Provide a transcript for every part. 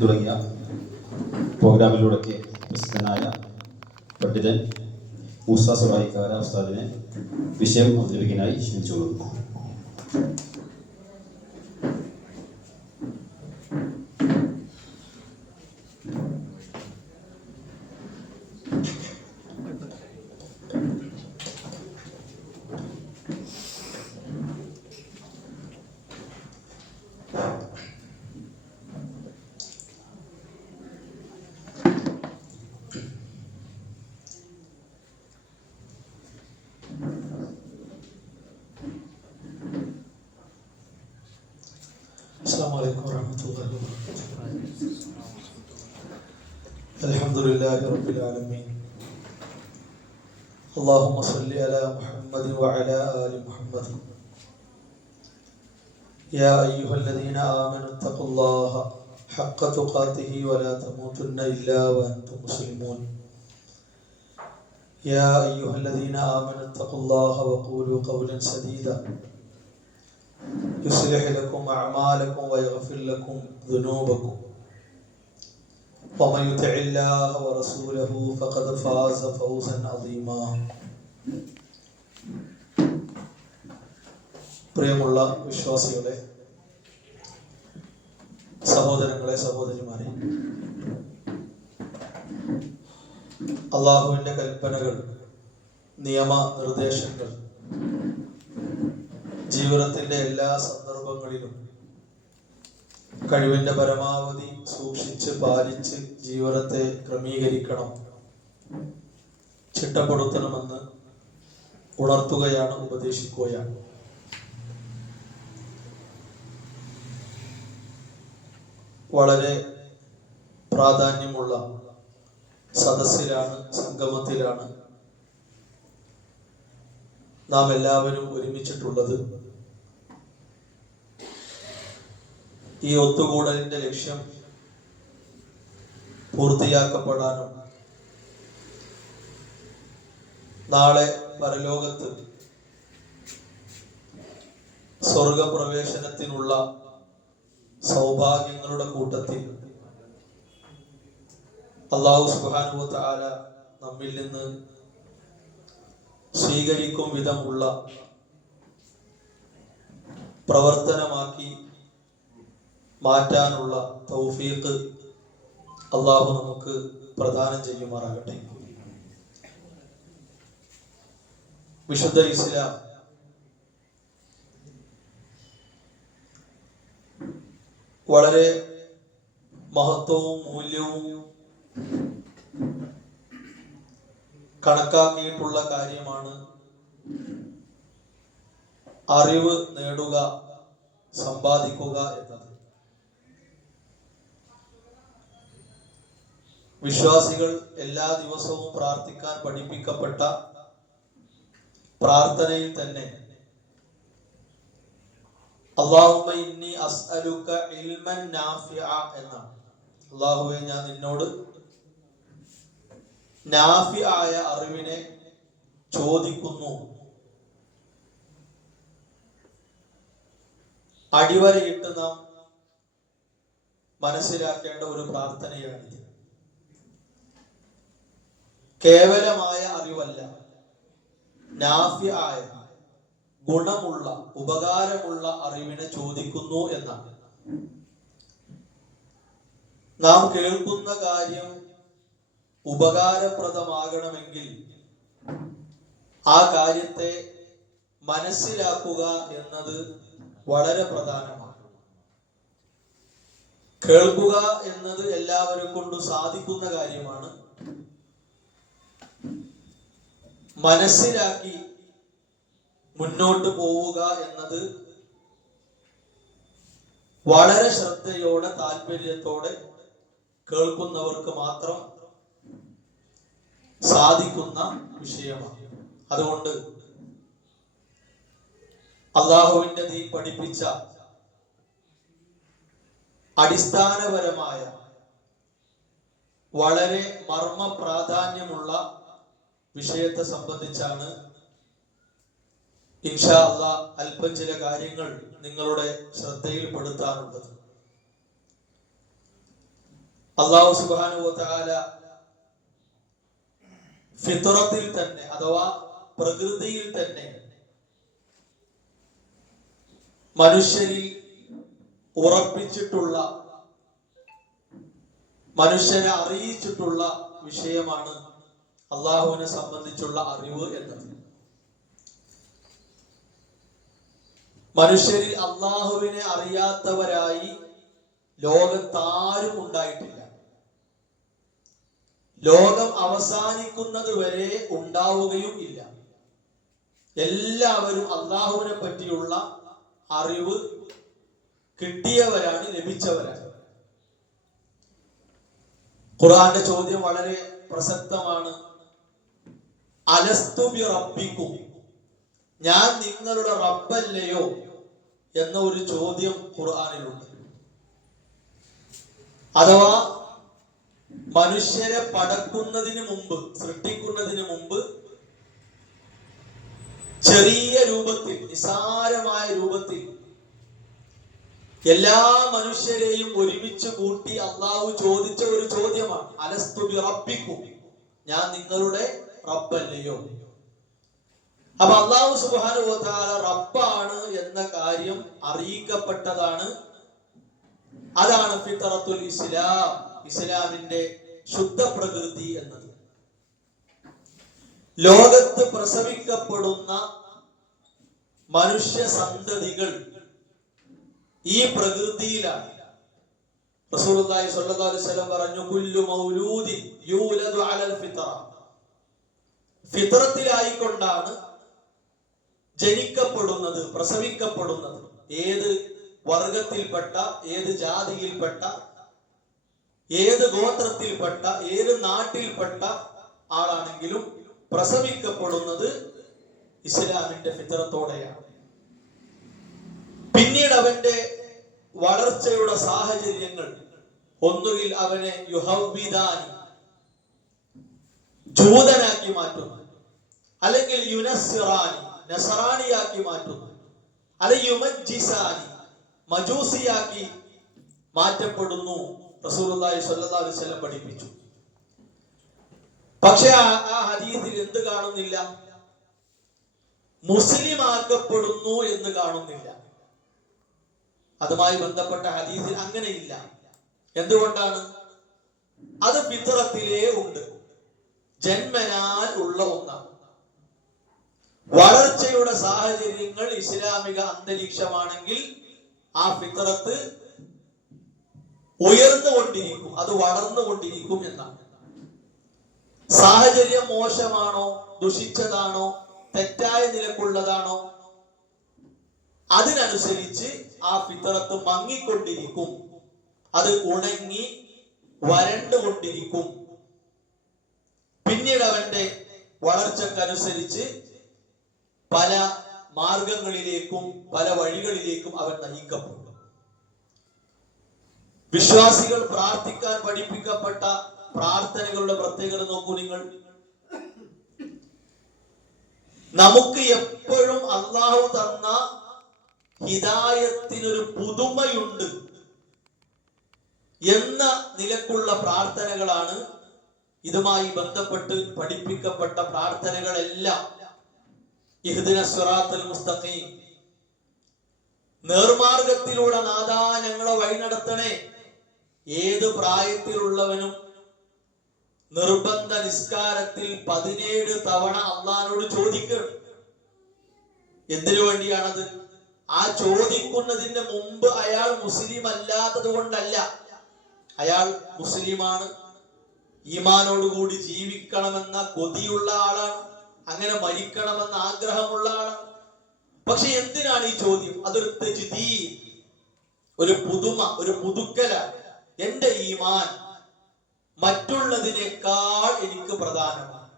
തുടങ്ങിയ പ്രോഗ്രാമിലൂടെയൊക്കെ പ്രസിദ്ധനായ പണ്ഡിതൻ മൂസ സുറായിക്കാര ഉസ്താദിനെ വിഷയം അവതരിപ്പിക്കാനായി ക്ഷണിച്ചുകൊള്ളുന്നു. السلام عليكم ورحمة الله وبركاته. الحمد لله رب العالمين. اللهم صل على محمد وعلى آل محمد. يا أيها الذين آمنوا اتقوا الله حق تقاته ولا تموتن إلا وأنتم مسلمون. يا أيها الذين آمنوا اتقوا الله وقولوا قولا سديدا يصلح لكم أعمالكم ويغفر لكم ذنوبكم ومن يطع الله ورسوله فقد فاز فوزا عظيما. പ്രിയമുള്ള വിശ്വാസികളെ, സഹോദരങ്ങളെ, സഹോദരിമാരെ, അള്ളാഹുവിന്റെ കൽപ്പനകൾ, നിയമ നിർദ്ദേശങ്ങൾ ജീവിതത്തിന്റെ എല്ലാ സന്ദർഭങ്ങളിലും കഴിവിന്റെ പരമാവധി സൂക്ഷിച്ച് പാലിച്ച് ജീവിതത്തെ ക്രമീകരിക്കണം, ചിട്ടപ്പെടുത്തണമെന്ന് ഉണർത്തുകയാണ്, ഉപദേശിക്കുകയാണ്. വളരെ പ്രാധാന്യമുള്ള സദസ്സിലാണ്, സംഗമത്തിലാണ് നാം എല്ലാവരും ഒരുമിച്ചിട്ടുള്ളത്. ഈ ഒത്തുകൂടലിന്റെ ലക്ഷ്യം പൂർത്തിയാക്കപ്പെടാനും നാളെ പരലോകത്ത് സ്വർഗപ്രവേശനത്തിനുള്ള സൗഭാഗ്യങ്ങളുടെ കൂട്ടത്തിൽ അല്ലാഹു സുബ്ഹാനഹു വ തആല നമ്മിൽ നിന്ന് സ്വീകരിക്കും വിധമുള്ള പ്രവർത്തനമാക്കി മാറ്റാനുള്ള തൗഫീഖ് അല്ലാഹു നമുക്ക് പ്രദാനം ചെയ്യുമാറാകട്ടെ. വിശുദ്ധ ഇസ്ലാം വളരെ മഹത്വവും മൂല്യവും കണക്കാക്കിയിട്ടുള്ള കാര്യമാണ് അറിവ് നേടുക, സമ്പാദിക്കുക എന്നത്. വിശ്വാസികൾ എല്ലാ ദിവസവും പ്രാർത്ഥിക്കാൻ പഠിപ്പിക്കപ്പെട്ട പ്രാർത്ഥനയിൽ തന്നെ അല്ലാഹുമ്മ ഇന്നി അസ്അലുക ഇൽമൻ നാഫിഅ എന്നാണ്. അല്ലാഹുവേ, ഞാൻ നിന്നോട് നാഫിആയ അറിവിനെ ചോദിക്കുന്നു. അടിവരയിട്ട് നാം മനസ്സിലാക്കേണ്ട ഒരു പ്രാർത്ഥനയാണിത്. കേവലമായ അറിവല്ല, നാഫിആയ ഗുണമുള്ള, ഉപകാരമുള്ള അറിവിനെ ചോദിക്കുന്നു എന്നാണ്. നാം കേൾക്കുന്ന കാര്യം ഉപകാരപ്രദമാകണമെങ്കിൽ ആ കാര്യത്തെ മനസ്സിലാക്കുക എന്നത് വളരെ പ്രധാനമാണ്. കേൾക്കുക എന്നത് എല്ലാവരെ കൊണ്ടും സാധിക്കുന്ന കാര്യമാണ്. മനസ്സിലാക്കി മുന്നോട്ട് പോവുക എന്നത് വളരെ ശ്രദ്ധയോടെ, താല്പര്യത്തോടെ കേൾക്കുന്നവർക്ക് മാത്രം സാധിക്കുന്ന വിഷയമാണ്. അതുകൊണ്ട് അല്ലാഹുവിന്റെ ദീൻ പഠിപ്പിച്ച അടിസ്ഥാനപരമായ വളരെ മർമ്മ പ്രാധാന്യമുള്ള വിഷയത്തെ സംബന്ധിച്ചാണ് ഇൻഷാ അല്ലാഹ് അല്പം ചില കാര്യങ്ങൾ നിങ്ങളുടെ ശ്രദ്ധയിൽപ്പെടുത്താനുള്ളത്. അല്ലാഹു സുബ്ഹാനഹു വ തആല ഫിത്രത്തിൽ തന്നെ അഥവാ പ്രകൃതിയിൽ തന്നെ മനുഷ്യരിൽ ഉറപ്പിച്ചിട്ടുള്ള, മനുഷ്യരെ അറിയിച്ചിട്ടുള്ള വിഷയമാണ് അള്ളാഹുവിനെ സംബന്ധിച്ചുള്ള അറിവ് എന്നത്. മനുഷ്യരിൽ അള്ളാഹുവിനെ അറിയാത്തവരായി ലോകത്താരും ഉണ്ടായിട്ടില്ല. ലോകം അവസാനിക്കുന്നത് വരെ ഉണ്ടാവുകയും ഇല്ല. എല്ലാവരും അള്ളാഹുവിനെ പറ്റിയുള്ള അറിവ് കിട്ടിയവരാണ്, ലഭിച്ചവരാണ്. ഖുർആന്റെ ചോദ്യം വളരെ പ്രസക്തമാണ്. അലസ്തു ബി റബ്ബിക്കും, ഞാൻ നിങ്ങളുടെ റബ്ബല്ലയോ എന്ന ഒരു ചോദ്യം ഖുർആനിലുണ്ട്. അഥവാ മനുഷ്യരെ പടക്കുന്നതിന് മുമ്പ്, സൃഷ്ടിക്കുന്നതിന് മുമ്പ് ചെറിയ രൂപത്തിൽ, നിസാരമായ രൂപത്തിൽ എല്ലാ മനുഷ്യരെയും ഒരുമിച്ച് കൂട്ടി അള്ളാഹു ചോദിച്ച ഒരു ചോദ്യമാണ്. അലസ്തു ബി റബ്ബിക്കും, ഞാൻ നിങ്ങളുടെ റബ്ബല്ലയോ. അപ്പൊ അള്ളാഹു സുബ്ഹാനഹു വ തആല റബ്ബാണ് എന്ന കാര്യം അറിയിക്കപ്പെട്ടതാണ്. അതാണ് ഫിത്രത്തുൽ ഇസ്ലാം, ഇസ്ലാമിന്റെ ശുദ്ധ പ്രകൃതി എന്നത്. ലോകത്ത് പ്രസവിക്കപ്പെടുന്ന മനുഷ്യ സന്തതികൾ ഈ പ്രകൃതിയിലാണ്. റസൂലുള്ളാഹി സ്വല്ലല്ലാഹു അലൈഹി വസല്ലം പറഞ്ഞു, കുല്ലു മൗലൂദിൻ യൂലദു അലൽ ഫിത്ര, ഫിത്രത്തിലായിക്കൊണ്ടാണ് ജനിക്കപ്പെടുന്നത്, പ്രസവിക്കപ്പെടുന്നത്. ഏത് വർഗത്തിൽപ്പെട്ട, ഏത് ജാതിയിൽപ്പെട്ട, ഏത് ഗോത്രത്തിൽപ്പെട്ട, ഏത് നാട്ടിൽപ്പെട്ട ആളാണെങ്കിലും പ്രസവിക്കപ്പെടുന്നത് ഇസ്ലാമിന്റെ ഫിത്രത്തോടെയാണ്. പിന്നീട് അവന്റെ വളർച്ചയുടെ സാഹചര്യങ്ങൾ, ഒന്നുകിൽ അവനെ യുഹവ്വിദാനി, ജൂതനാക്കി മാറ്റുന്നു, അല്ലെങ്കിൽ യുനസ്സിറാനി, നസറാനിയാക്കി മാറ്റുന്നു, അല്ലെങ്കിൽ യുമജ്ജിസാനി, മജൂസിയാക്കി മാറ്റപ്പെടുന്നു. റസൂലുള്ളാഹി സ്വല്ലല്ലാഹു അലൈഹി വസല്ലം പഠിപ്പിച്ചു. പക്ഷെ ആ ഹദീസിൽ എന്ത് കാണുന്നില്ല? മുസ്ലിം ആക്കപ്പെടുന്നു എന്ന് കാണുന്നില്ല. അതുമായി ബന്ധപ്പെട്ട ഹദീസിൽ അങ്ങനെയില്ല. എന്തുകൊണ്ടാണ്? അത് ഫിത്രത്തിലേ ഉണ്ട്, ജന്മനാൽ ഉള്ള ഒന്നാണ്. വളർച്ചയുടെ സാഹചര്യങ്ങൾ ഇസ്ലാമിക അന്തരീക്ഷമാണെങ്കിൽ ആ ഫിത്രത്ത് ഉയർന്നുകൊണ്ടിരിക്കും, അത് വളർന്നുകൊണ്ടിരിക്കും എന്നാണ്. സാഹചര്യം മോശമാണോ, ദുഷിച്ചതാണോ, തെറ്റായ നിലക്കുള്ളതാണോ, അതിനനുസരിച്ച് ആ ഫിത്രത്ത് മങ്ങിക്കൊണ്ടിരിക്കും, അത് ഉണങ്ങി വരണ്ടുകൊണ്ടിരിക്കും. പിന്നീട് അവന്റെ വളർച്ചക്കനുസരിച്ച് പല മാർഗങ്ങളിലേക്കും പല വഴികളിലേക്കും അവൻ നയിക്കപ്പെടും. വിശ്വാസികൾ പ്രാർത്ഥിക്കാൻ പഠിപ്പിക്കപ്പെട്ട പ്രാർത്ഥനകളുടെ പ്രത്യേകത നോക്കൂ നിങ്ങൾ. നമുക്ക് എപ്പോഴും അള്ളാഹു തന്ന ഹിദായത്തിനൊരു പുതുമയുണ്ട് എന്ന നിലക്കുള്ള പ്രാർത്ഥനകളാണ് ഇതുമായി ബന്ധപ്പെട്ട് പഠിപ്പിക്കപ്പെട്ട പ്രാർത്ഥനകളെല്ലാം. ഇഹ്ദിനസ് സിറാത്തൽ മുസ്തഖീം, നേർമാർഗത്തിലൂടെ നാഥാ ഞങ്ങളെ വഴി നടത്തണേ. ഏത് പ്രായത്തിലുള്ളവനും നിർബന്ധ നിസ്കാരത്തിൽ 17 തവണ അള്ളാഹുവോട് ചോദിക്കണം. എന്തിനു വേണ്ടിയാണത്? ആ ചോദിക്കുന്നതിന് മുമ്പ് അയാൾ മുസ്ലിം അല്ലാത്തത് കൊണ്ടല്ല, അയാൾ മുസ്ലിമാണ്, ഈമാനോടുകൂടി ജീവിക്കണമെന്ന കൊതിയുള്ള ആളാണ്, അങ്ങനെ മരിക്കണമെന്ന ആഗ്രഹമുള്ള ആളാണ്. പക്ഷെ എന്തിനാണ് ഈ ചോദ്യം? അതൊരു തജ്ദീദ്, ഒരു പുതുമ, ഒരു പുതുക്കലാണ്. എന്റെ ഈമാൻ മറ്റുള്ളതിനേക്കാൾ എനിക്ക് പ്രധാനമാണ്.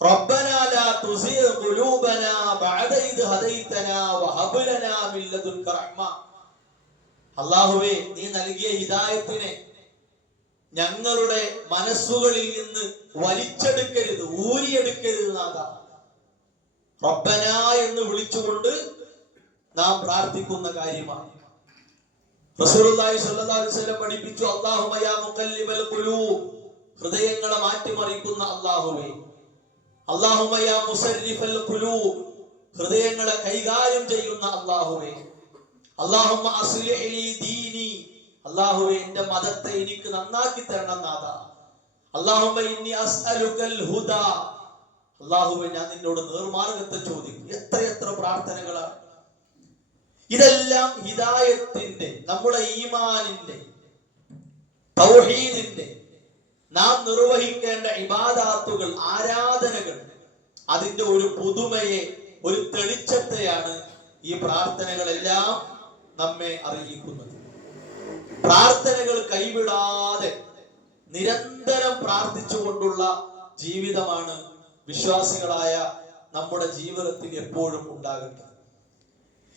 റബ്ബനാ ലാ തുസിഗ് ഖുലൂബനാ ബഅദ ഇദ് ഹദൈതനാ വഹബ് ലനാ മിൻ ലദുൻക റഹ്മ. അല്ലാഹുവേ, നീ നൽകിയ ഹിദായത്തിനെ ഞങ്ങളുടെ മനസ്സുകളിൽ നിന്ന് വലിച്ചെടുക്കരുത്, ഊരിയെടുക്കരുത് നാഥാ. റബ്ബനാ എന്ന് വിളിച്ചുകൊണ്ട് നാം പ്രാർത്ഥിക്കുന്ന കാര്യമാണ്. റസൂലുള്ളാഹി സ്വല്ലല്ലാഹു അലൈഹി വസല്ലം പഠിപ്പിച്ചു, അല്ലാഹുമ്മ യാ മുഖല്ലിബൽ ഖുലൂബ്, ഹൃദയങ്ങളെ മാറ്റിമറിക്കുന്ന അല്ലാഹുവേ. അല്ലാഹുമ്മ യാ മുസർരിഫൽ ഖുലൂബ്, ഹൃദയങ്ങളെ കൈകാര്യം ചെയ്യുന്ന അല്ലാഹുവേ. അല്ലാഹുമ്മ അസ്ലിഹ് ലി ദീനി, അല്ലാഹുവേ എന്റെ മതത്തെ എനിക്ക് നന്നാക്കി തരണം നാഥ. അല്ലാഹുമ്മ ഇന്നി അസ്അലുകൽ ഹുദാ, അല്ലാഹുവേ ഞാൻ നിന്നോട് നേർമാർഗത്തെ ചോദിക്കും. എത്ര പ്രാർത്ഥനകളാണ് ഇതെല്ലാം! ഹിദായത്തിന്റെ, നമ്മുടെ ഈമാനിന്റെ, തൗഹീദിന്റെ, നാം നിർവഹിക്കേണ്ട ഇബാദാത്തുകൾ, ആരാധനകൾ, അതിന്റെ ഒരു പുതുമയെ, ഒരു തെളിച്ചത്തെയാണ് ഈ പ്രാർത്ഥനകളെല്ലാം നമ്മെ അറിയിക്കുന്നത്. പ്രാർത്ഥനകൾ കൈവിടാതെ നിരന്തരം പ്രാർത്ഥിച്ചുകൊണ്ടുള്ള ജീവിതമാണ് വിശ്വാസികളായ നമ്മുടെ ജീവിതത്തിൽ എപ്പോഴും ഉണ്ടാകേണ്ടത്.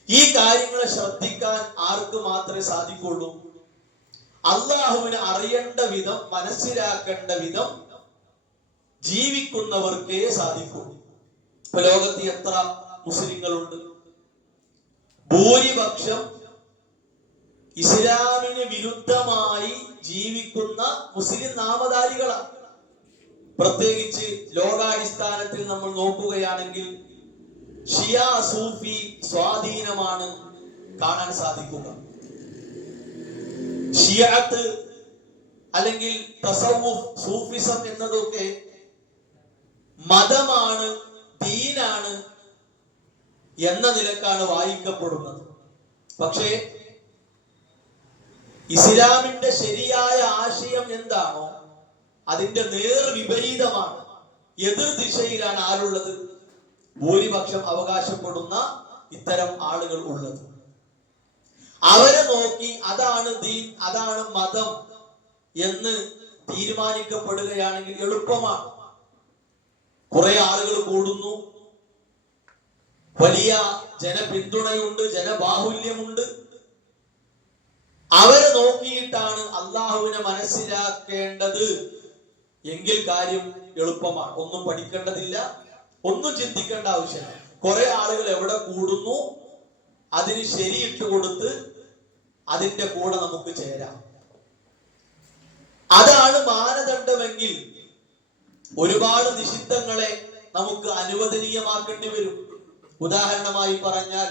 ഈ കാര്യങ്ങളെ ശ്രദ്ധിക്കാൻ ആർക്ക് മാത്രമേ സാധിക്കുള്ളൂ? അള്ളാഹുവിനെ അറിയേണ്ട വിധം, മനസ്സിലാക്കേണ്ട വിധം ജീവിക്കുന്നവർക്കേ സാധിക്കുള്ളൂ. ഇപ്പൊ ലോകത്ത് എത്ര മുസ്ലിങ്ങളുണ്ട്? ഭൂരിപക്ഷം ഇസ്ലാമിന് വിരുദ്ധമായി ജീവിക്കുന്ന മുസ്ലിം നാമധാരികളാണ്. പ്രത്യേകിച്ച് ലോകാടിസ്ഥാനത്തിൽ നമ്മൾ നോക്കുകയാണെങ്കിൽ ഷിയ സൂഫി സ്വാധീനമാണ് കാണാൻ സാധിക്കുക. ഷിയഅത്ത് അല്ലെങ്കിൽ തസവുഫ്, സൂഫിസം എന്നതൊക്കെ മതമാണ്, ദീനാണ് എന്ന നിലക്കാണ് വായിക്കപ്പെടുന്നത്. പക്ഷേ ഇസ്ലാമിന്റെ ശരിയായ ആശയം എന്താണോ അതിന്റെ നേർ വിപരീതമാണ്, എതിർ ദിശയിലാണ് ആരുള്ളത്? ഭൂരിപക്ഷം അവകാശപ്പെടുന്ന ഇത്തരം ആളുകൾ ഉള്ളത്. അവരെ നോക്കി അതാണ് ദീൻ, അതാണ് മതം എന്ന് തീരുമാനിക്കപ്പെടുകയാണെങ്കിൽ എളുപ്പമാണ്. കുറെ ആളുകൾ കൂടുന്നു, വലിയ ജനപിന്തുണയുണ്ട്, ജനബാഹുല്യമുണ്ട്. അവരെ നോക്കിയിട്ടാണ് അള്ളാഹുവിനെ മനസ്സിലാക്കേണ്ടത് എങ്കിൽ കാര്യം എളുപ്പമാണ്. ഒന്നും പഠിക്കേണ്ടതില്ല, ഒന്നും ചിന്തിക്കേണ്ട ആവശ്യമില്ല. കുറെ ആളുകൾ എവിടെ കൂടുന്നു, അതിന് ശരിയിട്ട് കൊടുത്ത് അതിന്റെ കൂടെ നമുക്ക് ചേരാം. അതാണ് മാനദണ്ഡമെങ്കിൽ ഒരുപാട് നിഷിദ്ധങ്ങളെ നമുക്ക് അനുവദനീയമാക്കേണ്ടി വരും. ഉദാഹരണമായി പറഞ്ഞാൽ,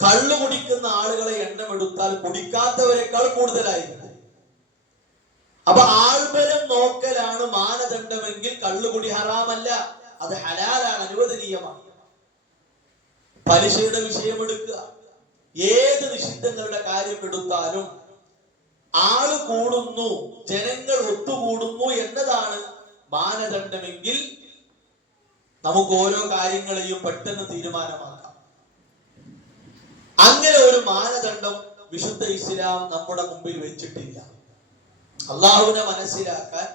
കള്ളു കുടിക്കുന്ന ആളുകളെ എണ്ണമെടുത്താൽ കുടിക്കാത്തവരെക്കാൾ കൂടുതലായിരിക്കും. അപ്പൊ ആൾബലം നോക്കലാണ് മാനദണ്ഡമെങ്കിൽ കള്ളുകുടി ഹറാമല്ല, അത് ഹലാലാണ്, അനുവദനീയമാണ്. പലിശയുടെ വിഷയമെടുക്കുക, ഏത് നിഷിദ്ധങ്ങളുടെ കാര്യം എടുത്താലും ആള് കൂടുന്നു, ജനങ്ങൾ ഒത്തുകൂടുന്നു എന്നതാണ് മാനദണ്ഡമെങ്കിൽ നമുക്ക് ഓരോ കാര്യങ്ങളെയും പെട്ടെന്ന് തീരുമാനമാക്കാം. അങ്ങനെ ഒരു മാനദണ്ഡം വിശുദ്ധ ഇസ്ലാം നമ്മുടെ മുമ്പിൽ വെച്ചിട്ടില്ല. അള്ളാഹുവിനെ മനസ്സിലാക്കാൻ,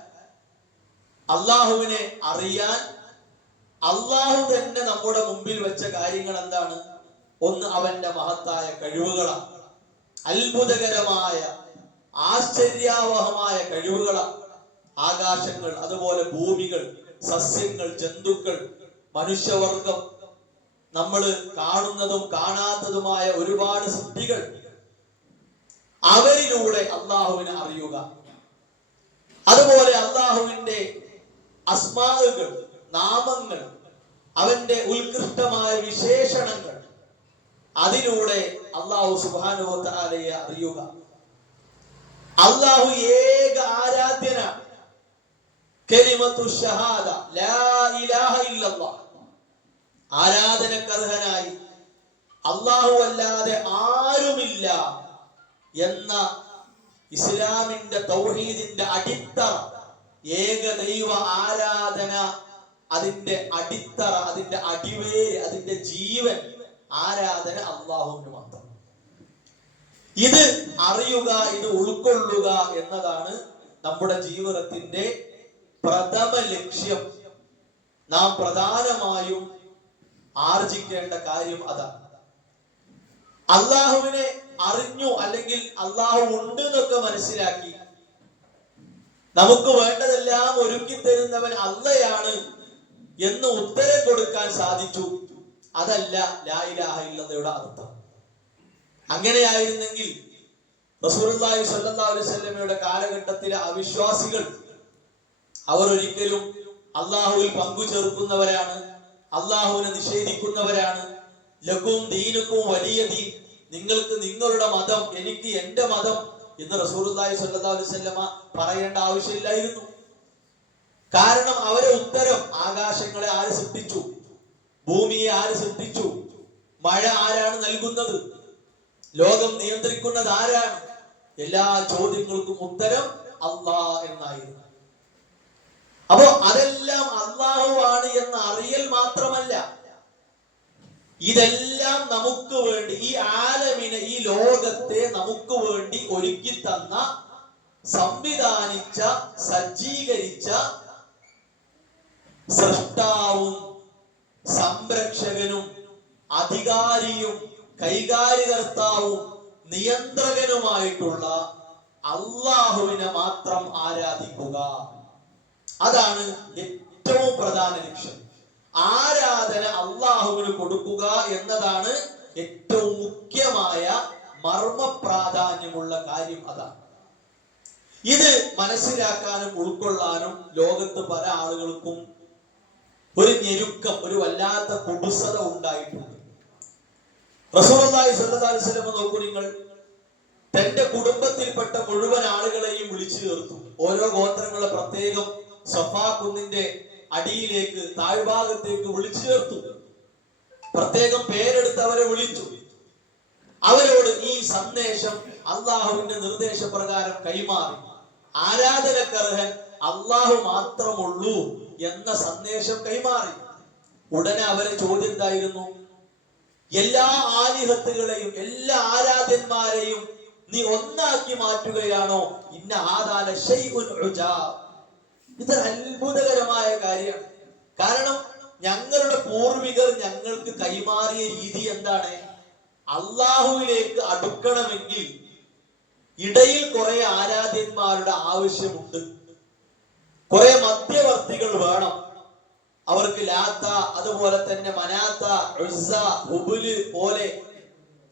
അള്ളാഹുവിനെ അറിയാൻ അള്ളാഹു തന്നെ നമ്മുടെ മുമ്പിൽ വെച്ച കാര്യങ്ങൾ എന്താണ്? ഒന്ന്, അവന്റെ മഹത്തായ കഴിവുകളാണ്, അത്ഭുതകരമായ ആശ്ചര്യാവഹമായ കഴിവുകളാണ്. ആകാശങ്ങൾ, അതുപോലെ ഭൂമികൾ, സസ്യങ്ങൾ, ജന്തുക്കൾ, മനുഷ്യവർഗം, നമ്മൾ കാണുന്നതും കാണാത്തതുമായ ഒരുപാട് സൃഷ്ടികൾ, അവരിലൂടെ അള്ളാഹുവിനെ അറിയുക. അതുപോലെ അള്ളാഹുവിന്റെ അസ്മാഉകൾ, നാമങ്ങൾ, അവന്റെ ഉത്കൃഷ്ടമായ വിശേഷണങ്ങൾ, അതിലൂടെ അള്ളാഹു സുബ്ഹാനഹു വ തആലയെ അറിയുക. അള്ളാഹു ഏക ആരാധ്യനാണ്. കലിമത്തു ഷഹാദ, ലാ ഇലാഹ ഇല്ലല്ലാഹ്, ആരാധനക്കർഹനായി അള്ളാഹു അല്ലാതെ ആരുമില്ല എന്ന ഇസ്ലാമിന്റെ തൗഹീദിന്റെ അടിത്തറ, ഏകദൈവ ആരാധന, അതിന്റെ അടിത്തറ, അതിന്റെ അടിവേര്, അതിന്റെ ജീവൻ, ആരാധന അള്ളാഹുവിന് മാത്രം. ഇത് അറിയുക, ഇത് ഉൾക്കൊള്ളുക എന്നതാണ് നമ്മുടെ ജീവിതത്തിന്റെ പ്രഥമ ലക്ഷ്യം. നാം പ്രധാനമായും ആർജിക്കേണ്ട കാര്യം അതാണ്. അള്ളാഹുവിനെ അറിഞ്ഞു, അല്ലെങ്കിൽ അള്ളാഹു ഉണ്ട് എന്നൊക്കെ മനസ്സിലാക്കി നമുക്ക് വേണ്ടതെല്ലാം ഒരുക്കി തരുന്നവൻ അള്ളയാണ് എന്ന് ഉത്തരം കൊടുക്കാൻ സാധിച്ചു, അതല്ല ലാ ഇലാഹ ഇല്ലല്ലയുടെ അർത്ഥം. അങ്ങനെയായിരുന്നെങ്കിൽ റസൂലുള്ളാഹി സ്വല്ലല്ലാഹു അലൈഹി വസല്ലമയുടെ കാലഘട്ടത്തിലെ അവിശ്വാസികൾ അവർ ഒരിക്കലും അള്ളാഹുവിൽ പങ്കു ചേർക്കുന്നവരാണ്, അള്ളാഹുവിനെ നിഷേധിക്കുന്നവരാണ്. ലക്കും ദീനുക്കും വലിയ ദീൻ, നിങ്ങൾക്ക് നിങ്ങളുടെ മതം, എനിക്ക് എന്റെ മതം എന്ന് റസൂലുള്ളാഹി സ്വല്ലല്ലാഹു അലൈഹി വസല്ലമ പറയേണ്ട ആവശ്യമില്ലായിരുന്നു. കാരണം അവരെ ഉത്തരം, ആകാശങ്ങളെ ആര് സൃഷ്ടിച്ചു, ഭൂമിയെ ആര് സൃഷ്ടിച്ചു, മഴ ആരാണ് നൽകുന്നത്, ലോകം നിയന്ത്രിക്കുന്നത് ആരാണ്, എല്ലാ ചോദ്യങ്ങൾക്കും ഉത്തരം അല്ലാഹ് എന്നായിരുന്നു. അപ്പോ അതെല്ലാം അല്ലാഹുവാണ് എന്ന് അറിയൽ മാത്രമല്ല, ഇതെല്ലാം നമുക്ക് വേണ്ടി, ഈ ആലമിനെ, ഈ ലോകത്തെ നമുക്ക് വേണ്ടി ഒരുക്കി തന്ന, സംവിധാനിച്ച, സജ്ജീകരിച്ച സൃഷ്ടാവും സംരക്ഷകനും അധികാരിയും കൈകാര്യകർത്താവും നിയന്ത്രകനുമായിട്ടുള്ള അള്ളാഹുവിനെ മാത്രം ആരാധിക്കുക. അതാണ് ഏറ്റവും പ്രധാന ലക്ഷ്യം. ആരാധന അള്ളാഹുവിന് കൊടുക്കുക എന്നതാണ് ഏറ്റവും മുഖ്യമായ മർമ്മ പ്രാധാന്യമുള്ള കാര്യം. അതാണ്. ഇത് മനസ്സിലാക്കാനും ഉൾക്കൊള്ളാനും ലോകത്ത് പല ആളുകൾക്കും ഒരു ഞെരുക്കം, ഒരു വല്ലാത്ത കുടുസത ഉണ്ടായിട്ടുണ്ട്. റസൂലുള്ളാഹി സ്വല്ലല്ലാഹു അലൈഹി വസല്ലം നോക്കൂ നിങ്ങൾ, തന്റെ കുടുംബത്തിൽപ്പെട്ട മുഴുവൻ ആളുകളെയും വിളിച്ചു ചേർത്തു. ഓരോ ഗോത്രങ്ങളെ പ്രത്യേകം സഫാ കുന്നിന്റെ അടിയിലേക്ക്, താഴ്ഭാഗത്തേക്ക് വിളിച്ചു ചേർത്തു. പ്രത്യേകം പേരെടുത്ത് അവരെ വിളിച്ചു. അവരോട് ഈ സന്ദേശം അള്ളാഹുവിന്റെ നിർദ്ദേശപ്രകാരം കൈമാറി. ആരാധനക്കർഹൻ അള്ളാഹു മാത്രമുള്ളൂ എന്ന സന്ദേശം കൈമാറി. ഉടനെ അവരെ ചോദ്യം എന്തായിരുന്നു? എല്ലാ ആലിഹത്തുകളെയും, എല്ലാ ആരാധ്യന്മാരെയും നീ ഒന്നാക്കി മാറ്റുകയാണോ? ഇന്ന ഹാദാ ശൈഉൻ ഉജാബ്. ഇതൊരു അത്ഭുതകരമായ കാര്യമാണ്. കാരണം ഞങ്ങളുടെ പൂർവികർ ഞങ്ങൾക്ക് കൈമാറിയ രീതി എന്താണ്? അള്ളാഹുവിലേക്ക് അടുക്കണമെങ്കിൽ ഇടയിൽ കുറെ ആരാധ്യന്മാരുടെ ആവശ്യമുണ്ട്, കുറെ മധ്യവർത്തികൾ വേണം. അവർക്ക് ലാത്ത, അതുപോലെ തന്നെ മനാത്ത, ഉസ്സ, ഹുബുല് പോലെ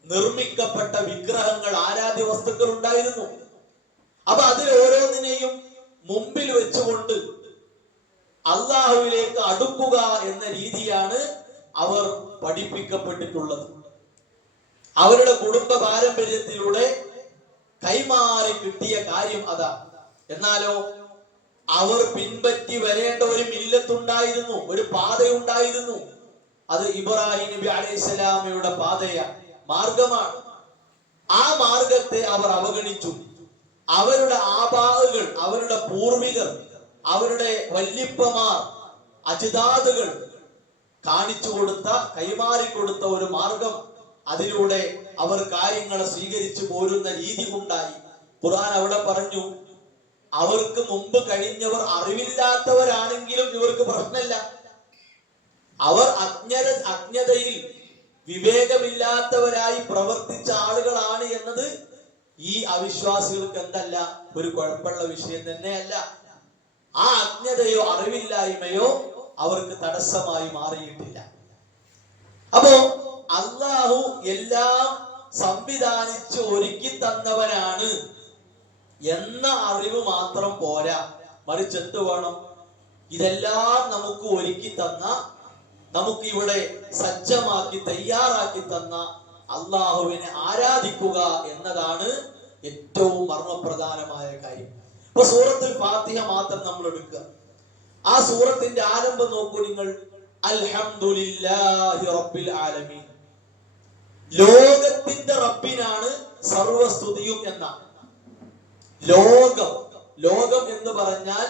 നിർമ്മിക്കപ്പെട്ട വിഗ്രഹങ്ങൾ, ആരാധ്യ വസ്തുക്കൾ ഉണ്ടായിരുന്നു. അപ്പൊ അതിൽ ഓരോന്നിനെയും മുമ്പിൽ വെച്ചുകൊണ്ട് അള്ളാഹുവിലേക്ക് അടുക്കുക എന്ന രീതിയാണ് അവർ പഠിപ്പിക്കപ്പെട്ടിട്ടുള്ളത്. അവരുടെ കുടുംബ പാരമ്പര്യത്തിലൂടെ കൈമാറി കിട്ടിയ കാര്യം അതാണ്. എന്നാലോ അവർ പിൻപറ്റി വരേണ്ട ഒരു മില്ലത്തുണ്ടായിരുന്നു, ഒരു പാതയുണ്ടായിരുന്നു. അത് ഇബ്രാഹിം നബി അലൈഹിസ്സലാമയുടെ പാതയാണ്, മാർഗമാണ്. ആ മാർഗത്തെ അവർ അവഗണിച്ചു. അവരുടെ ആബാഹുകൾ, അവരുടെ പൂർവികർ, അവരുടെ വല്യപ്പമാർ, അജിതാദുകൾ കാണിച്ചു കൊടുത്ത, കൈമാറിക്കൊടുത്ത ഒരു മാർഗം, അതിലൂടെ അവർ കാര്യങ്ങളെ സ്വീകരിച്ചു പോരുന്ന രീതി ഉണ്ടായി. ഖുർആൻ അവിടെ പറഞ്ഞു, അവർക്ക് മുമ്പ് കഴിഞ്ഞവർ അറിവില്ലാത്തവരാണെങ്കിലും ഇവർക്ക് പ്രശ്നമില്ല. അവർ അജ്ഞതയിൽ വിവേകമില്ലാത്തവരായി പ്രവർത്തിച്ച ആളുകളാണ് എന്നത് ഈ അവിശ്വാസികൾക്ക് എന്തല്ല, ഒരു കുഴപ്പമുള്ള വിഷയം തന്നെയല്ല. ആ അജ്ഞതയോ അറിവില്ലായ്മയോ അവർക്ക് തടസ്സമായി മാറിയിട്ടില്ല. അപ്പോ അള്ളാഹു എല്ലാം സംവിധാനിച്ച് ഒരുക്കി തന്നവനാണ് എന്ന അറിവ് മാത്രം പോരാ, മറിച്ച് എന്ത് വേണം? ഇതെല്ലാം നമുക്ക് ഒരുക്കി തന്ന, നമുക്ക് ഇവിടെ സജ്ജമാക്കി തയ്യാറാക്കി തന്ന അള്ളാഹുവിനെ ആരാധിക്കുക എന്നതാണ് ഏറ്റവും മർമ്മപ്രധാനമായ കാര്യം. ഇപ്പൊ സൂറത്തുൽ ഫാത്തിഹ മാത്രം നമ്മൾ എടുക്കുക. ആ സൂറത്തിന്റെ ആരംഭം നോക്കൂ നിങ്ങൾ, അൽഹംദുലില്ലാഹി റബ്ബിൽ ആലമീൻ. ലോകത്തിന്റെ റബ്ബിനാണ് സർവസ്തുതിയും എന്ന. ലോകം എന്ന് പറഞ്ഞാൽ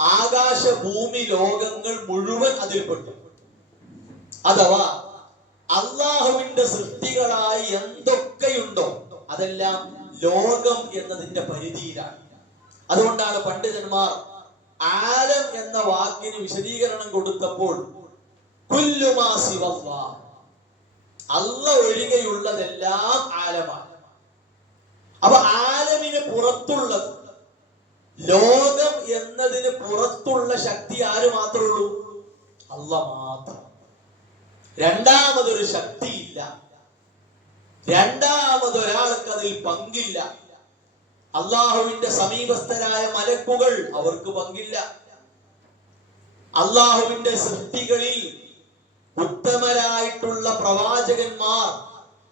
ആകാശ ഭൂമി ലോകങ്ങൾ മുഴുവൻ അതിൽപ്പെട്ടു. അഥവാ അള്ളാഹുവിന്റെ സൃഷ്ടികളായി എന്തൊക്കെയുണ്ടോ അതെല്ലാം ലോകം എന്നതിന്റെ പരിധിയിലാണ്. അതുകൊണ്ടാണ് പണ്ഡിതന്മാർ ആലം എന്ന വാക്കിന് വിശദീകരണം കൊടുത്തപ്പോൾ കുല്ലുമാ സിവല്ലാഹ്, അല്ലാഹ് ഒഴികെയുള്ളതെല്ലാം ആലമാണ്. അപ്പൊ ആലമിന് പുറത്തുള്ളത്, ലോകം എന്നതിന് പുറത്തുള്ള ശക്തി ആര് മാത്രമേ ഉള്ളൂ? അല്ലാഹ് മാത്രം. രണ്ടാമതൊരു ശക്തിയില്ല. രണ്ടാമതൊരാൾക്ക് അതിൽ പങ്കില്ല. അള്ളാഹുവിന്റെ സമീപസ്ഥരായ മലക്കുകൾ അവർക്ക് പങ്കില്ല. അള്ളാഹുവിന്റെ സൃഷ്ടികളിൽ ഉത്തമരായിട്ടുള്ള പ്രവാചകന്മാർ,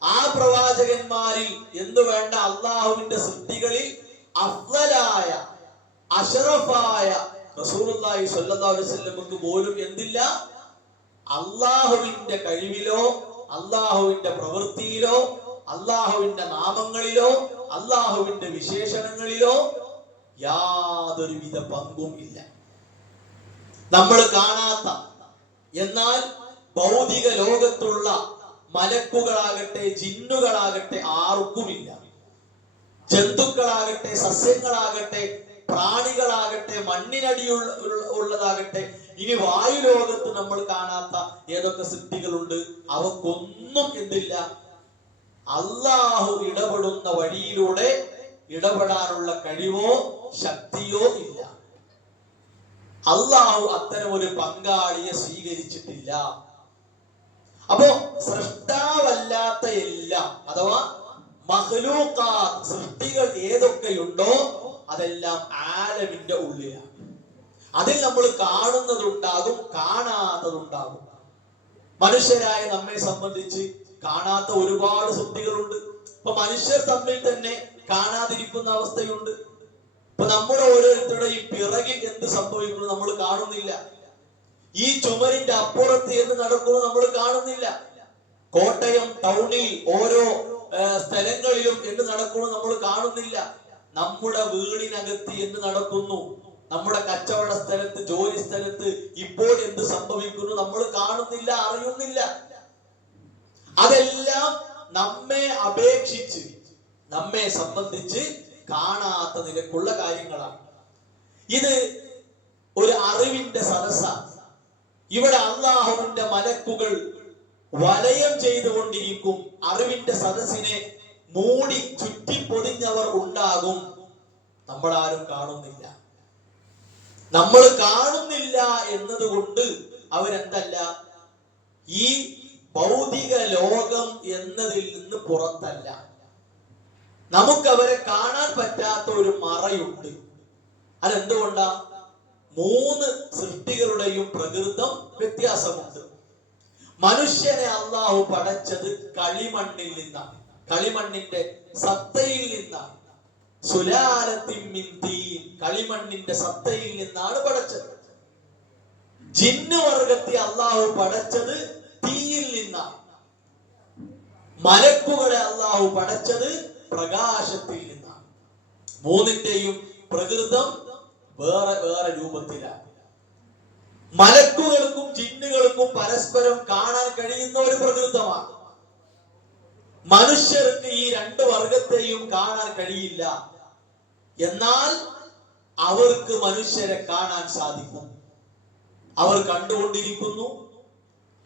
ആ പ്രവാചകന്മാരിൽ എന്ന് വേണ്ട അള്ളാഹുവിന്റെ സൃഷ്ടികളിൽ അഫ്ളലായ അശറഫായ റസൂലുള്ളാഹി സ്വല്ലല്ലാഹു അലൈഹി വസല്ലമക്ക് പോലും എന്തില്ല? അള്ളാഹുവിന്റെ കഴിവിലോ അള്ളാഹുവിന്റെ പ്രവൃത്തിയിലോ അള്ളാഹുവിന്റെ നാമങ്ങളിലോ അള്ളാഹുവിന്റെ വിശേഷണങ്ങളിലോ യാതൊരുവിധ പങ്കും ഇല്ല. നമ്മൾ കാണാത്ത എന്നാൽ ഭൗതിക ലോകത്തുള്ള മലക്കുകളാകട്ടെ ജിന്നുകളാകട്ടെ ആർക്കുമില്ല. ജന്തുക്കളാകട്ടെ സസ്യങ്ങളാകട്ടെ പ്രാണികളാകട്ടെ മണ്ണിനടിയുള്ളതാകട്ടെ ഇനി വായു ലോകത്ത് നമ്മൾ കാണാത്ത ഏതൊക്കെ സൃഷ്ടികളുണ്ട്, അവക്കൊന്നും എന്തില്ല? അള്ളാഹു ഇടപെടുന്ന വഴിയിലൂടെ ഇടപെടാനുള്ള കഴിവോ ശക്തിയോ ഇല്ല. അള്ളാഹു അത്തരം ഒരു പങ്കാളിയെ സ്വീകരിച്ചിട്ടില്ല. അപ്പോ സൃഷ്ടാവല്ലാത്ത എല്ലാം അഥവാ മഖ്ലൂഖാത്ത് സൃഷ്ടികൾ ഏതൊക്കെയുണ്ടോ അതെല്ലാം ആലമിന്റെ ഉള്ളിലാണ്. അതിൽ നമ്മൾ കാണുന്നതുണ്ടാകും, കാണാത്തതുണ്ടാകും. മനുഷ്യരായ നമ്മെ സംബന്ധിച്ച് കാണാത്ത ഒരുപാട് സൃഷ്ടികളുണ്ട്. ഇപ്പൊ മനുഷ്യർ തമ്മിൽ തന്നെ കാണാതിരിക്കുന്ന അവസ്ഥയുണ്ട്. ഇപ്പൊ നമ്മുടെ ഓരോരുത്തരുടെയും പിറകിൽ എന്ത് സംഭവിക്കുന്നു നമ്മൾ കാണുന്നില്ല. ഈ ചുമരിന്റെ അപ്പുറത്ത് എന്ത് നടക്കുന്നു നമ്മൾ കാണുന്നില്ല. കോട്ടയം ടൗണിൽ ഓരോ സ്ഥലങ്ങളിലും എന്ത് നടക്കുന്നു നമ്മൾ കാണുന്നില്ല. നമ്മുടെ വീടിനകത്ത് എന്ത് നടക്കുന്നു, നമ്മുടെ കച്ചവട സ്ഥലത്ത് ജോലി സ്ഥലത്ത് ഇപ്പോൾ എന്ത് സംഭവിക്കുന്നു നമ്മൾ കാണുന്നില്ല, അറിയുന്നില്ല. അതെല്ലാം നമ്മെ അപേക്ഷിച്ച് നമ്മെ സംബന്ധിച്ച് കാണാത്ത നിലക്കുള്ള കാര്യങ്ങളാണ്. ഇത് ഒരു അറിവിന്റെ സദസ്സാണ്. ഇവിടെ അള്ളാഹുവിന്റെ മലക്കുകൾ വലയം ചെയ്തുകൊണ്ടിരിക്കും. അറിവിന്റെ സദസ്സിനെ മൂടി ചുറ്റി പൊതിഞ്ഞവർ ഉണ്ടാകും. നമ്മൾ ആരും കാണുന്നില്ല. നമ്മൾ കാണുന്നില്ല എന്നതുകൊണ്ട് അവരെന്തല്ല, ഈ ഭൗതിക ലോകം എന്നതിൽ നിന്ന് പുറത്തല്ല. നമുക്കവരെ കാണാൻ പറ്റാത്ത ഒരു മറയുണ്ട്. അതെന്തുകൊണ്ടാ? മൂന്ന് സൃഷ്ടികളുടെയും പ്രകൃതം വ്യത്യാസമുണ്ട്. മനുഷ്യനെ അള്ളാഹു പടച്ചത് കളിമണ്ണിൽ നിന്നാണ്, കളിമണ്ണിന്റെ സത്തയിൽ നിന്നാണ്. സുലാലത്തിൻ മിൻ തീൻ, കളിമണ്ണിന്റെ സത്തയിൽ നിന്നാണ് പടച്ചത്. ജിന്ന് വർഗത്തെ അള്ളാഹു പടച്ചത് തീയിൽ നിന്നാണ്. മലക്കുകളെ അള്ളാഹു പടച്ചത് പ്രകാശത്തിൽ നിന്നാണ്. മൂന്നിന്റെയും പ്രകൃതം വേറെ വേറെ രൂപത്തിലാണ്. മലക്കുകൾക്കും ജിന്നുകൾക്കും പരസ്പരം കാണാൻ കഴിയുന്ന ഒരു പ്രകൃതമാണ്. മനുഷ്യർക്ക് ഈ രണ്ട് വർഗത്തെയും കാണാൻ കഴിയില്ല. എന്നാൽ അവർക്ക് മനുഷ്യരെ കാണാൻ സാധിക്കും. അവർ കണ്ടുകൊണ്ടിരിക്കുന്നു.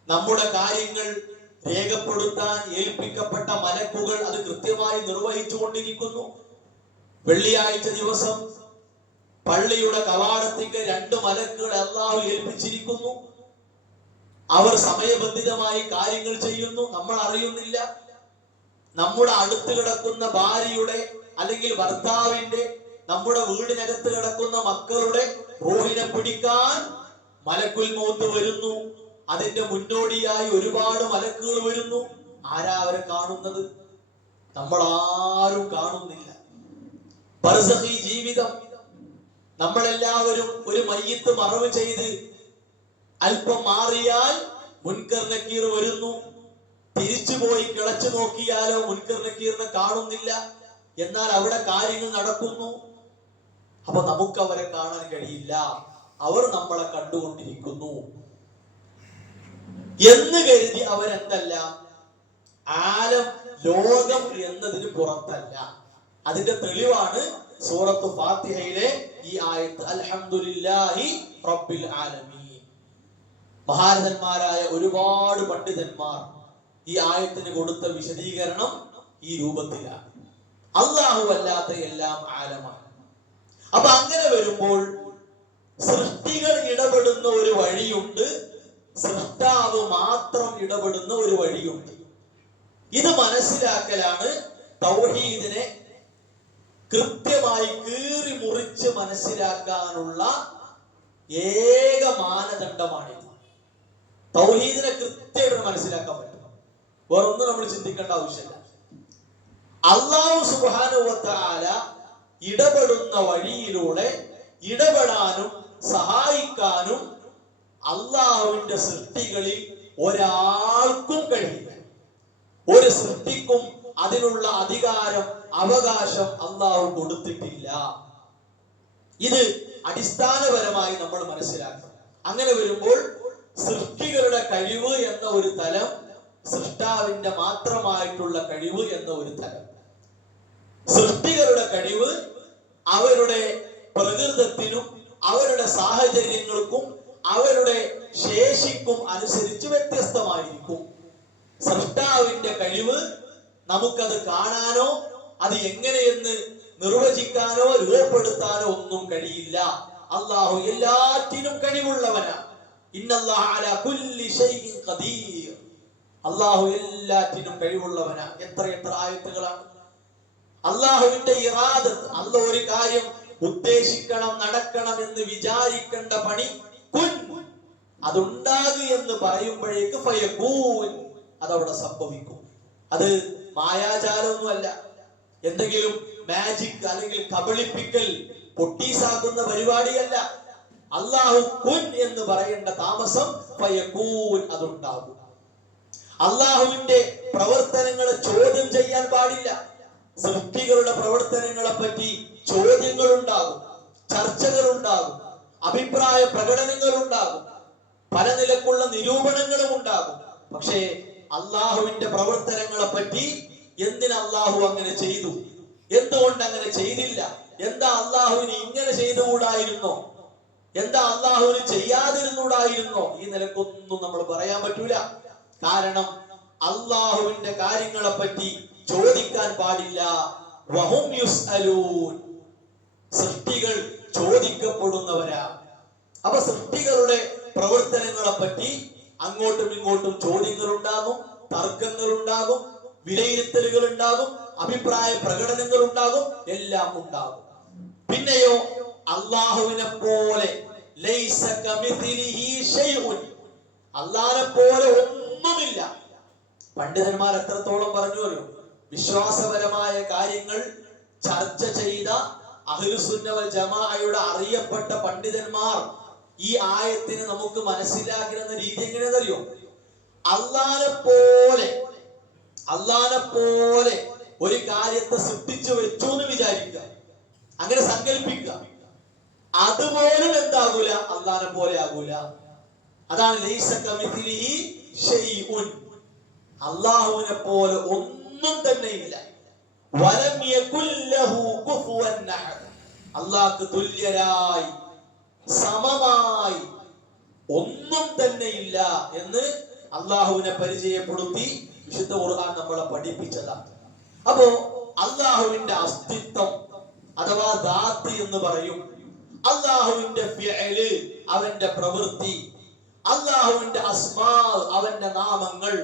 നമ്മുടെ കാര്യങ്ങൾ രേഖപ്പെടുത്താൻ ഏൽപ്പിക്കപ്പെട്ട മലക്കുകൾ അത് കൃത്യമായി നിർവഹിച്ചു കൊണ്ടിരിക്കുന്നു. വെള്ളിയാഴ്ച ദിവസം പള്ളിയുടെ കവാടത്തേക്ക് 2 മലക്കുകളെ അല്ലാഹു ഏൽപ്പിച്ചിരിക്കുന്നു. അവർ സമയബന്ധിതമായി കാര്യങ്ങൾ ചെയ്യുന്നു, നമ്മൾ അറിയുന്നില്ല. നമ്മുടെ അടുത്ത് കിടക്കുന്ന ഭാര്യയുടെ അല്ലെങ്കിൽ ഭർത്താവിന്റെ, നമ്മുടെ വീടിനകത്ത് കിടക്കുന്ന മക്കളുടെ റൂഹിനെ പിടിക്കാൻ മലക്കുൽ മൗത്ത് വരുന്നു. അതിന്റെ മുന്നോടിയായി ഒരുപാട് മലക്കുകൾ വരുന്നു. ആരാ അവരെ കാണുന്നത്? നമ്മൾ ആരും കാണുന്നില്ല. ബർസഖി ജീവിതം, നമ്മളെല്ലാവരും ഒരു മയ്യിത്ത് മറവ് ചെയ്ത് അല്പം മാറിയാൽ മുൻകർ നക്കീർ വരുന്നു. തിരിച്ചുപോയി കിളച്ചു നോക്കിയാലോ മുൻകർ നക്കീറിനെ കാണുന്നില്ല. എന്നാൽ അവിടെ കാര്യങ്ങൾ നടക്കുന്നു. അപ്പൊ നമുക്ക് അവരെ കാണാൻ കഴിയില്ല. അവർ നമ്മളെ കണ്ടുകൊണ്ടിരിക്കുന്നു എന്ന് കരുതി അവരെന്തല്ല, ആലം ലോകം എന്നതിന് പുറത്തല്ല. അതിന്റെ തെളിവാണ് സൂറത്ത് ഫാത്തിഹയിലെ ഈ ആയത്ത്, അൽഹംദുലില്ലാഹി റബ്ബിൽ ആലമീൻ. മഹാരഥന്മാരായ ഒരുപാട് പണ്ഡിതന്മാർ ഈ ആയത്തിന് കൊടുത്ത വിശദീകരണം ഈ രൂപത്തിലാണ്. അല്ലാഹു അല്ലാത്ത എല്ലാം ആലമാണ്. അപ്പൊ അങ്ങനെ വരുമ്പോൾ സൃഷ്ടികൾ ഇടപെടുന്ന ഒരു വഴിയുണ്ട്, സൃഷ്ടാവ് മാത്രം ഇടപെടുന്ന ഒരു വഴിയുണ്ട്. ഇത് മനസ്സിലാക്കലാണ് തൗഹീദിനെ കൃത്യമായി കീറി മുറിച്ച് മനസ്സിലാക്കാനുള്ള ഏക മാനദണ്ഡമാണിത്. തൗഹീദിനെ കൃത്യമായിട്ട് മനസ്സിലാക്കാൻ പറ്റും. വേറൊന്നും നമ്മൾ ചിന്തിക്കേണ്ട ആവശ്യമില്ല. അല്ലാഹു സുബ്ഹാനഹു വ തആല ഇടപെടുന്ന വഴിയിലൂടെ ഇടപെടാനും സഹായിക്കാനും അല്ലാഹുവിന്റെ സൃഷ്ടികളിൽ ഒരാൾക്കും കഴിയില്ല. ഒരു സൃഷ്ടിക്കും അതിനുള്ള അധികാരം അവകാശം അല്ലാഹു കൊടുത്തിട്ടില്ല. ഇത് അടിസ്ഥാനപരമായി നമ്മൾ മനസ്സിലാക്കണം. അങ്ങനെ വരുമ്പോൾ സൃഷ്ടികളുടെ കഴിവ് എന്ന ഒരു തലം, സൃഷ്ടാവിന്റെ മാത്രമായിട്ടുള്ള കഴിവ് എന്ന ഒരു തലം. സൃഷ്ടികളുടെ കഴിവ് അവരുടെ പ്രകൃതത്തിനും അവരുടെ സാഹചര്യങ്ങൾക്കും അവരുടെ ശേഷിക്കും അനുസരിച്ച് വ്യത്യസ്തമായിരിക്കും. സൃഷ്ടാവിന്റെ കഴിവ് നമുക്കത് കാണാനോ അത് എങ്ങനെയെന്ന് നിർവചിക്കാനോ രൂപപ്പെടുത്താനോ ഒന്നും കഴിയില്ല. അല്ലാഹു എല്ലാറ്റിനും കഴിവുള്ളവനാണ്. ഇന്നല്ലാഹ അലാ കുല്ലി ശൈഇൻ ഖദീർ. അല്ലാഹു എല്ലാറ്റിനും കഴിവുള്ളവനാണ്. എത്ര ആയത്തുകളാണ്. അല്ലാഹുവിന്റെ ഇറാദത്ത്, അല്ലാഹു ഒരു കാര്യം ഉദ്ദേശിക്കണം, നടക്കണം എന്ന് വിചാരിക്കേണ്ട പണി കുൻ, അതുണ്ടാകു എന്ന് പറയുമ്പോഴേക്ക് ഫയകൂൻ, അതവിടെ സംഭവിക്കും. അത് മായാജാലമൊന്നുമല്ല, എന്തെങ്കിലും മാജിക് അല്ലെങ്കിൽ കബളിപ്പിക്കൽ പൊട്ടീസാക്കുന്ന പരിപാടിയല്ല. അല്ലാഹു കുൻ എന്ന് പറയേണ്ട താമസം ഫയകൂൻ, അതുണ്ടാകും. അല്ലാഹുവിന്റെ പ്രവർത്തനങ്ങളെ ചോദ്യം ചെയ്യാൻ പാടില്ല. സൃഷ്ടികളുടെ പ്രവർത്തനങ്ങളെ പറ്റി ചോദ്യങ്ങൾ ഉണ്ടാകും, ചർച്ചകൾ ഉണ്ടാകും, അഭിപ്രായ പ്രകടനങ്ങൾ ഉണ്ടാകും, പല നിലക്കുള്ള നിരൂപണങ്ങളും ഉണ്ടാകും. പക്ഷേ അല്ലാഹുവിന്റെ പ്രവർത്തനങ്ങളെ പറ്റി എന്തിന് അല്ലാഹു അങ്ങനെ ചെയ്തു, എന്തുകൊണ്ട് അങ്ങനെ ചെയ്തില്ല, എന്താ അല്ലാഹുവിന് ഇങ്ങനെ ചെയ്തുകൂടായിരുന്നോ, എന്താ അല്ലാഹുവിന് ചെയ്യാതിരുന്നൂടായിരുന്നോ, ഈ നിലക്കൊന്നും നമ്മൾ പറയാൻ പറ്റൂല. കാരണം അല്ലാഹുവിന്റെ കാര്യങ്ങളെ പറ്റി ചോദിക്കാൻ പാടില്ല. വഹും യുസ്അലൂൻ, സൃഷ്ടികൾ ചോദിക്കപ്പെടുന്നവരാ. അപ്പൊ സൃഷ്ടികളുടെ പ്രവർത്തനങ്ങളെ പറ്റി അങ്ങോട്ടും ഇങ്ങോട്ടും ചോദ്യങ്ങൾ ഉണ്ടാകും, തർക്കങ്ങൾ ഉണ്ടാകും, വിലയിരുത്തലുകൾ ഉണ്ടാകും, അഭിപ്രായ പ്രകടനങ്ങൾ ഉണ്ടാകും, എല്ലാം ഉണ്ടാകും. പിന്നെയോ അല്ലാഹുവിനെ പോലെ ലൈസ കമിഥിലിഹി ശൈഉൻ, അല്ലാഹുവിനെ പോലെ ഒന്നുമില്ല. പണ്ഡിതന്മാർ എത്രത്തോളം പറഞ്ഞു അറിയോ? വിശ്വാസപരമായ കാര്യങ്ങൾ ചർച്ച ചെയ്ത അഹ്ലുസുന്ന വൽ ജമാഅയുടെ അറിയപ്പെട്ട പണ്ഡിതന്മാർ ഈ ആയത്തിനെ നമുക്ക് മനസ്സിലാക്കുന്ന രീതി എങ്ങനെയാണെന്ന് അറിയോ? അല്ലാഹുവിനെ പോലെ ഒരു കാര്യത്തെ സൃഷ്ടിച്ചു വെച്ചു എന്ന് വിചാരിക്കുക, അങ്ങനെ സങ്കല്പിക്കുക. അതുപോലും എന്താകൂല, അല്ലാഹുവിനെ പോലെ ആകൂല. അതാണ് ലൈസ കമിഥിലിഹി ശൈഉൻ, അല്ലാഹുവിനെ പോലെ ഒന്നും തന്നെ ഇല്ല. വലം യകുൽ ലഹു കുഫുവൻ അഹദ്, അല്ലാഹുവിന് തുല്യരായി സമമായി ഒന്നും തന്നെ ഇല്ല എന്ന് അല്ലാഹുവിനെ പരിചയപ്പെടുത്തി വിശുദ്ധ ഖുർആൻ നമ്മളെ പഠിപ്പിച്ചതാണ്. അപ്പോ അല്ലാഹുവിന്റെ അസ്തിത്വം അഥവാ ദാത്ത് എന്ന് പറയും, അല്ലാഹുവിന്റെ ഫിഅല് അവന്റെ പ്രവൃത്തി, അല്ലാഹുവിന്റെ അസ്മാ അവന്റെ നാമങ്ങൾ,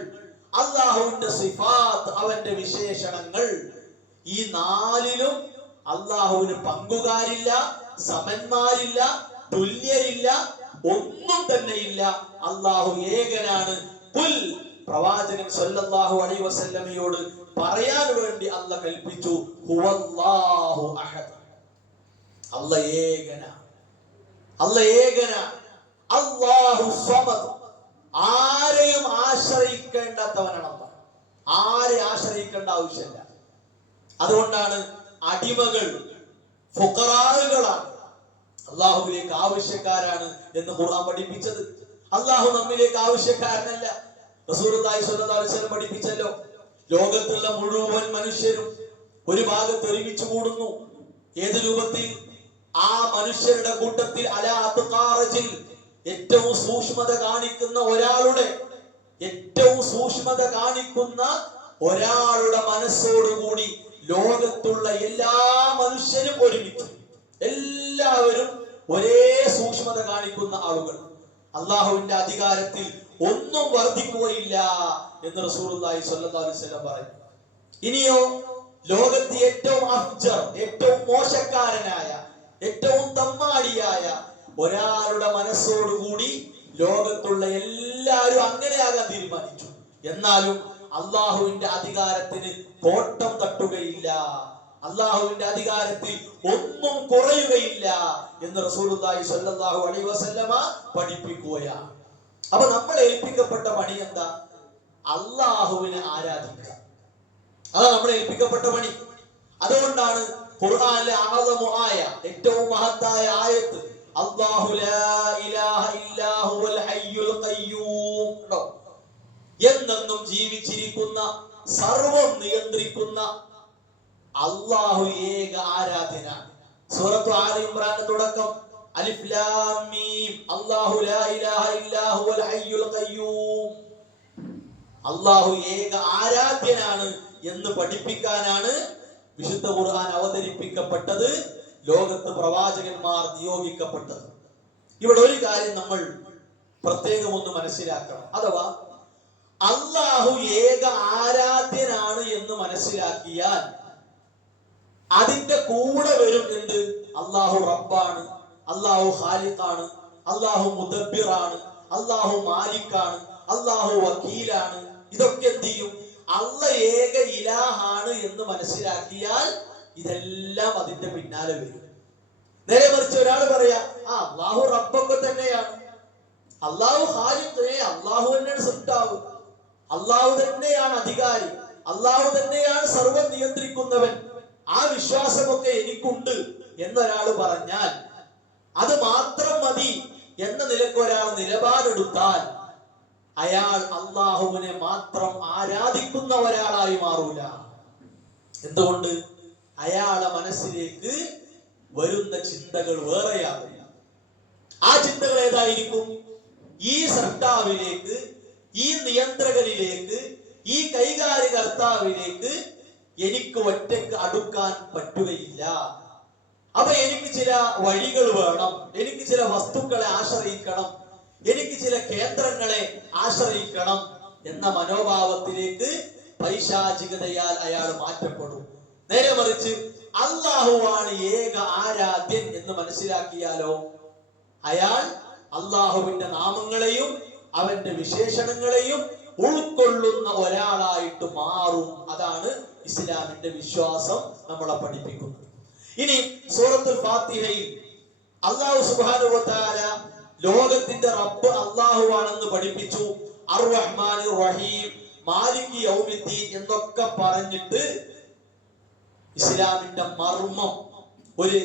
അല്ലാഹുവിന്റെ സിഫാത്ത് അവന്റെ വിശേഷണങ്ങൾ, ഈ നാലിലും അല്ലാഹുവിന് പങ്കുകാരില്ല, സമന്മാരില്ല, തുല്യരില്ല, ഒന്നും തന്നെ ഇല്ല. അല്ലാഹു ഏകനാണ്. ഖുൽ, പ്രവാചകൻ സല്ലല്ലാഹു അലൈഹി വസല്ലമയോട് പറയാൻ വേണ്ടി അല്ലാഹു കൽപ്പിച്ചു, ഹുവല്ലാഹു അഹദ്, അല്ലാഹു ഏകനാണ്, അല്ലാഹു ഏകനാണ്. അല്ലാഹു സ്വമദ്, ആരെയും ആശ്രയിക്കേണ്ടാത്തവനാണ് അല്ലാഹ്. ആരെ ആശ്രയിക്കേണ്ട ആവശ്യമില്ല. അതുകൊണ്ടാണ് അടിമകൾ ഫുഖറാകളാണ്, അല്ലാഹുവിലേക്ക് ആവശ്യക്കാരാണ് എന്ന് ഖുർആൻ പഠിപ്പിച്ചത്. അല്ലാഹു നമ്മിലേക്ക് ആവശ്യക്കാരനല്ല. റസൂലുള്ളാഹി സ്വല്ലല്ലാഹു അലൈഹി വസല്ലം പഠിപ്പിച്ചല്ലോ, ലോകത്തുള്ള മുഴുവൻ മനുഷ്യരും ഒരു ഭാഗത്ത് ഒരുമിച്ച് കൂടുന്നു. ഏത് രൂപത്തിൽ? ആ മനുഷ്യരുടെ കൂട്ടത്തിൽ അലാ അത്ഖാറജിൽ, ഏറ്റവും സൂക്ഷ്മത കാണിക്കുന്ന ഒരാളുടെ, ഏറ്റവും സൂക്ഷ്മത കാണിക്കുന്ന ഒരാളുടെ മനസ്സോടുകൂടി ലോകത്തുള്ള എല്ലാ മനുഷ്യരും ഒരുമിച്ച്, എല്ലാവരും ഒരേ സൂക്ഷ്മത കാണിക്കുന്ന ആളുകൾ. അള്ളാഹുവിന്റെ അധികാരത്തിൽ ഒന്നും വർദ്ധിക്കുകയില്ല എന്ന് റസൂലുള്ളാഹി സ്വല്ലല്ലാഹു അലൈഹി വസല്ലം പറഞ്ഞു. ഇനിയോ ലോകത്തെ ഏറ്റവും അഫ്ജർ, ഏറ്റവും മോശക്കാരനായ, ഏറ്റവും തമ്മാടിയായ ഒരാളുടെ മനസ്സോടുകൂടി ലോകത്തുള്ള എല്ലാവരും അങ്ങനെയാകാൻ തീരുമാനിച്ചു. എന്നാലും അള്ളാഹുവിന്റെ അധികാരത്തിന് കോട്ടം തട്ടുകയില്ല, അള്ളാഹുവിന്റെ അധികാരത്തിൽ ഒന്നും കുറയുകയില്ല എന്ന് റസൂലുള്ളാഹി സ്വല്ലല്ലാഹു അലൈഹി വസല്ലമ പഠിപ്പിക്കുകയാണ്. അപ്പൊ നമ്മൾ ഏൽപ്പിക്കപ്പെട്ട പണി എന്താ? അള്ളാഹുവിനെ ആരാധിക്കുക. അതാണ് നമ്മൾ ഏൽപ്പിക്കപ്പെട്ട പണി. അതുകൊണ്ടാണ് ഖുർആനിലെ അഅ്ളമു ആയ, ഏറ്റവും മഹത്തായ ആയത്ത് അല്ലാഹു ലാ ഇലാഹ ഇല്ലാ ഹുവൽ ഹയ്യുൽ ഖയ്യൂം. എന്നെന്നും ജീവിച്ചിരിക്കുന്ന, സർവം നിയന്ത്രിക്കുന്ന അല്ലാഹു ഏക ആരാധ്യനാണ്. സൂറത്തു ആല ഇംറാന്റെ തുടക്കം അലിഫ് ലാം മീം അല്ലാഹു ലാ ഇലാഹ ഇല്ലാ ഹുവൽ ഹയ്യുൽ ഖയ്യൂം. അല്ലാഹു ഏക ആരാധ്യനാണ് എന്ന് പഠിപ്പിക്കാനാണ് വിശുദ്ധ ഖുർആൻ അവതരിപ്പിക്കപ്പെട്ടത്, ലോകത്ത് പ്രവാചകന്മാർ നിയോഗിക്കപ്പെട്ടത്. ഇവിടെ ഒരു കാര്യം നമ്മൾ പ്രത്യേകം ഒന്ന് മനസ്സിലാക്കണം. അഥവാ അല്ലാഹു ഏക ആരാധ്യനാണ് എന്ന് മനസ്സിലാക്കിയാൽ അതിന്റെ കൂടെ വരും എന്ത്? അല്ലാഹു റബ്ബാണ്, അല്ലാഹു ഖാലിഖാണ്, അല്ലാഹു മുദബ്ബിറാണ്, അല്ലാഹു മാലിക്കാണ്, അല്ലാഹു വക്കീലാണ്. ഇതൊക്കെ എന്ത് ചെയ്യും? അല്ലാഹു ഏക ഇലാഹാണ് എന്ന് മനസ്സിലാക്കിയാൽ ഇതെല്ലാം അതിന്റെ പിന്നാലെ വരും. നേരെ മറിച്ച് ഒരാൾ പറയാ അല്ലാഹു റബ്ബൊക്കെ തന്നെയാണ്, അല്ലാഹു ഖാലിഖ്, അല്ലാഹു തന്നെയാണ് സൃഷ്ടാവ്, അല്ലാഹു തന്നെയാണ് അധികാരി, അല്ലാഹു തന്നെയാണ് സർവ്വം നിയന്ത്രിക്കുന്നവൻ, ആ വിശ്വാസമൊക്കെ എനിക്കുണ്ട് എന്നൊരാൾ പറഞ്ഞാൽ, അത് മാത്രം മതി എന്ന നിലക്ക് ഒരാൾ നിലപാടെടുത്താൽ അയാൾ അള്ളാഹുവിനെ മാത്രം ആരാധിക്കുന്ന ഒരാളായി മാറൂല. എന്തുകൊണ്ട്? അയാളുടെ മനസ്സിലേക്ക് വരുന്ന ചിന്തകൾ വേറെയാകും. ആ ചിന്തകൾ ഏതായിരിക്കും? ഈ സൃഷ്ടാവിലേക്ക്, ഈ നിയന്ത്രകനിലേക്ക്, ഈ കൈകാര്യകർത്താവിലേക്ക് എനിക്ക് ഒറ്റയ്ക്ക് അടുക്കാൻ പറ്റുകയില്ല. അപ്പൊ എനിക്ക് ചില വഴികൾ വേണം, എനിക്ക് ചില വസ്തുക്കളെ ആശ്രയിക്കണം, എനിക്ക് ചില കേന്ദ്രങ്ങളെ ആശ്രയിക്കണം എന്ന മനോഭാവത്തിലേക്ക് പൈശാചികതയാൽ അയാൾ മാറ്റപ്പെടും. നേരെ മറിച്ച് അല്ലാഹുവാണ് ഏക ആരാധ്യൻ എന്ന് മനസ്സിലാക്കിയാലോ അയാൾ അല്ലാഹുവിന്റെ നാമങ്ങളെയും അവന്റെ വിശേഷണങ്ങളെയും ഉൾക്കൊള്ളുന്ന ഒരാളായിട്ട് മാറും. അതാണ് ഇസ്ലാമിന്റെ വിശ്വാസം നമ്മളെ പഠിപ്പിക്കുന്നത്. ഇനി സൂറത്തുൽ ഫാത്തിഹയിൽ അല്ലാഹു സുബ്ഹാനഹു വ തആല ലോകത്തിന്റെ റബ്ബ് അല്ലാഹുവാണെന്ന് പഠിപ്പിച്ചു. അർ റഹ്മാനിർ റഹീം, മാലിക് യൗമിദ്ദീൻ എന്നൊക്കെ പറഞ്ഞിട്ട് ഇസ്ലാമിന്റെ മർമ്മം ഒരു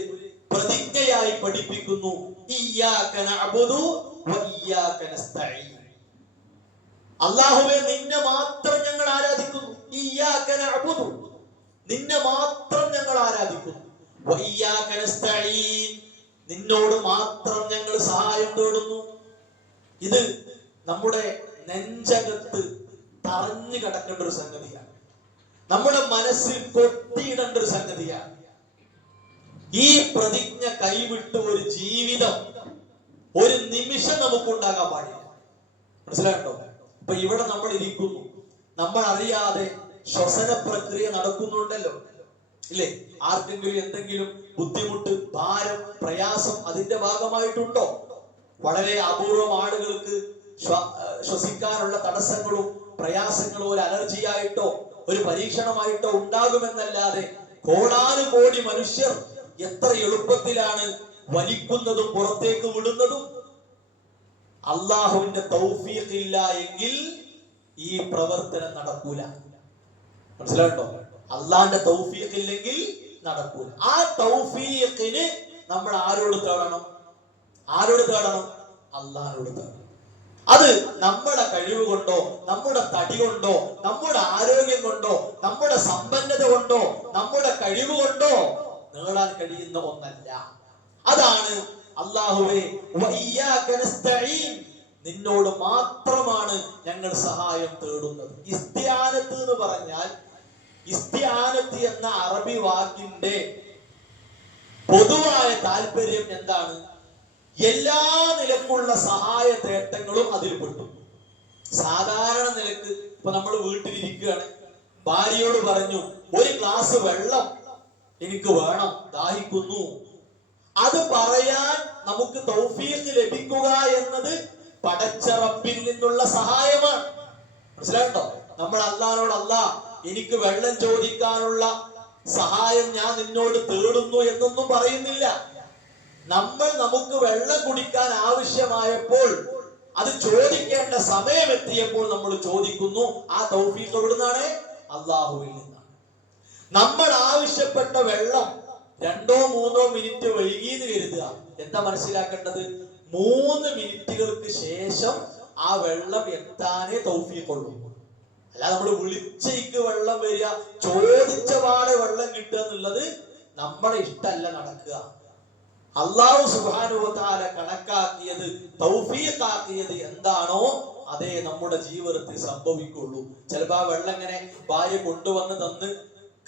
പ്രതിജ്ഞയായി പഠിപ്പിക്കുന്നു. ഇയ്യാക നഅ്ബുദു വ ഇയ്യാക നസ്തഈൻ. അല്ലാഹുവേ, നിന്നെ മാത്രം ഞങ്ങൾ ആരാധിക്കുന്നു. ഇയ്യാക നഅ്ബുദു, നിന്നെ മാത്രം ഞങ്ങൾ ആരാധിക്കുന്നു. വ ഇയ്യാക നസ്തഈൻ, നിന്നോട് മാത്രം ഞങ്ങൾ സഹായം തേടുന്നു. ഇത് നമ്മുടെ നെഞ്ചകത്ത് തറഞ്ഞു കിടക്കേണ്ട ഒരു സംഗതിയാണ്, നമ്മുടെ മനസ്സിൽ കൊത്തിയിടേണ്ട ഒരു സംഗതിയാണ്. ഈ പ്രതിജ്ഞ കൈവിട്ട് ഒരു ജീവിതം, ഒരു നിമിഷം നമുക്കുണ്ടാകാൻ പാടില്ല. മനസ്സിലായോ? ഇപ്പൊ ഇവിടെ നമ്മൾ ഇരിക്കുന്നു, നമ്മൾ അറിയാതെ ശ്വസന പ്രക്രിയ നടക്കുന്നുണ്ടല്ലോ, ഇല്ലേ? ആർക്കെങ്കിലും എന്തെങ്കിലും ബുദ്ധിമുട്ട്, ഭാരം, പ്രയാസം അതിന്റെ ഭാഗമായിട്ടുണ്ടോ? വളരെ അപൂർവം ആളുകൾക്ക് ശ്വസിക്കാനുള്ള തടസ്സങ്ങളും പ്രയാസങ്ങളും ഒരു അലർജി ആയിട്ടോ ഒരു പരീക്ഷണമായിട്ടോ ഉണ്ടാകുമെന്നല്ലാതെ കോടാനുകോടി മനുഷ്യർ എത്ര എളുപ്പത്തിലാണ് വലിക്കുന്നതും പുറത്തേക്ക് വിടുന്നതും. അള്ളാഹുവിന്റെ തൗഫീഖ് ഇല്ല എങ്കിൽ ഈ പ്രവർത്തനം നടക്കൂല. മനസ്സിലായോ? അള്ളാന്റെ തൗഫീഖ് ഇല്ലെങ്കിൽ നടക്കൂല. ആ തൗഫീഖിന് നമ്മൾ ആരോട് തേടണം? ആരോട് തേടണം? അള്ളാഹിനോട് തേടണം. അത് നമ്മുടെ കഴിവ് കൊണ്ടോ, നമ്മുടെ തടി കൊണ്ടോ, നമ്മുടെ ആരോഗ്യം കൊണ്ടോ, നമ്മുടെ സമ്പന്നത കൊണ്ടോ, നമ്മുടെ കഴിവ് കൊണ്ടോ നേടാൻ കഴിയുന്ന ഒന്നല്ല. അതാണ് അല്ലാഹുവേ വഇയ്യാക നസ്തഈൻ, നിന്നോട് മാത്രമാണ് ഞങ്ങൾ സഹായം തേടുന്നത്. ഇസ്തിആനത്ത് എന്ന് പറഞ്ഞാൽ, ഇസ്തിആനത്ത് എന്ന അറബി വാക്കിന്റെ പൊതുവായ താല്പര്യം എന്താണ്? എല്ലാ നിലക്കുള്ള സഹായ തേട്ടങ്ങളും അതിൽ പെട്ടു. സാധാരണ നിലക്ക് ഇപ്പൊ നമ്മൾ വീട്ടിലിരിക്കുകയാണ്, ഭാര്യയോട് പറഞ്ഞു ഒരു ഗ്ലാസ് വെള്ളം എനിക്ക് വേണം, ദാഹിക്കുന്നു. അത് പറയാൻ നമുക്ക് തൗഫീഖ് ലഭിക്കുക എന്നത് പടച്ച റബ്ബിൽ നിന്നുള്ള സഹായമാണ്. മനസ്സിലായോ? നമ്മൾ അല്ലാഹുവോട് അല്ലാഹ് എനിക്ക് വെള്ളം ചോദിക്കാനുള്ള സഹായം ഞാൻ നിന്നോട് തേടുന്നു എന്നൊന്നും പറയുന്നില്ല. നമ്മൾ നമുക്ക് വെള്ളം കുടിക്കാൻ ആവശ്യമായപ്പോൾ, അത് ചോദിക്കേണ്ട സമയം എത്തിയപ്പോൾ നമ്മൾ ചോദിക്കുന്നു. ആ തൗഫീഖ് എവിടുന്നാണ്? അല്ലാഹുവിൽ നിന്നാണ്. നമ്മൾ ആവശ്യപ്പെട്ട വെള്ളം 2-3 മിനിറ്റ് വൈകിയെന്ന് കരുതുക. എന്താ മനസ്സിലാക്കേണ്ടത്? 3 മിനിറ്റുകൾക്ക് ശേഷം ആ വെള്ളം എത്താനേ തൗഫീഖുള്ളൂ. അല്ലാതെ നമ്മൾ വിളിച്ചേക്ക് വെള്ളം വരിക, ചോദിച്ച പാടെ വെള്ളം കിട്ടുക എന്നുള്ളത് നമ്മുടെ ഇഷ്ടമല്ല നടക്കുക. അല്ലാഹു സുബ്ഹാനഹു വ തആല കണക്കാക്കിയത്, തൗഫീഖാക്കിയത് എന്താണോ അതേ നമ്മുടെ ജീവിതത്തിൽ സംഭവിക്കുള്ളൂ. ചിലപ്പോ ആ വെള്ളം ഇങ്ങനെ ഭാര്യ കൊണ്ടുവന്ന് തന്ന്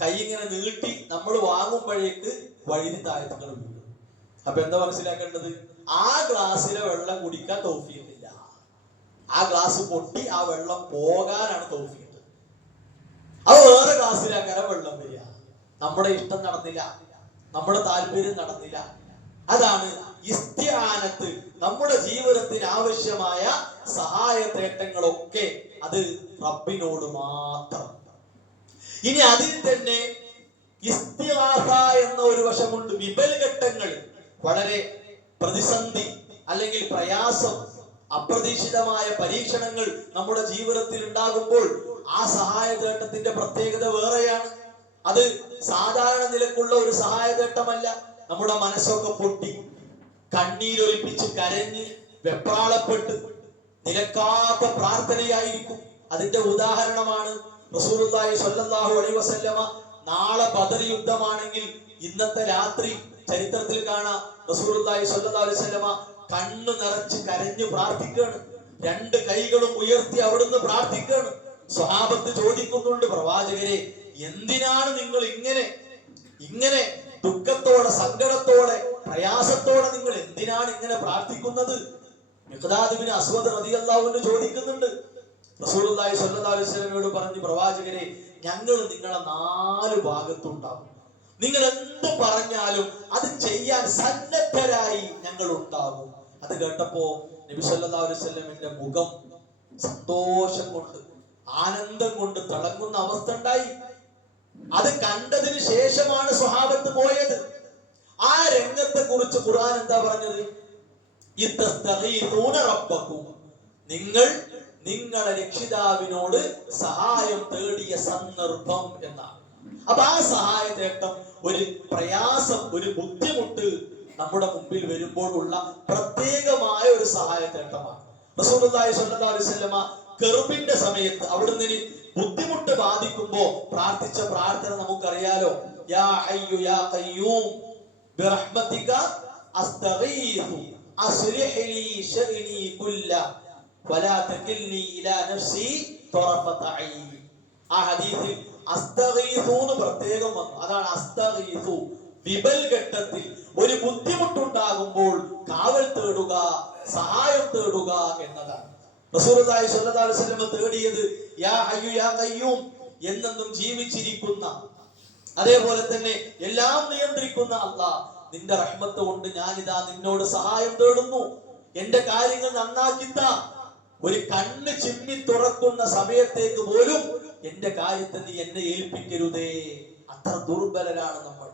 കൈ ഇങ്ങനെ നീട്ടി നമ്മൾ വാങ്ങുമ്പോഴേക്ക് വഴുതി താഴത്തേക്ക് വീഴും. അപ്പൊ എന്താ മനസ്സിലാക്കേണ്ടത്? ആ ഗ്ലാസ്സിലെ വെള്ളം കുടിക്കാൻ തൗഫീഖില്ല. ആ ഗ്ലാസ് പൊട്ടി ആ വെള്ളം പോകാനാണ് തൗഫീഖ്. അത് വേറെ ഗ്ലാസ്സിലാക്കാനും വെള്ളം വരിക. നമ്മുടെ ഇഷ്ടം നടന്നില്ല, നമ്മുടെ താല്പര്യം നടന്നില്ല. അതാണ് ഇസ്തിആനത്ത്. നമ്മുടെ ജീവിതത്തിന് ആവശ്യമായ സഹായ തേട്ടങ്ങളൊക്കെ അത് റബ്ബിനോട് മാത്രം. ഇനി അതിൽ തന്നെ ഇസ്തിഗാസ എന്ന ഒരു വശമുണ്ട്. വിപൽഘട്ടങ്ങൾ, വളരെ പ്രതിസന്ധി അല്ലെങ്കിൽ പ്രയാസം, അപ്രതീക്ഷിതമായ പരീക്ഷണങ്ങൾ നമ്മുടെ ജീവിതത്തിൽ ഉണ്ടാകുമ്പോൾ ആ സഹായ തേട്ടത്തിന്റെ പ്രത്യേകത വേറെയാണ്. അത് സാധാരണ നിലക്കുള്ള ഒരു സഹായ തേട്ടമല്ല. നമ്മുടെ മനസ്സൊക്കെ പൊട്ടി, കണ്ണീരൊലിപ്പിച്ച് കരഞ്ഞ് വെപ്രാളപ്പെട്ട് നിലക്കാത്ത പ്രാർത്ഥനയായിരിക്കും. അതിന്റെ ഉദാഹരണമാണ് റസൂലുള്ളാഹി സ്വല്ലല്ലാഹു അലൈഹി വസല്ലമ നാളെ ബദർ യുദ്ധമാണെങ്കിൽ ഇന്നത്തെ രാത്രി ചരിത്രത്തിൽ കാണാം, റസൂലുള്ളാഹി സ്വല്ലല്ലാഹു അലൈഹി വസല്ലമ കണ്ണു നിറച്ച് കരഞ്ഞു പ്രാർത്ഥിക്കുകയാണ്. 2 കൈകളും ഉയർത്തി അവിടുന്ന് പ്രാർത്ഥിക്കുകയാണ്. സ്വഹാബത്ത് ചോദിക്കുന്നുണ്ട്, പ്രവാചകരെ എന്തിനാണ് നിങ്ങൾ ഇങ്ങനെ ദുഃഖത്തോടെ, സങ്കടത്തോടെ, പ്രയാസത്തോടെ നിങ്ങൾ എന്തിനാണ് ഇങ്ങനെ പ്രാർത്ഥിക്കുന്നത്? മിഖ്ദാദ് ഇബ്നു അസ്വദ് റളിയല്ലാഹു അൻഹു ചോദിക്കുന്നുണ്ട്. റസൂലുള്ളാഹി സ്വല്ലല്ലാഹു അലൈഹി വസല്ലമയോട് പറഞ്ഞു, പ്രവാചകരെ ഞങ്ങൾ നിങ്ങളെ 4 ഭാഗത്തുണ്ടാവും. നിങ്ങൾ എന്ത് പറഞ്ഞാലും അത് ചെയ്യാൻ സന്നദ്ധരായി ഞങ്ങൾ ഉണ്ടാകും. അത് കേട്ടപ്പോ നബി സല്ലല്ലാഹു അലൈഹി വസല്ലമയുടെ മുഖം സന്തോഷം കൊണ്ട്, ആനന്ദം കൊണ്ട് തിളങ്ങുന്ന അവസ്ഥ ഉണ്ടായി. അത് കണ്ടതിന് ശേഷമാണ് സ്വഹാബത്ത് പോയത്. ആ രംഗത്തെ കുറിച്ച് ഖുർആൻ എന്താ പറഞ്ഞത്? ഇസ്തഗീഥൂന റബ്ബക്കും, നിങ്ങൾ നിങ്ങളുടെ രക്ഷിതാവിനോട് സഹായം തേടിയ സന്ദർഭം എന്നാണ്. അപ്പൊ ആ സഹായ തേട്ടം, ഒരു പ്രയാസം, ഒരു ബുദ്ധിമുട്ട് നമ്മുടെ മുമ്പിൽ വരുമ്പോഴുള്ള പ്രത്യേകമായ ഒരു സഹായ തേട്ടമാണ്. റസൂലുള്ളാഹി സ്വല്ലല്ലാഹു അലൈഹി വസല്ലമ കർബിന്റെ സമയത്ത് അവിടുന്ന് ബുദ്ധിമുട്ട് ബാധിക്കുമ്പോ പ്രാർത്ഥിച്ച പ്രാർത്ഥന നമുക്കറിയാലോ. യാ ഹയ്യു യാ ഖയ്യൂം ബിറഹ്മതിക അസ്തഗീഥു അസ്ലിഹ് ലീ ശഅനി കുല്ല വലാ തകിൽനി ഇലാ നഫ്സി തറഫത ഐൻ. ആ ഹദീസിൽ അസ്തഗീഥു എന്ന് പ്രത്യേകം വന്നു. അതാണ് അസ്തഗീഥു. വിപൽഘട്ടത്തിൽ ഒരു ബുദ്ധിമുട്ടുണ്ടാകുമ്പോൾ കാവൽ തേടുക, സഹായം തേടുക എന്നതാണ്. റസൂലുള്ളാഹി സ്വല്ലല്ലാഹു അലൈഹി വസല്ലം തേടിയത് യാ ഹയ്യു യാ ഖയ്യൂം, എന്നെന്നും ജീവിച്ചിരിക്കുന്ന, അതേപോലെ തന്നെ എല്ലാം നിയന്ത്രിക്കുന്ന അല്ലാഹ്, നിന്റെ റഹ്മത്ത് കൊണ്ട് ഞാനിതാ നിന്നോട് സഹായം തേടുന്നു. എന്റെ കാര്യങ്ങൾ നന്നാക്കിത്താ. ഒരു കണ്ണ് ചിമ്മി തുറക്കുന്ന സമയത്തേക്ക് പോലും എന്റെ കാര്യത്തെ നീ എന്നെ ഏൽപ്പിക്കരുതേ. അത്ര ദുർബലരാണ് നമ്മൾ.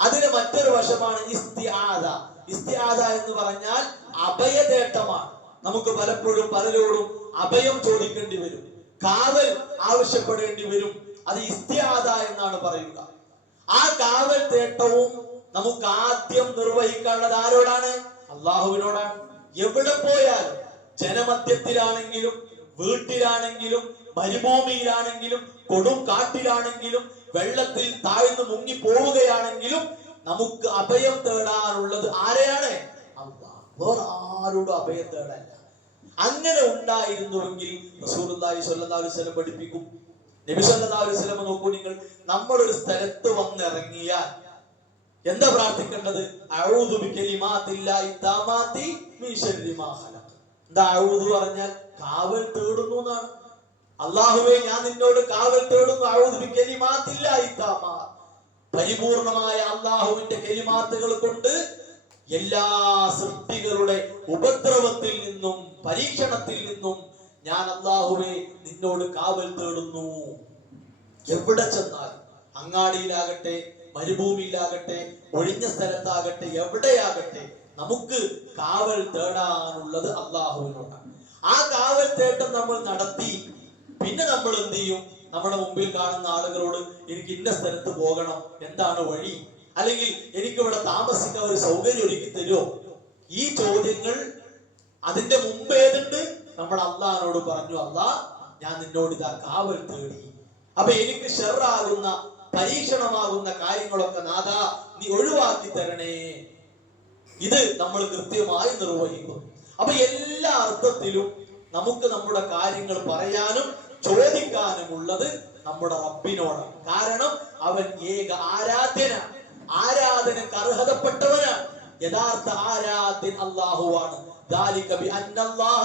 അതിന് മറ്റൊരു വശമാണ് ഇസ്തിആദ. ഇസ്തിആദ എന്ന് പറഞ്ഞാൽ അഭയതേട്ടമാണ്. നമുക്ക് പലപ്പോഴും പലരോടും അഭയം ചോദിക്കേണ്ടി വരും, കാവൽ ആവശ്യപ്പെടേണ്ടി വരും. അത് ഇസ്തിആദ എന്നാണ് പറയുക. ആ കാവൽ തേട്ടവും നമുക്ക് ആദ്യം നിർവഹിക്കാനുള്ളത് ആരോടാണ്? അള്ളാഹുവിനോടാണ്. എവിടെ പോയാലും, ജനമധ്യത്തിലാണെങ്കിലും, വീട്ടിലാണെങ്കിലും, മരുഭൂമിയിലാണെങ്കിലും, കൊടും കാട്ടിലാണെങ്കിലും, വെള്ളത്തിൽ താഴ്ന്നു മുങ്ങി പോവുകയാണെങ്കിലും നമുക്ക് അഭയം തേടാനുള്ളത് ആരെയാണ്? അല്ലാഹ്. വേറെ ആരോടും അഭയം തേടല്ല. അങ്ങനെ ഉണ്ടായിരുന്നുവെങ്കിൽ റസൂലുള്ളാഹി സ്വല്ലല്ലാഹു അലൈഹി വസല്ലം പഠിപ്പിക്കും. നബി സല്ലല്ലാഹു അലൈഹി വസല്ലം നോക്കൂ നിങ്ങൾ, നമ്മളൊരു സ്ഥലത്ത് വന്നിറങ്ങിയാൽ എന്താ പ്രാർത്ഥിക്കേണ്ടത്? അഊദു ബികലിമാത്തില്ലാഹി താമാത്തി മിൻ ശർരി മാ ഖലഖ്. എന്താ അഊദ് പറഞ്ഞാൽ കാവൽ തേടുന്നു എന്നാണ്. അല്ലാഹുവേ ഞാൻ നിന്നോട് കാവൽ തേടുന്നു, അഊദു ബികലിമാത്തില്ലാഹി തആല, പരിപൂർണമായ അല്ലാഹുവിന്റെ കലിമാത്തുകൾ കൊണ്ട് എല്ലാ സൃഷ്ടികളുടെ ഉപദ്രവത്തിൽ നിന്നും പരീക്ഷണത്തിൽ നിന്നും ഞാൻ അല്ലാഹുവേ നിന്നോട് കാവൽ തേടുന്നു. എവിടെ ചെന്നാലും, അങ്ങാടിയിലാകട്ടെ, മരുഭൂമിയിലാകട്ടെ, ഒഴിഞ്ഞ സ്ഥലത്താകട്ടെ, എവിടെയാകട്ടെ, നമുക്ക് കാവൽ തേടാനുള്ളത് അല്ലാഹുവിനോടാണ്. ആ കാവൽ തേട്ടം നമ്മൾ നടത്തി പിന്നെ നമ്മൾ എന്ത് ചെയ്യും? നമ്മുടെ മുമ്പിൽ കാണുന്ന ആളുകളോട് എനിക്ക് ഇന്ന സ്ഥലത്ത് പോകണം, എന്താണ് വഴി, അല്ലെങ്കിൽ എനിക്ക് ഇവിടെ താമസിക്കാൻ ഒരു സൗകര്യം ഒരുക്കി തരുമോ? ഈ ചോദ്യങ്ങൾ അതിന്റെ മുമ്പ് ഏതുണ്ട്? നമ്മൾ അള്ളാഹിനോട് പറഞ്ഞു, അല്ലാഹ് ഞാൻ നിന്നോട് ഇതാ കാവൽ തേടി, അപ്പൊ എനിക്ക് ഷർറാകുന്ന പരീക്ഷണമാകുന്ന കാര്യങ്ങളൊക്കെ നാഥാ നീ ഒഴിവാക്കി തരണേ. ഇത് നമ്മൾ കൃത്യമായി നിർവഹിക്കും. അപ്പൊ എല്ലാ അർത്ഥത്തിലും നമുക്ക് നമ്മുടെ കാര്യങ്ങൾ പറയാനും ചോദിക്കാനുമുള്ളത് നമ്മുടെ റബ്ബിനോടാണ്. കാരണം അവൻ ഏക ആരാധ്യനാണ്, ആരാധനക്ക് അർഹതപ്പെട്ടവനാണ്. യഥാർത്ഥ ആരാധ്യൻ അല്ലാഹുവാണ്. ذلك بأن الله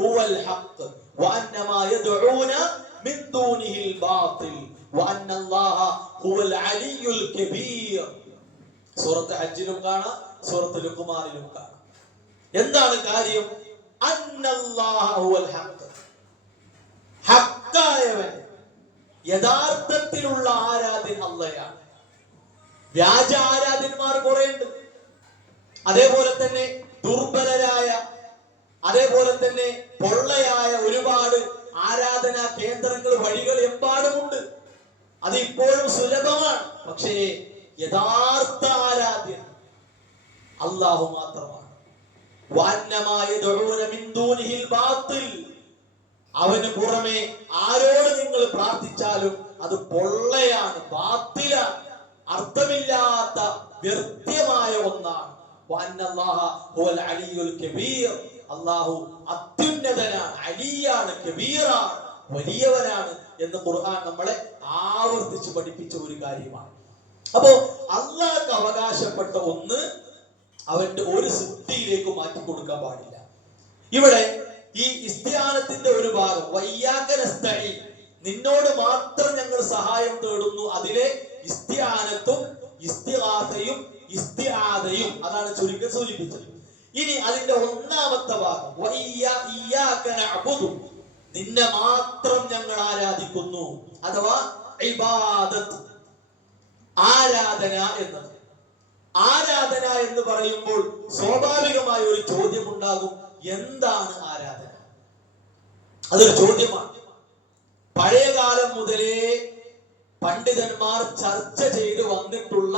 هو الحق وأن ما يدعون من دونه الباطل وأن الله هو العلي الكبير. സൂറത്ത് ഹജ്ജിലും കാണാം, സൂറത്ത് ലുഖ്മാനിലും കാണാം. എന്താണ് കാര്യം? അന്നല്ലാഹ ഹുവൽ ഹഖ്, ഹഖായവൻ, യഥാർത്ഥത്തിലുള്ള ആരാധ്യൻ അല്ലാഹയാണ്. വ്യാജ ആരാധ്യന്മാർ കുറെ ഉണ്ട്. അതേപോലെ തന്നെ ദുർബലരായ, അതേപോലെ തന്നെ പൊള്ളയായ ഒരുപാട് ആരാധനാ കേന്ദ്രങ്ങൾ, വഴികൾ എമ്പാടുമുണ്ട്. അത് ഇപ്പോഴും സുലഭമാണ്. പക്ഷേ യഥാർത്ഥ ആരാധ്യൻ അല്ലാഹു മാത്രമാണ്. അവന് പുറമെ ആരോട് നിങ്ങൾ പ്രാർത്ഥിച്ചാലും അത് പൊള്ളയാണ്, ബാത്തിലാണ്, അർത്ഥമില്ലാത്ത വ്യർത്ഥമായ ഒന്നാണ്. അല്ലാഹു അത്യുന്നതനാണ്, അലിയാണ്, കബീറാണ്, വലിയവനാണ് എന്ന് ഖുർആൻ നമ്മളെ ആവർത്തിച്ച് പഠിപ്പിച്ച ഒരു കാര്യമാണ്. അപ്പോ അല്ലാഹുക്ക് അവകാശപ്പെട്ട ഒന്ന് അവന്റെ ഒരു സൃഷ്ടിയിലേക്ക് മാറ്റി കൊടുക്കാൻ പാടില്ല. ഇവിടെ ഈ ഇസ്തിആനത്തിന്റെ ഒരു ഭാഗം വയ്യാക നസ്തഈൻ, നിന്നോട് മാത്രം ഞങ്ങൾ സഹായം തേടുന്നു, അതിലെ ഇസ്തിആനത്തും ഇസ്തിഗാസയും ഇസ്തിആദയും അതാണ് ചുരുക്കം സൂചിപ്പിച്ചത്. ഇനി അതിന്റെ ഒന്നാമത്തെ ഭാഗം വഇയ്യാക നഅബുദു, നിന്നെ മാത്രം ഞങ്ങൾ ആരാധിക്കുന്നു, അഥവാ ഇബാദത്ത്, ആരാധന എന്നത്. ആരാധന എന്ന് പറയുമ്പോൾ സ്വാഭാവികമായ ഒരു ചോദ്യം ഉണ്ടാകും, എന്താണ് ആരാധന? അതൊരു ചോദ്യമാണ്. പഴയകാലം മുതലേ പണ്ഡിതന്മാർ ചർച്ച ചെയ്ത് വന്നിട്ടുള്ള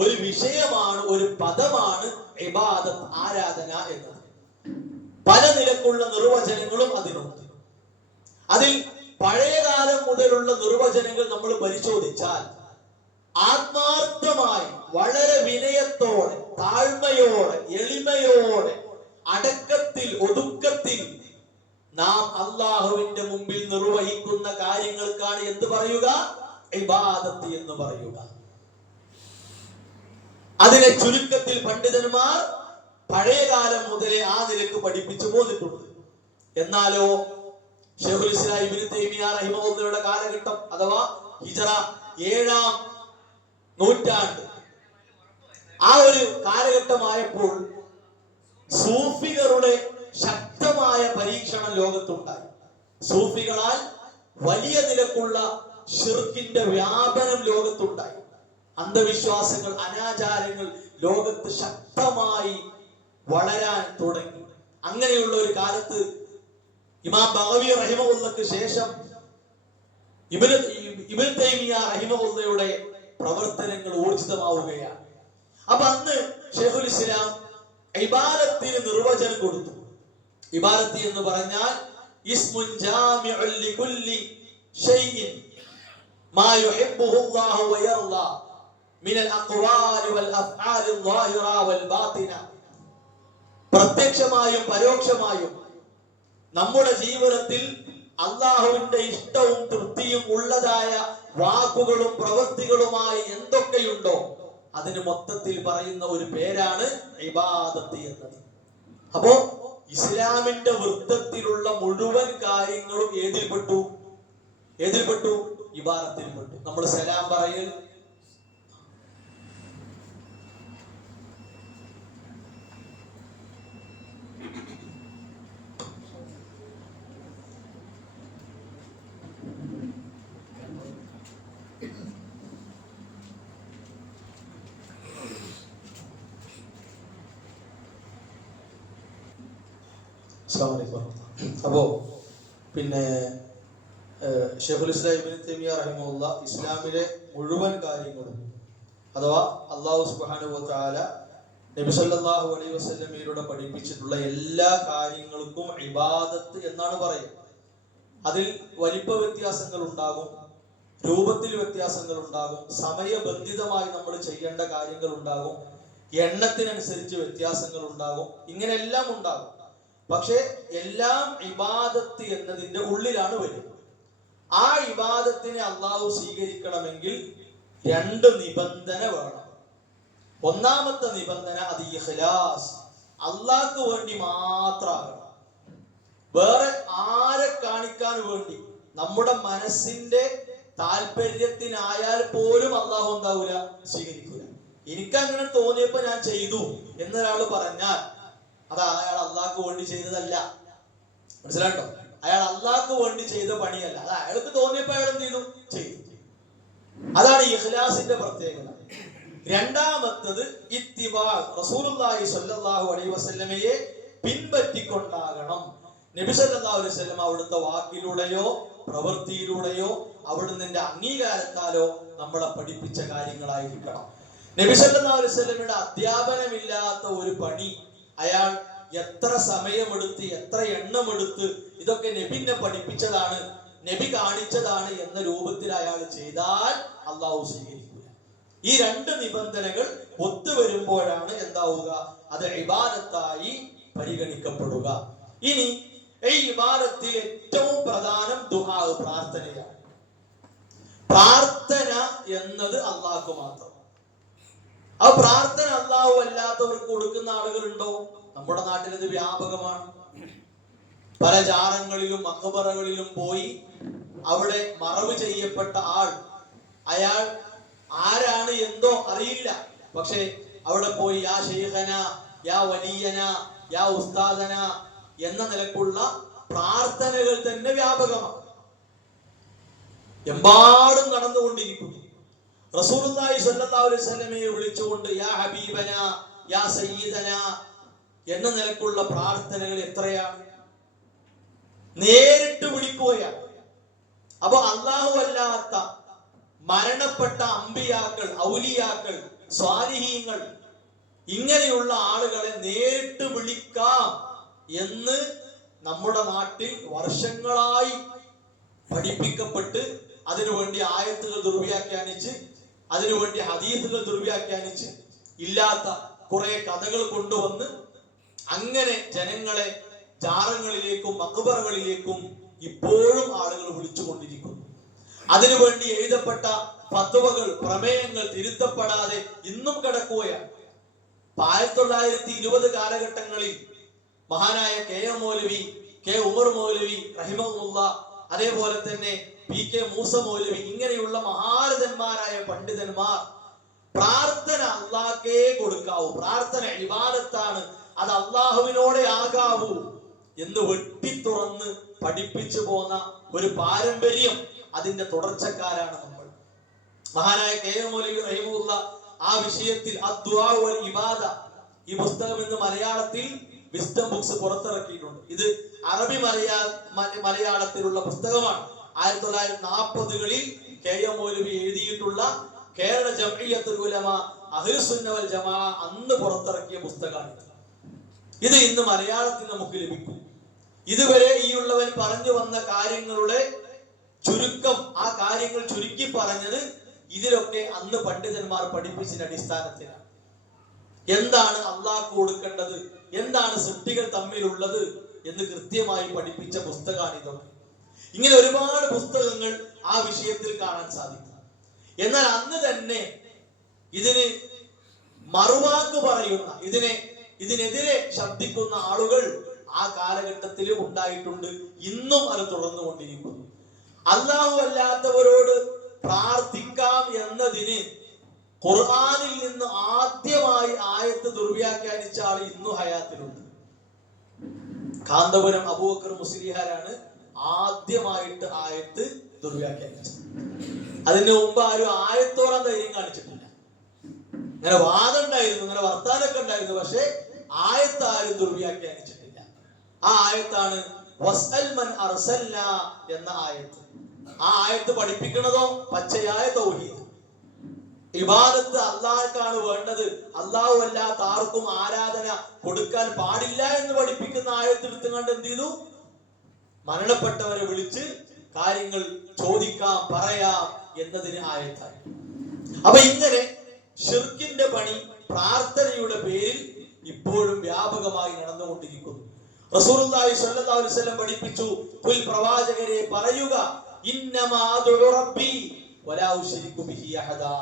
ഒരു വിഷയമാണ്, ഒരു പദമാണ് ഇബാദത്ത്, ആരാധന എന്നത്. പല നിലക്കുള്ള നിർവചനങ്ങളും അതിനുണ്ട്. അതിൽ പഴയകാലം മുതലുള്ള നിർവചനങ്ങൾ നമ്മൾ പരിശോധിച്ചാൽ ആത്മാർത്ഥമായി, വളരെ വിനയത്തോടെ, താഴ്മയോടെ, എളിമയോടെ, അടക്കത്തിൽ, ഒതുക്കത്തിൽ നാം അല്ലാഹുവിന്റെ മുമ്പിൽ നിർവഹിക്കുന്ന കാര്യങ്ങൾക്കാണ് എന്ത് പറയുക? ഇബാദത്ത് എന്ന് പറയുക. അതിനെ ചുരുക്കത്തിൽ പണ്ഡിതന്മാർ പഴയകാലം മുതലേ ആ നിലക്ക് പഠിപ്പിച്ചു പോന്നിട്ടുണ്ട്. എന്നാലോ ശൈഖുൽ ഇസ്ലാം ഇബ്നു തൈമിയ്യ റഹിമഹുള്ളാഹിയുടെ കാലഘട്ടം, അഥവാ ഹിജറ 7-ാം നൂറ്റാണ്ട്, ആ ഒരു കാലഘട്ടമായപ്പോൾ സൂഫികളുടെ ശക്തമായ പരീക്ഷണം ലോകത്തുണ്ടായി. സൂഫികളാൽ വലിയ നിലക്കുള്ള ശിർക്കിന്റെ വ്യാപനം ലോകത്തുണ്ടായി. അന്ധവിശ്വാസങ്ങൾ, അനാചാരങ്ങൾ ലോകത്ത് ശക്തമായി വളരാൻ തുടങ്ങി. അങ്ങനെയുള്ള ഒരു ഇമാം ബഗവി റഹിമഹുള്ളാഹിക്ക് ശേഷം ഇബ്നു തൈമിയ്യ റഹിമഹുള്ളാഹിയുടെ പ്രവർത്തനങ്ങൾ ഊർജിതമാവുകയാണ്. അപ്പൊ അന്ന് ശൈഖുൽ ഇസ്ലാം ഇബാദത്തിന് നിർവചനം കൊടുത്തു. ഇബാദത്ത് എന്ന് പറഞ്ഞാൽ ഇസ്മുൻ ജാമിഉൻ ലികുല്ലി ഷൈഇൻ മാ യുഹിബ്ബുഹു അല്ലാഹു വയർളാ മിനൽ അഖ്വാലി വൽ അഫ്ആലി അൽ-ളാഹിറ വൽ ബാത്തിന. പ്രത്യക്ഷമായും പരോക്ഷമായും നമ്മുടെ ജീവിതത്തിൽ അല്ലാഹുവിന്റെ ഇഷ്ടവും തൃപ്തിയും ഉള്ളതായ വാക്കുകളും പ്രവൃത്തികളുമായി എന്തൊക്കെയുണ്ടോ അതിന് മൊത്തത്തിൽ പറയുന്ന ഒരു പേരാണ് ഇബാദത്ത് എന്നത്. അപ്പോ ഇസ്ലാമിന്റെ വൃത്തത്തിലുള്ള മുഴുവൻ കാര്യങ്ങളും ഏതിൽപ്പെട്ടു? ഇബാദത്തിൽപ്പെട്ടു. നമ്മൾ സലാം പറയൽ, അപ്പോ പിന്നെ ഷെയ്ഖുൽ ഇസ്ലാം ഇബ്നു തൈമിയ്യ റഹിമഹുല്ല ഇസ്ലാമിലെ മുഴുവൻ കാര്യങ്ങളും അഥവാ അല്ലാഹു സുബ്ഹാനഹു വ തആല നബി സല്ലല്ലാഹു അലൈഹി വസല്ലമയിലൂടെ പഠിപ്പിച്ചിട്ടുള്ള എല്ലാ കാര്യങ്ങൾക്കും ഇബാദത്ത് എന്നാണ് പറയുക. അതിൽ വലിപ്പ വ്യത്യാസങ്ങൾ ഉണ്ടാകും, രൂപത്തിൽ വ്യത്യാസങ്ങൾ ഉണ്ടാകും, സമയബന്ധിതമായി നമ്മൾ ചെയ്യേണ്ട കാര്യങ്ങൾ ഉണ്ടാകും, എണ്ണത്തിനനുസരിച്ച് വ്യത്യാസങ്ങൾ ഉണ്ടാകും, ഇങ്ങനെല്ലാം ഉണ്ടാകും. പക്ഷെ എല്ലാം ഇബാദത്ത് എന്നതിന്റെ ഉള്ളിലാണ് വരുന്നത്. ആ ഇബാദത്തിനെ അള്ളാഹു സ്വീകരിക്കണമെങ്കിൽ 2 നിബന്ധന വേണം. ഒന്നാമത്തെ നിബന്ധന അത് ഇഖ്ലാസ്, അള്ളാഹ്ക്ക് വേണ്ടി മാത്രമാകണം. വേറെ ആരെ കാണിക്കാൻ വേണ്ടി, നമ്മുടെ മനസ്സിന്റെ താല്പര്യത്തിനായാൽ പോലും അള്ളാഹു എന്താവൂല, സ്വീകരിക്കൂല. എനിക്കങ്ങനെ തോന്നിയപ്പോ ഞാൻ ചെയ്തു എന്നൊരാൾ പറഞ്ഞാൽ അത് അയാൾ അള്ളാഹ്ക്ക് വേണ്ടി ചെയ്തതല്ല. മനസ്സിലാട്ടോ? അയാൾ അള്ളാഹ്ക്ക് വേണ്ടി ചെയ്ത പണിയല്ല, അത് അയാൾക്ക് തോന്നിയപ്പോ അയാൾ എന്ത് ചെയ്തു. അതാണ് ഇഖ്ലാസിന്റെ പ്രത്യേകത. രണ്ടാമത്തത് ഇത്തിബാ, റസൂലുള്ളാഹി സ്വല്ലല്ലാഹു അലൈഹി വസല്ലമയെ പിൻപറ്റിക്കൊണ്ടാകണം. നബി സല്ലല്ലാഹു അലൈഹി വസല്ലം അവിടുത്തെ വാക്കിലൂടെയോ പ്രവൃത്തിയിലൂടെയോ അവിടുന്ന് അംഗീകാരത്താലോ നമ്മളെ പഠിപ്പിച്ച കാര്യങ്ങളായിരിക്കണം. നബി സല്ലല്ലാഹു അലൈഹി വസല്ലമയുടെ അധ്യാപനമില്ലാത്ത ഒരു പണി അയാൾ എത്ര സമയമെടുത്ത് എത്ര എണ്ണമെടുത്ത് ഇതൊക്കെ നബിനെ പഠിപ്പിച്ചതാണ്, നബി കാണിച്ചതാണ് എന്ന രൂപത്തിൽ അയാൾ ചെയ്താൽ അള്ളാഹു സ്വീകരിക്കുക. ഈ 2 നിബന്ധനകൾ ഒത്തുവരുമ്പോഴാണ് എന്താവുക, അത് ഇബാദത്തായി പരിഗണിക്കപ്പെടുക. ഇനി ഈ ഇബാദത്തിൽ ഏറ്റവും പ്രധാനം ദുആ, പ്രാർത്ഥനയാണ്. പ്രാർത്ഥന എന്നത് അള്ളാഹ്ക്ക് മാത്രം. ആ പ്രാർത്ഥന അള്ളാഹു അല്ലാത്തവർക്ക് കൊടുക്കുന്ന ആളുകളുണ്ടോ? നമ്മുടെ നാട്ടിൽ ഇത് വ്യാപകമാണ്. പല ജാറങ്ങളിലും മഖബറകളിലും പോയി അവിടെ മറവ് ചെയ്യപ്പെട്ട അയാൾ ആരാണ് എന്തോ അറിയില്ല, പക്ഷെ അവിടെ പോയി യാ ശൈഖന, യാ വലിയന, യാ ഉസ്താദന എന്ന നിലക്കുള്ള പ്രാർത്ഥനകൾ തന്നെ വ്യാപകമാണ്, എമ്പാടും നടന്നുകൊണ്ടിരിക്കുന്നു. റസൂലുള്ളാഹി സ്വല്ലല്ലാഹു അലൈഹി വസല്ലമയെ വിളിച്ചുകൊണ്ട് യാ ഹബീബന, യാ സയ്യിദന എന്ന നിലക്കുള്ള പ്രാർത്ഥനകൾ എത്രയാണ്? നേരിട്ട് വിളിക്കുകയാണ്. അപ്പൊ അല്ലാഹു അല്ലാത്ത മരണപ്പെട്ട അമ്പിയാക്കൾ, ഔലിയാക്കൾ, സ്വാലിഹീങ്ങൾ ഇങ്ങനെയുള്ള ആളുകളെ നേരിട്ട് വിളിക്കാം എന്ന് നമ്മുടെ നാട്ടിൽ വർഷങ്ങളായി പഠിപ്പിക്കപ്പെട്ട് അതിനുവേണ്ടി ആയത്തുകൾ ദുർവ്യാഖ്യാനിച്ച്, അതിനുവേണ്ടി ഹദീസുകൾ ദുർവ്യാഖ്യാനിച്ച്, ഇല്ലാത്ത കുറെ കഥകൾ കൊണ്ടുവന്ന് അങ്ങനെ ജനങ്ങളെ ജാറങ്ങളിലേക്കും മഖബറകളിലേക്കും ഇപ്പോഴും ആളുകൾ വിളിച്ചുകൊണ്ടിരിക്കുന്നു. അതിനുവേണ്ടി എഴുതപ്പെട്ട ഫത്വകൾ, പ്രമേയങ്ങൾ തിരുത്തപ്പെടാതെ ഇന്നും കിടക്കുകയാണ്. 1920 കാലഘട്ടങ്ങളിൽ മഹാനായ KM മൗലവി, K ഉമർ മൗലവി റഹിമഹുല്ലാ, അതേപോലെ തന്നെ PK മൂസ മൗലവി, ഇങ്ങനെയുള്ള മഹാരഥന്മാരായ പണ്ഡിതന്മാർ പ്രാർത്ഥന അള്ളാഹ്ക്കേ കൊടുക്കാവൂ, പ്രാർത്ഥന ഇബാദത്താണ്, അത് അള്ളാഹുവിനോടെ ആകാവൂ എന്ന് വെട്ടിത്തുറന്ന് പഠിപ്പിച്ചു പോന്ന ഒരു പാരമ്പര്യം, അതിന്റെ തുടർച്ചക്കാരാണ് നമ്മൾ. മഹാനായ KM മൗലവി റഹിമഹുല്ലാ ആ വിഷയത്തിൽ അദ്ദുആ വൽ ഇബാദ, ഈ പുസ്തകം ഇന്ന് മലയാളത്തിൽ വിസ്ഡം ബുക്സ് പുറത്തിറക്കിയിട്ടുണ്ട്. ഇത് അറബി മലയാളത്തിലുള്ള പുസ്തകമാണ്. 1940കളിൽ KM മൗലവി എഴുതിയിട്ടുള്ള കേരള ജംഇയ്യത്തുൽ ഉലമ അഹ്ലുസുന്ന വൽ ജമാഅ അന്ന് പുറത്തിറക്കിയ പുസ്തകമാണ്. ഇത് ഇന്ന് മലയാളത്തിൽ നമുക്ക് ലഭിക്കും. ഇതുവരെ ഈ ഉള്ളവൻ പറഞ്ഞു വന്ന കാര്യങ്ങളുടെ ചുരുക്കം, ആ കാര്യങ്ങൾ ചുരുക്കി പറഞ്ഞത് ഇതിലൊക്കെ അന്ന് പണ്ഡിതന്മാർ പഠിപ്പിച്ചതിന്റെ അടിസ്ഥാനത്തിലാണ്. എന്താണ് അള്ളാഹ്ക്ക് കൊടുക്കേണ്ടത്, എന്താണ് സൃഷ്ടികൾ തമ്മിലുള്ളത് എന്ന് കൃത്യമായി പഠിപ്പിച്ച പുസ്തകമാണ് ഇതൊക്കെ. ഇങ്ങനെ ഒരുപാട് പുസ്തകങ്ങൾ ആ വിഷയത്തിൽ കാണാൻ സാധിക്കും. എന്നാൽ അന്ന് തന്നെ ഇതിന് മറുവാക്ക് പറയുന്ന, ഇതിനെതിരെ ശബ്ദിക്കുന്ന ആളുകൾ ആ കാലഘട്ടത്തിൽ ഉണ്ടായിട്ടുണ്ട്, ഇന്നും അത് തുടർന്നുകൊണ്ടിരിക്കുന്നു. അല്ലാഹു അല്ലാത്തവരോട് പ്രാർത്ഥിക്കാം എന്നതിന് ഖുർആനിൽ നിന്ന് ആദ്യമായി ആയത്ത് ദുർവ്യാഖ്യാനിച്ച ആൾ ഇന്നും ഹയാത്തിലുണ്ട്. കാന്തപുരം അബൂബക്കർ മുസ്ലിയാരാണ് ആദ്യമായിട്ട് ആയത്ത് ദുർവ്യാഖ്യാനിച്ചത്. അതിന് മുമ്പ് ആരും ആയത്തോളം ധൈര്യം കാണിച്ചിട്ടില്ല. ഇങ്ങനെ വാദം ഉണ്ടായിരുന്നു, ഇങ്ങനെ വർത്താനൊക്കെ ഉണ്ടായിരുന്നു, പക്ഷെ ആയത്ത് ആരും ദുർവ്യാഖ്യാനിച്ചിട്ടില്ല. ആ ആയത്താണ് വസ്അൽ മൻ അർസൽനാ എന്ന ആയത്ത്. ആ ആയത്ത് പഠിപ്പിക്കുന്നതോ പച്ചയായ തൗഹീദ്. ഇബാദത്ത് അള്ളാഹ്ക്കാണ് വേണ്ടത്, അള്ളാഹു അല്ലാത്ത ആർക്കും ആരാധന കൊടുക്കാൻ പാടില്ല എന്ന് പഠിപ്പിക്കുന്ന ആയത്തെടുത്ത് കണ്ട് എന്ത് ചെയ്തു? മരണപ്പെട്ടവരെ വിളിച്ച് കാര്യങ്ങൾ ചോദിക്കാം, പറയാം എന്നതിന് ആയത്തായി. അപ്പൊ ഇങ്ങനെ ഷിർക്കിന്റെ പണി പ്രാർത്ഥനയുടെ പേരിൽ ഇപ്പോഴും വ്യാപകമായി നടന്നുകൊണ്ടിരിക്കുന്നു. റസൂലുള്ളാഹി സ്വല്ലല്ലാഹു അലൈഹി വസല്ലം പഠിപ്പിച്ചു, ഖുൽ പ്രവാചകരെ പറയുക, ഇന്നമാ അദ്ഉ റബ്ബി വലാ ഉശ്രികു ബിഹി അഹദാ,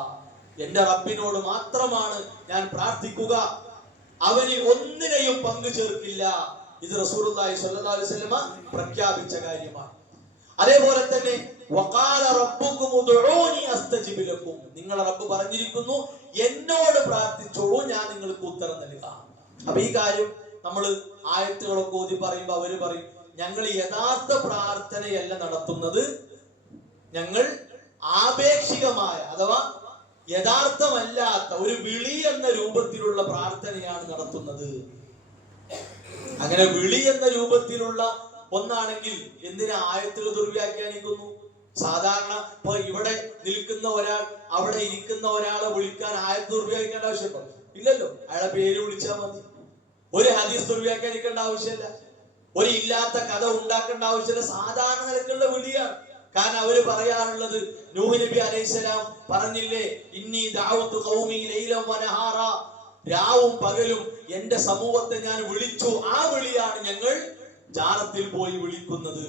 എന്റെ റബ്ബിനോട് മാത്രമാണ് ഞാൻ പ്രാർത്ഥിക്കുക, അവന് ഒന്നിനെയും പങ്കു ചേർക്കില്ല. ഇത് റസൂലുള്ളാഹി സ്വല്ലല്ലാഹു അലൈഹി വസല്ലം പ്രഖ്യാപിച്ച കാര്യമാണ്. അതേപോലെ തന്നെ വഖാല റബ്ബുകും ഉദ്ഊനി അസ്തജിബ് ലക്കും, നിങ്ങളുടെ റബ്ബ് പറഞ്ഞിരിക്കുന്നു എന്നോട് പ്രാർത്ഥിച്ചോളൂ, ഞാൻ നിങ്ങൾക്ക് ഉത്തരം നൽകാം. അപ്പൊ ഈ കാര്യം നമ്മൾ ആയത്തുകളൊക്കെ ഓതി പറയുമ്പോൾ അവര് പറയും, ഞങ്ങൾ യഥാർത്ഥ പ്രാർത്ഥനയല്ല നടത്തുന്നത്, ഞങ്ങൾ ആപേക്ഷികമായ അഥവാ യഥാർത്ഥമല്ലാത്ത ഒരു വിളി എന്ന രൂപത്തിലുള്ള പ്രാർത്ഥനയാണ് നടത്തുന്നത്. അങ്ങനെ വിളി എന്ന രൂപത്തിലുള്ള ഒന്നാണെങ്കിൽ എന്തിനാ ആയത്തുകൾ ദുർവ്യാഖ്യാനിക്കുന്നു? സാധാരണ ഇപ്പൊ ഇവിടെ നിൽക്കുന്ന ഒരാൾ അവിടെ ഇരിക്കുന്ന ഒരാളെ വിളിക്കാൻ ആയത്ത് ദുർവ്യാഖ്യാനിക്കേണ്ട ആവശ്യമുണ്ടോ? ഇല്ലല്ലോ. അയാളെ പേര് വിളിച്ചാൽ മതി. ഒരു ഹദീസ് ദുർവ്യാഖ്യാനിക്കേണ്ട ആവശ്യമില്ല, ഒരു ഇല്ലാത്ത കഥ ഉണ്ടാക്കേണ്ട ആവശ്യമില്ല. സാധാരണ നിലക്കുള്ള വിളിയാണ്. കാരണം അവര് പറയാറുള്ളത്, നൂഹ് നബി അലൈഹിസ്സലാം പറഞ്ഞില്ലേ, ഇന്നി ദഅവതു ഖൗമി ലൈലൻ വനഹാറ, രാവും പകലും എന്റെ സമൂഹത്തെ ഞാൻ വിളിച്ചു. ആ വിളിയാണ് ഞങ്ങൾ ജാറത്തിൽ പോയി വിളിക്കുന്നത്.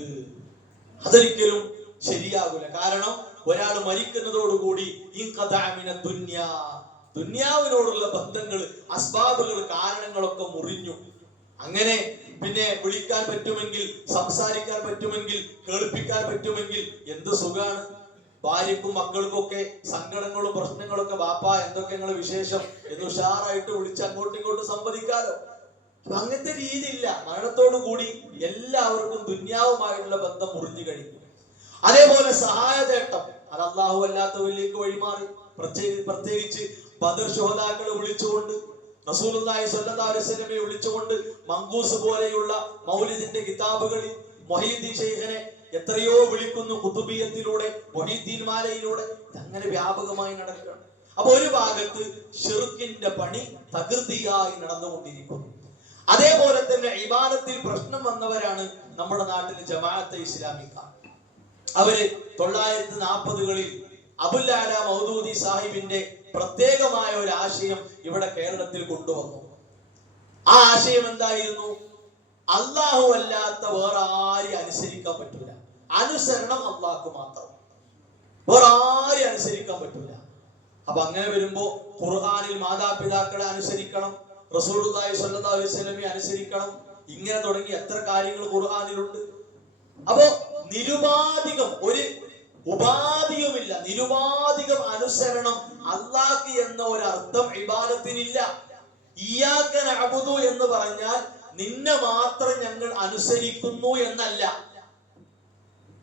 അതൊരിക്കലും ശരിയാകൂല. കാരണം ഒരാൾ മരിക്കുന്നതോടുകൂടി ദുന്യാവിനോടുള്ള ബന്ധങ്ങൾ, അസ്ബാബുകൾ, കാരണങ്ങളൊക്കെ മുറിഞ്ഞു. അങ്ങനെ പിന്നെ വിളിക്കാൻ പറ്റുമെങ്കിൽ, സംസാരിക്കാൻ പറ്റുമെങ്കിൽ, കേൾപ്പിക്കാൻ പറ്റുമെങ്കിൽ എന്ത് സുഖാണ്. ഭാര്യക്കും മക്കൾക്കും ഒക്കെ സങ്കടങ്ങളും പ്രശ്നങ്ങളൊക്കെ, ബാപ്പാ എന്തൊക്കെ നിങ്ങളെ വിശേഷം എന്ന് ഉഷാറായിട്ട് വിളിച്ച് അങ്ങോട്ടും ഇങ്ങോട്ടും സംവദിക്കാലോ. അങ്ങനത്തെ രീതിയില്ല. മരണത്തോടു കൂടി എല്ലാവർക്കും ദുന്യാവുമായിട്ടുള്ള ബന്ധം മുറിഞ്ഞു കഴിഞ്ഞു. അതേപോലെ സഹായതേട്ടം അത് അല്ലാഹു അല്ലാത്തവരിലേക്ക് വഴിമാറി. പ്രത്യേകിച്ച് ബദർ ശുഹദാക്കളെ വിളിച്ചുകൊണ്ട്, റസൂലുള്ളാഹി സ്വല്ലല്ലാഹു അലൈഹി വസല്ലമയെ വിളിച്ചുകൊണ്ട്, മങ്കൂസ് പോലെയുള്ള മൗലിദിന്റെ കിതാബുകളിൽ മൊഹീദ്ദീൻ ശൈഖിനെ എത്രയോ വിളിക്കുന്നു, ഖുതുബിയത്തിലൂടെ, മൊഹീദ്ദീൻ മാലയിലൂടെ. ഇതങ്ങനെ വ്യാപകമായി നടക്കുകയാണ്. അപ്പൊ ഒരു ഭാഗത്ത് ഷിർക്കിന്റെ പണി തകൃതിയായി നടന്നുകൊണ്ടിരിക്കുന്നു. അതേപോലെ തന്നെ ഇബാദത്തിൽ പ്രശ്നം വന്നവരാണ് നമ്മുടെ നാട്ടിൽ ജമാഅത്തെ ഇസ്ലാമിക്ക. അവര് 940കളിൽ അബുൽ അല മൗദൂദി സാഹിബിന്റെ പ്രത്യേകമായ ഒരു ആശയം ഇവിടെ കേരളത്തിൽ കൊണ്ടുവന്നു. ആ ആശയം എന്തായിരുന്നു? അല്ലാഹു അല്ലാത്ത വേറെ ആരെയും അനുസരിക്കാൻ പറ്റൂല, അനുസരണം അല്ലാഹു മാത്രം, വേറെ ആരെയും അനുസരിക്കാൻ പറ്റൂല. അപ്പൊ അങ്ങനെ വരുമ്പോ ഖുർആനിൽ മാതാപിതാക്കളെ അനുസരിക്കണം, റസൂലുള്ളാഹി സ്വല്ലല്ലാഹു അലൈഹി വസല്ലമയെ അനുസരിക്കണം, ഇങ്ങനെ തുടങ്ങി എത്ര കാര്യങ്ങൾ ഖുർആനിലുണ്ട്. അപ്പോ നിരുപാധികം, ഒരു ഉപാധിയുമില്ല, നിരുപാധികം അനുസരണം അല്ലാഹ് എന്ന ഒരു അർത്ഥം ഇബാദത്തിനില്ല. ഇയ്യാക നഅ്ബുദു എന്ന് പറഞ്ഞാൽ നിന്നെ മാത്രം ഞങ്ങൾ അനുസരിക്കുന്നു എന്നല്ല,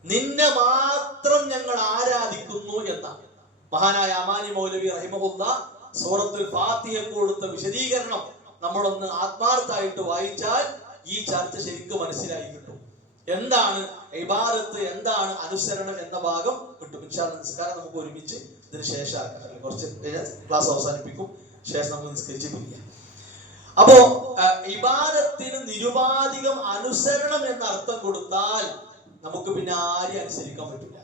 നിന്നെ മാത്രം ഞങ്ങൾ ആരാധിക്കുന്നു എന്നാണ്. മഹാനായ അമാനി മൗലവി റഹിമഹുല്ലാഹ് സൂറത്തുൽ ഫാത്തിഹയ്ക്ക് കൊടുത്ത വിശദീകരണം നമ്മളൊന്ന് ആത്മാർത്ഥമായിട്ട് വായിച്ചാൽ ഈ ചർച്ച ശരിക്കും മനസ്സിലായി കിട്ടും. എന്താണ് ഇബാദത്ത്, എന്താണ് അനുസരണം എന്ന ഭാഗം കിട്ടും. ഇൻഷാ അല്ലാഹ് നിസ്കാരം നമുക്ക് ഒരുമിച്ച് ഇതിന് ശേഷം കുറച്ച് ക്ലാസ് അവസാനിപ്പിക്കും, ശേഷം നമുക്ക് നിസ്കരിച്ച് പിരിയാം. അപ്പോ ഇബാദത്തിന് നിരുപാധികം അനുസരണം എന്ന അർത്ഥം കൊടുത്താൽ നമുക്ക് പിന്നെ ആരെയും അനുസരിക്കാൻ പറ്റില്ല.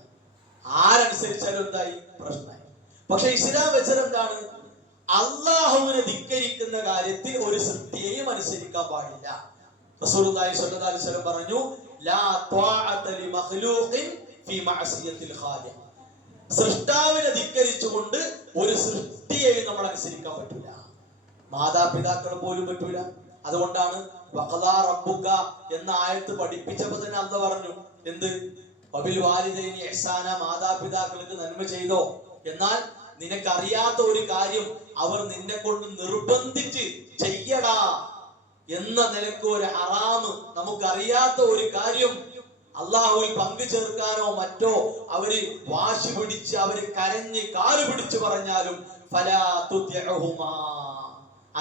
ആരനുസരിച്ചാലും എന്തായി? പ്രശ്നമായി. പക്ഷെ ഇസ്ലാം വെച്ചത് എന്താണ്? അല്ലാഹുവിനെ ധിക്കരിക്കുന്ന കാര്യത്തിൽ ഒരു സൃഷ്ടിയെയും അനുസരിക്കാൻ പാടില്ല. റസൂലുള്ളാഹി സ്വല്ലല്ലാഹു അലൈഹി വസല്ലം പറഞ്ഞു, ലാ ത്വാഅത ലി മഖ്ലൂഖിൻ ഫീ മഅസിയത്തിൽ ഖാലിഖ്. സൃഷ്ടാവിനെ ധിക്കരിച്ചുകൊണ്ട് ഒരു സൃഷ്ടിയെയും നമ്മൾ അനുസരിക്കാൻ പറ്റില്ല. മാതാപിതാക്കൾ പോലും പറ്റൂല, അതുകൊണ്ടാണ് വഖദാ റബ്ബുക എന്ന ആയത്ത് പഠിപ്പിച്ചപ്പോൾ തന്നെ അല്ലാഹു പറഞ്ഞു എന്ത്? വബിൽ വാലിദൈനി ഇഹ്സാന, മാതാപിതാക്കൾക്ക് നന്മ ചെയ്തോ. എന്നാൽ നിനക്കറിയാത്ത ഒരു കാര്യം അവർ നിന്നെ കൊണ്ട് നിർബന്ധിച്ച് ചെയ്യടാ എന്ന നിലക്ക് ഒരു ഹറാമ്, നമുക്കറിയാത്ത ഒരു കാര്യം അള്ളാഹുവിൽ പങ്കു ചേർക്കാനോ മറ്റോ അവര് വാശി പിടിച്ച് അവര് കരഞ്ഞ് കാല് പിടിച്ച് പറഞ്ഞാലും ഫലാ തുതിഉഹുമാ,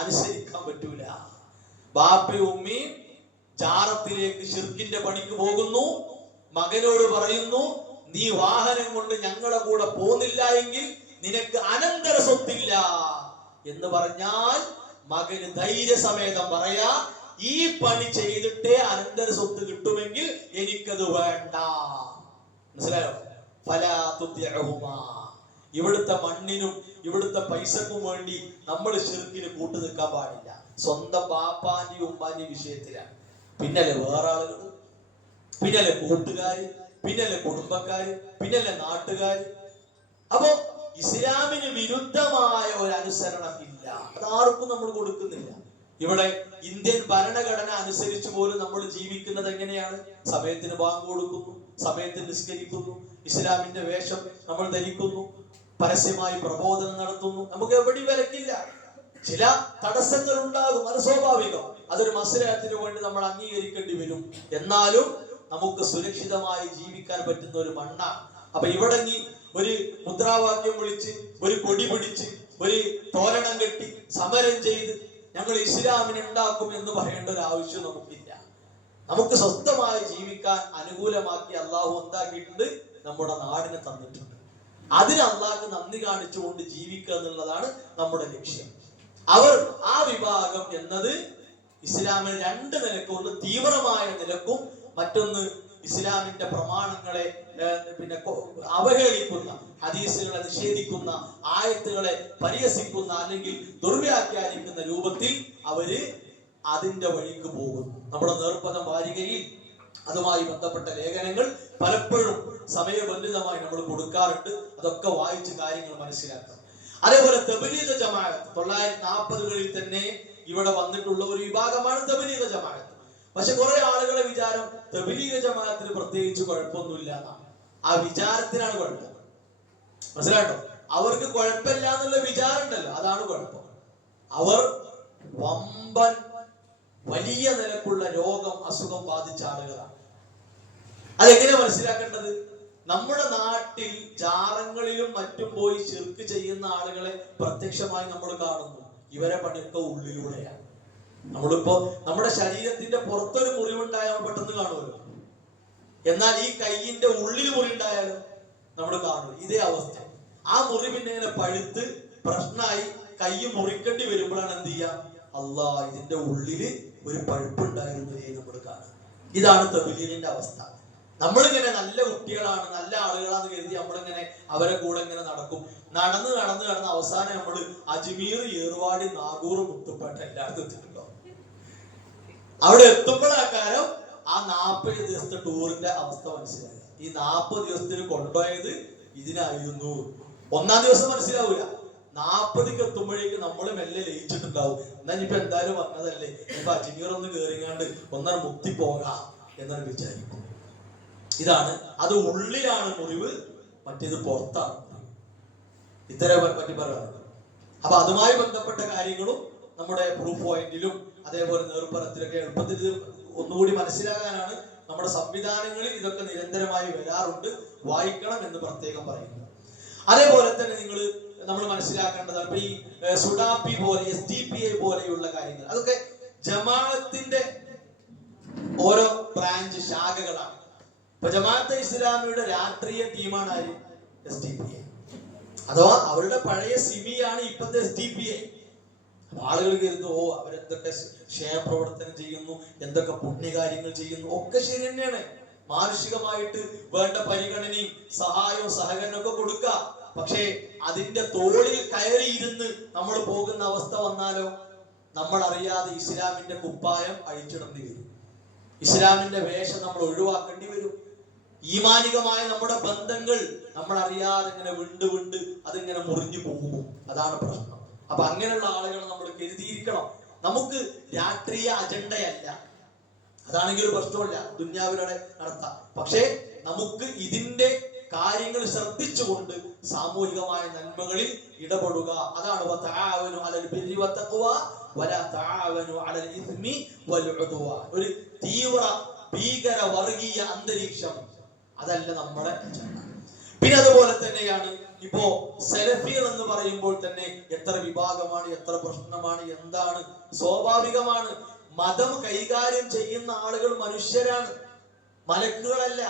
അനുസരിക്കാൻ പറ്റൂല. ബാപ്പയും ഉമ്മയും ജാറത്തിലേക്ക് ശിർക്കിന്റെ പണിക്ക് പോകുന്നു. മകനോട് പറയുന്നു, നീ വാഹനം കൊണ്ട് ഞങ്ങളുടെ കൂടെ പോന്നില്ല എങ്കിൽ നിനക്ക് അനന്തര സ്വത്തില്ല എന്ന് പറഞ്ഞാൽ മകന് ധൈര്യസമേതം പറയാ, ഈ പണി ചെയ്തിട്ടേ അനന്തര സ്വത്ത് കിട്ടുമെങ്കിൽ എനിക്കത് വേണ്ട. മനസ്സിലായോ? ഫലാ തുതിഉഹുമാ. ഇവിടുത്തെ മണ്ണിനും ഇവിടുത്തെ പൈസക്കും വേണ്ടി നമ്മൾ ശിർക്കിന് കൂട്ടു നിൽക്കാൻ പാടില്ല. സ്വന്തം ബാപ്പാന്റെയും ഉമ്മാന്റെയും വിഷയത്തിലാണ്. പിന്നല്ലേ വേറെ ആളുകൾ, പിന്നല്ലേ കൂട്ടുകാര്, പിന്നല്ലേ കുടുംബക്കാര്, പിന്നല്ലേ നാട്ടുകാര്. അപ്പോ ഇസ്ലാമിന് വിരുദ്ധമായ ഒരു അനുസരണം ഇല്ല, അതാർക്കും നമ്മൾ കൊടുക്കുന്നില്ല. ഇവിടെ ഇന്ത്യൻ ഭരണഘടന അനുസരിച്ച് പോലും നമ്മൾ ജീവിക്കുന്നത് എങ്ങനെയാണ്? സമയത്തിന് ബാങ്ക് കൊടുക്കുന്നു, സമയത്തിന് നിസ്കരിക്കുന്നു, ഇസ്ലാമിന്റെ വേഷം നമ്മൾ ധരിക്കുന്നു, പരസ്യമായി പ്രബോധനം നടത്തുന്നു. നമുക്ക് എവിടെയും വിലക്കില്ല. ചില തടസ്സങ്ങൾ ഉണ്ടാകും, അത് സ്വാഭാവികം. അതൊരു മസ്ലഹത്തിന് വേണ്ടി നമ്മൾ അംഗീകരിക്കേണ്ടി വരും. എന്നാലും നമുക്ക് സുരക്ഷിതമായി ജീവിക്കാൻ പറ്റുന്ന ഒരു മണ്ണാണ്. അപ്പൊ ഇവിടെ നീ ഒരു മുദ്രാവാക്യം വിളിച്ച്, ഒരു കൊടി പിടിച്ച്, ഒരു തോരണം കെട്ടി, സമരം ചെയ്ത് ഞങ്ങൾ ഇസ്ലാമിനെ ഉണ്ടാക്കും എന്ന് പറയേണ്ട ഒരു ആവശ്യം നമുക്കില്ല. നമുക്ക് സ്വസ്ഥമായി ജീവിക്കാൻ അനുകൂലമാക്കി അള്ളാഹു എന്താക്കിയിട്ടുണ്ട്? നമ്മുടെ നാടിനെ തന്നിട്ടുണ്ട്. അതിന് അള്ളാഹ്ക്ക് നന്ദി കാണിച്ചുകൊണ്ട് ജീവിക്കുക എന്നുള്ളതാണ് നമ്മുടെ ലക്ഷ്യം. അവർ ആ വിഭാഗം എന്നത് ഇസ്ലാമിന് രണ്ട് നിലക്കും, ഒന്ന് തീവ്രമായ നിലക്കും, മറ്റൊന്ന് ഇസ്ലാമിന്റെ പ്രമാണങ്ങളെ പിന്നെ അവഹേളിക്കുന്ന, ഹദീസുകളെ നിഷേധിക്കുന്ന, ആയത്തുകളെ പരിഹസിക്കുന്ന അല്ലെങ്കിൽ ദുർവ്യാഖ്യാനിക്കുന്ന രൂപത്തിൽ അവര് അതിന്റെ വഴിക്ക് പോകുന്നു. നമ്മുടെ നേർപ്പദം വാരികയിൽ അതുമായി ബന്ധപ്പെട്ട ലേഖനങ്ങൾ പലപ്പോഴും സമയബന്ധിതമായി നമ്മൾ കൊടുക്കാറുണ്ട്. അതൊക്കെ വായിച്ച് കാര്യങ്ങൾ മനസ്സിലാക്കണം. അതേപോലെ തബ്ലീഗ് ജമാഅത്ത് 1940കളിൽ തന്നെ ഇവിടെ വന്നിട്ടുള്ള ഒരു വിഭാഗമാണ് തബ്ലീഗ് ജമാഅത്ത്. പക്ഷെ കുറെ ആളുകളെ വിചാരം തബ്ലീഗ് ജമാഅത്തിന് പ്രത്യേകിച്ച് കുഴപ്പമൊന്നുമില്ല എന്നാണ്. ആ വിചാരത്തിനാണ് കുഴപ്പം. മനസ്സിലാട്ടോ? അവർക്ക് കുഴപ്പമില്ല എന്നുള്ള വിചാരം ഉണ്ടല്ലോ, അതാണ് കുഴപ്പം. അവർ വമ്പൻ വലിയ നിലക്കുള്ള രോഗം, അസുഖം ബാധിച്ച ആളുകളാണ്. അതെങ്ങനെ മനസ്സിലാക്കേണ്ടത്? നമ്മുടെ നാട്ടിൽ ജാറങ്ങളിലും മറ്റും പോയി ശിർക്ക് ചെയ്യുന്ന ആളുകളെ പ്രത്യക്ഷമായി നമ്മൾ കാണുന്നു. ഇവരെ പണിയൊക്കെ ഉള്ളിലൂടെയാണ്. നമ്മളിപ്പോ നമ്മുടെ ശരീരത്തിന്റെ പുറത്തൊരു മുറിവുണ്ടായാൽ പെട്ടെന്ന് കാണുമല്ലോ. എന്നാൽ ഈ കൈയിന്റെ ഉള്ളിൽ മുറിവുണ്ടായാലും നമ്മൾ കാണും. ഇതേ അവസ്ഥ. ആ മുറിവിനെ ഇങ്ങനെ പഴുത്ത് പ്രശ്നമായി കൈ മുറിക്കേണ്ടി വരുമ്പോഴാണ് എന്ത് ചെയ്യാ? അല്ലാ, ഇതിന്റെ ഉള്ളില് ഒരു പഴുപ്പുണ്ടായിരുന്നേ നമ്മൾ കാണും. ഇതാണ് തബ്ലീഗിന്റെ അവസ്ഥ. നമ്മളിങ്ങനെ നല്ല കുട്ടികളാണ്, നല്ല ആളുകളാന്ന് കരുതി നമ്മളിങ്ങനെ അവരെ കൂടെ ഇങ്ങനെ നടക്കും. നടന്ന് നടന്ന് നടന്ന് അവസാനം നമ്മൾ അജ്മീർ, ഏർവാടി, നാഗൂർ, മുത്തുപ്പേട്ട എല്ലായിടത്തും എത്തിയിട്ടുണ്ടോ? അവിടെ എത്തുമ്പോഴാക്കാരം ആ 40 ദിവസത്തെ ടൂറിന്റെ അവസ്ഥ മനസ്സിലായി. ഈ 40 ദിവസത്തിന് കൊണ്ടുപോയത് ഇതിനായിരുന്നു. ഒന്നാം ദിവസം മനസ്സിലാവൂല. 40ക്ക് എത്തുമ്പോഴേക്ക് നമ്മൾ മെല്ലെ ലയിച്ചിട്ടുണ്ടാവും. എന്നാ ഇപ്പൊ എന്തായാലും വന്നതല്ലേ, ഇപ്പൊ അജ്മീർ ഒന്ന് കേറിങ്ങാണ്ട് ഒന്നാണ് മുക്തി പോകാം എന്നാണ് വിചാരിക്കും. ഇതാണ്, അത് ഉള്ളിലാണ് മുറിവ്, മറ്റേത് പുറത്താണ് മുറിവ്. ഇത്തരം പറ്റി പറയാറുണ്ട്. അപ്പൊ അതുമായി ബന്ധപ്പെട്ട കാര്യങ്ങളും നമ്മുടെ പ്രൂഫ് പോയിന്റിലും അതേപോലെ നേർപ്പറത്തിലൊക്കെ എളുപ്പത്തിൽ ഒന്നുകൂടി മനസ്സിലാകാനാണ് നമ്മുടെ സംവിധാനങ്ങളിൽ ഇതൊക്കെ നിരന്തരമായി വരാറുണ്ട്. വായിക്കണം എന്ന് പ്രത്യേകം പറയുന്നു. അതേപോലെ തന്നെ നമ്മൾ മനസ്സിലാക്കേണ്ടതാണ് ഇപ്പൊ ഈ സുഡാപ്പി പോലെ, SDPI പോലെയുള്ള കാര്യങ്ങൾ, അതൊക്കെ ജമാഅത്തിന്റെ ഓരോ ബ്രാഞ്ച് ശാഖകളാണ്. ഇപ്പൊ ജമാഅത്തെ ഇസ്ലാമിയുടെ രാഷ്ട്രീയ ടീമാണ് ആര്? SDPI. അഥവാ അവരുടെ പഴയ സിമിയാണ് ഇപ്പത്തെ SDPI. ആളുകൾ കരുതുന്നു, ഓ അവരെന്തൊക്കെ ക്ഷേമപ്രവർത്തനം ചെയ്യുന്നു, എന്തൊക്കെ പുണ്യകാര്യങ്ങൾ ചെയ്യുന്നു, ഒക്കെ ശരി തന്നെയാണ്. മാനുഷികമായിട്ട് വേണ്ട പരിഗണനയും സഹായവും സഹകരണവും ഒക്കെ കൊടുക്കുക. പക്ഷേ അതിന്റെ തോളിൽ കയറിയിരുന്ന് നമ്മൾ പോകുന്ന അവസ്ഥ വന്നാലോ, നമ്മൾ അറിയാതെ ഇസ്ലാമിന്റെ കുപ്പായം അഴിച്ചിടേണ്ടി വരും. ഇസ്ലാമിന്റെ വേഷം നമ്മൾ ഒഴിവാക്കേണ്ടി വരും. ഈമാനികമായ നമ്മുടെ ബന്ധങ്ങൾ നമ്മൾ അറിയാതെ ഇങ്ങനെ വിണ്ട് അതിങ്ങനെ മുറിഞ്ഞു പോകും. അതാണ് പ്രശ്നം. അപ്പൊ അങ്ങനെയുള്ള ആളുകൾ നമ്മൾ കരുതിയിരിക്കണം. നമുക്ക് രാഷ്ട്രീയ അജണ്ടയല്ല. അതാണെങ്കിൽ ഒരു പ്രശ്നമില്ല, ദുന്യാവിലൂടെ നടത്താം. പക്ഷേ നമുക്ക് ഇതിന്റെ കാര്യങ്ങൾ ശ്രദ്ധിച്ചുകൊണ്ട് സാമൂഹികമായ നന്മകളിൽ ഇടപെടുക. അതാണ് വതആവനു അലൽ ബിർരി വത്തഖ്വ വലാ തആവനു അലൽ ഇസ്മി വൽ ഉദ്വാൻ. ഒരു തീവ്ര ഭീകര വർഗീയ അന്തരീക്ഷം അതല്ല നമ്മുടെ അജണ്ട. പിന്നെ അതുപോലെ തന്നെയാണ് ഇപ്പോ സെലഫികൾ എന്ന് പറയുമ്പോൾ തന്നെ എത്ര വിഭാഗമാണ്, എത്ര പ്രശ്നമാണ്, എന്താണ്. സ്വാഭാവികമാണ്, മതം കൈകാര്യം ചെയ്യുന്ന ആളുകൾ മനുഷ്യരാണ്, മലക്കുകളല്ല.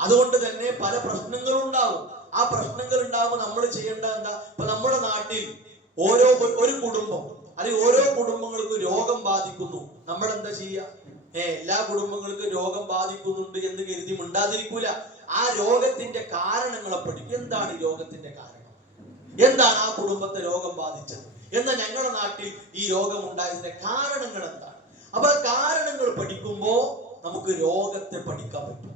അതുകൊണ്ട് തന്നെ പല പ്രശ്നങ്ങളും ഉണ്ടാവും. ആ പ്രശ്നങ്ങൾ ഉണ്ടാവുമ്പോൾ നമ്മൾ ചെയ്യേണ്ടത് എന്താ? ഇപ്പൊ നമ്മുടെ നാട്ടിൽ ഒരു കുടുംബം അല്ലെങ്കിൽ ഓരോ കുടുംബങ്ങൾക്കും രോഗം ബാധിക്കുന്നു, നമ്മൾ എന്താ ചെയ്യുക? എല്ലാ കുടുംബങ്ങൾക്കും രോഗം ബാധിക്കുന്നുണ്ട് എന്ന് കരുതി മിണ്ടാതിരിക്കൂല. ആ രോഗത്തിന്റെ കാരണങ്ങളെ പഠിക്കും. എന്താണ് ഈ രോഗത്തിന്റെ കാരണം? എന്താണ് ആ കുടുംബത്തെ രോഗം ബാധിച്ചത്? എന്നാൽ ഞങ്ങളുടെ നാട്ടിൽ ഈ രോഗം ഉണ്ടായതിന്റെ കാരണങ്ങൾ എന്താണ്? അപ്പൊ കാരണങ്ങൾ പഠിക്കുമ്പോ നമുക്ക് രോഗത്തെ പഠിക്കാൻ പറ്റും.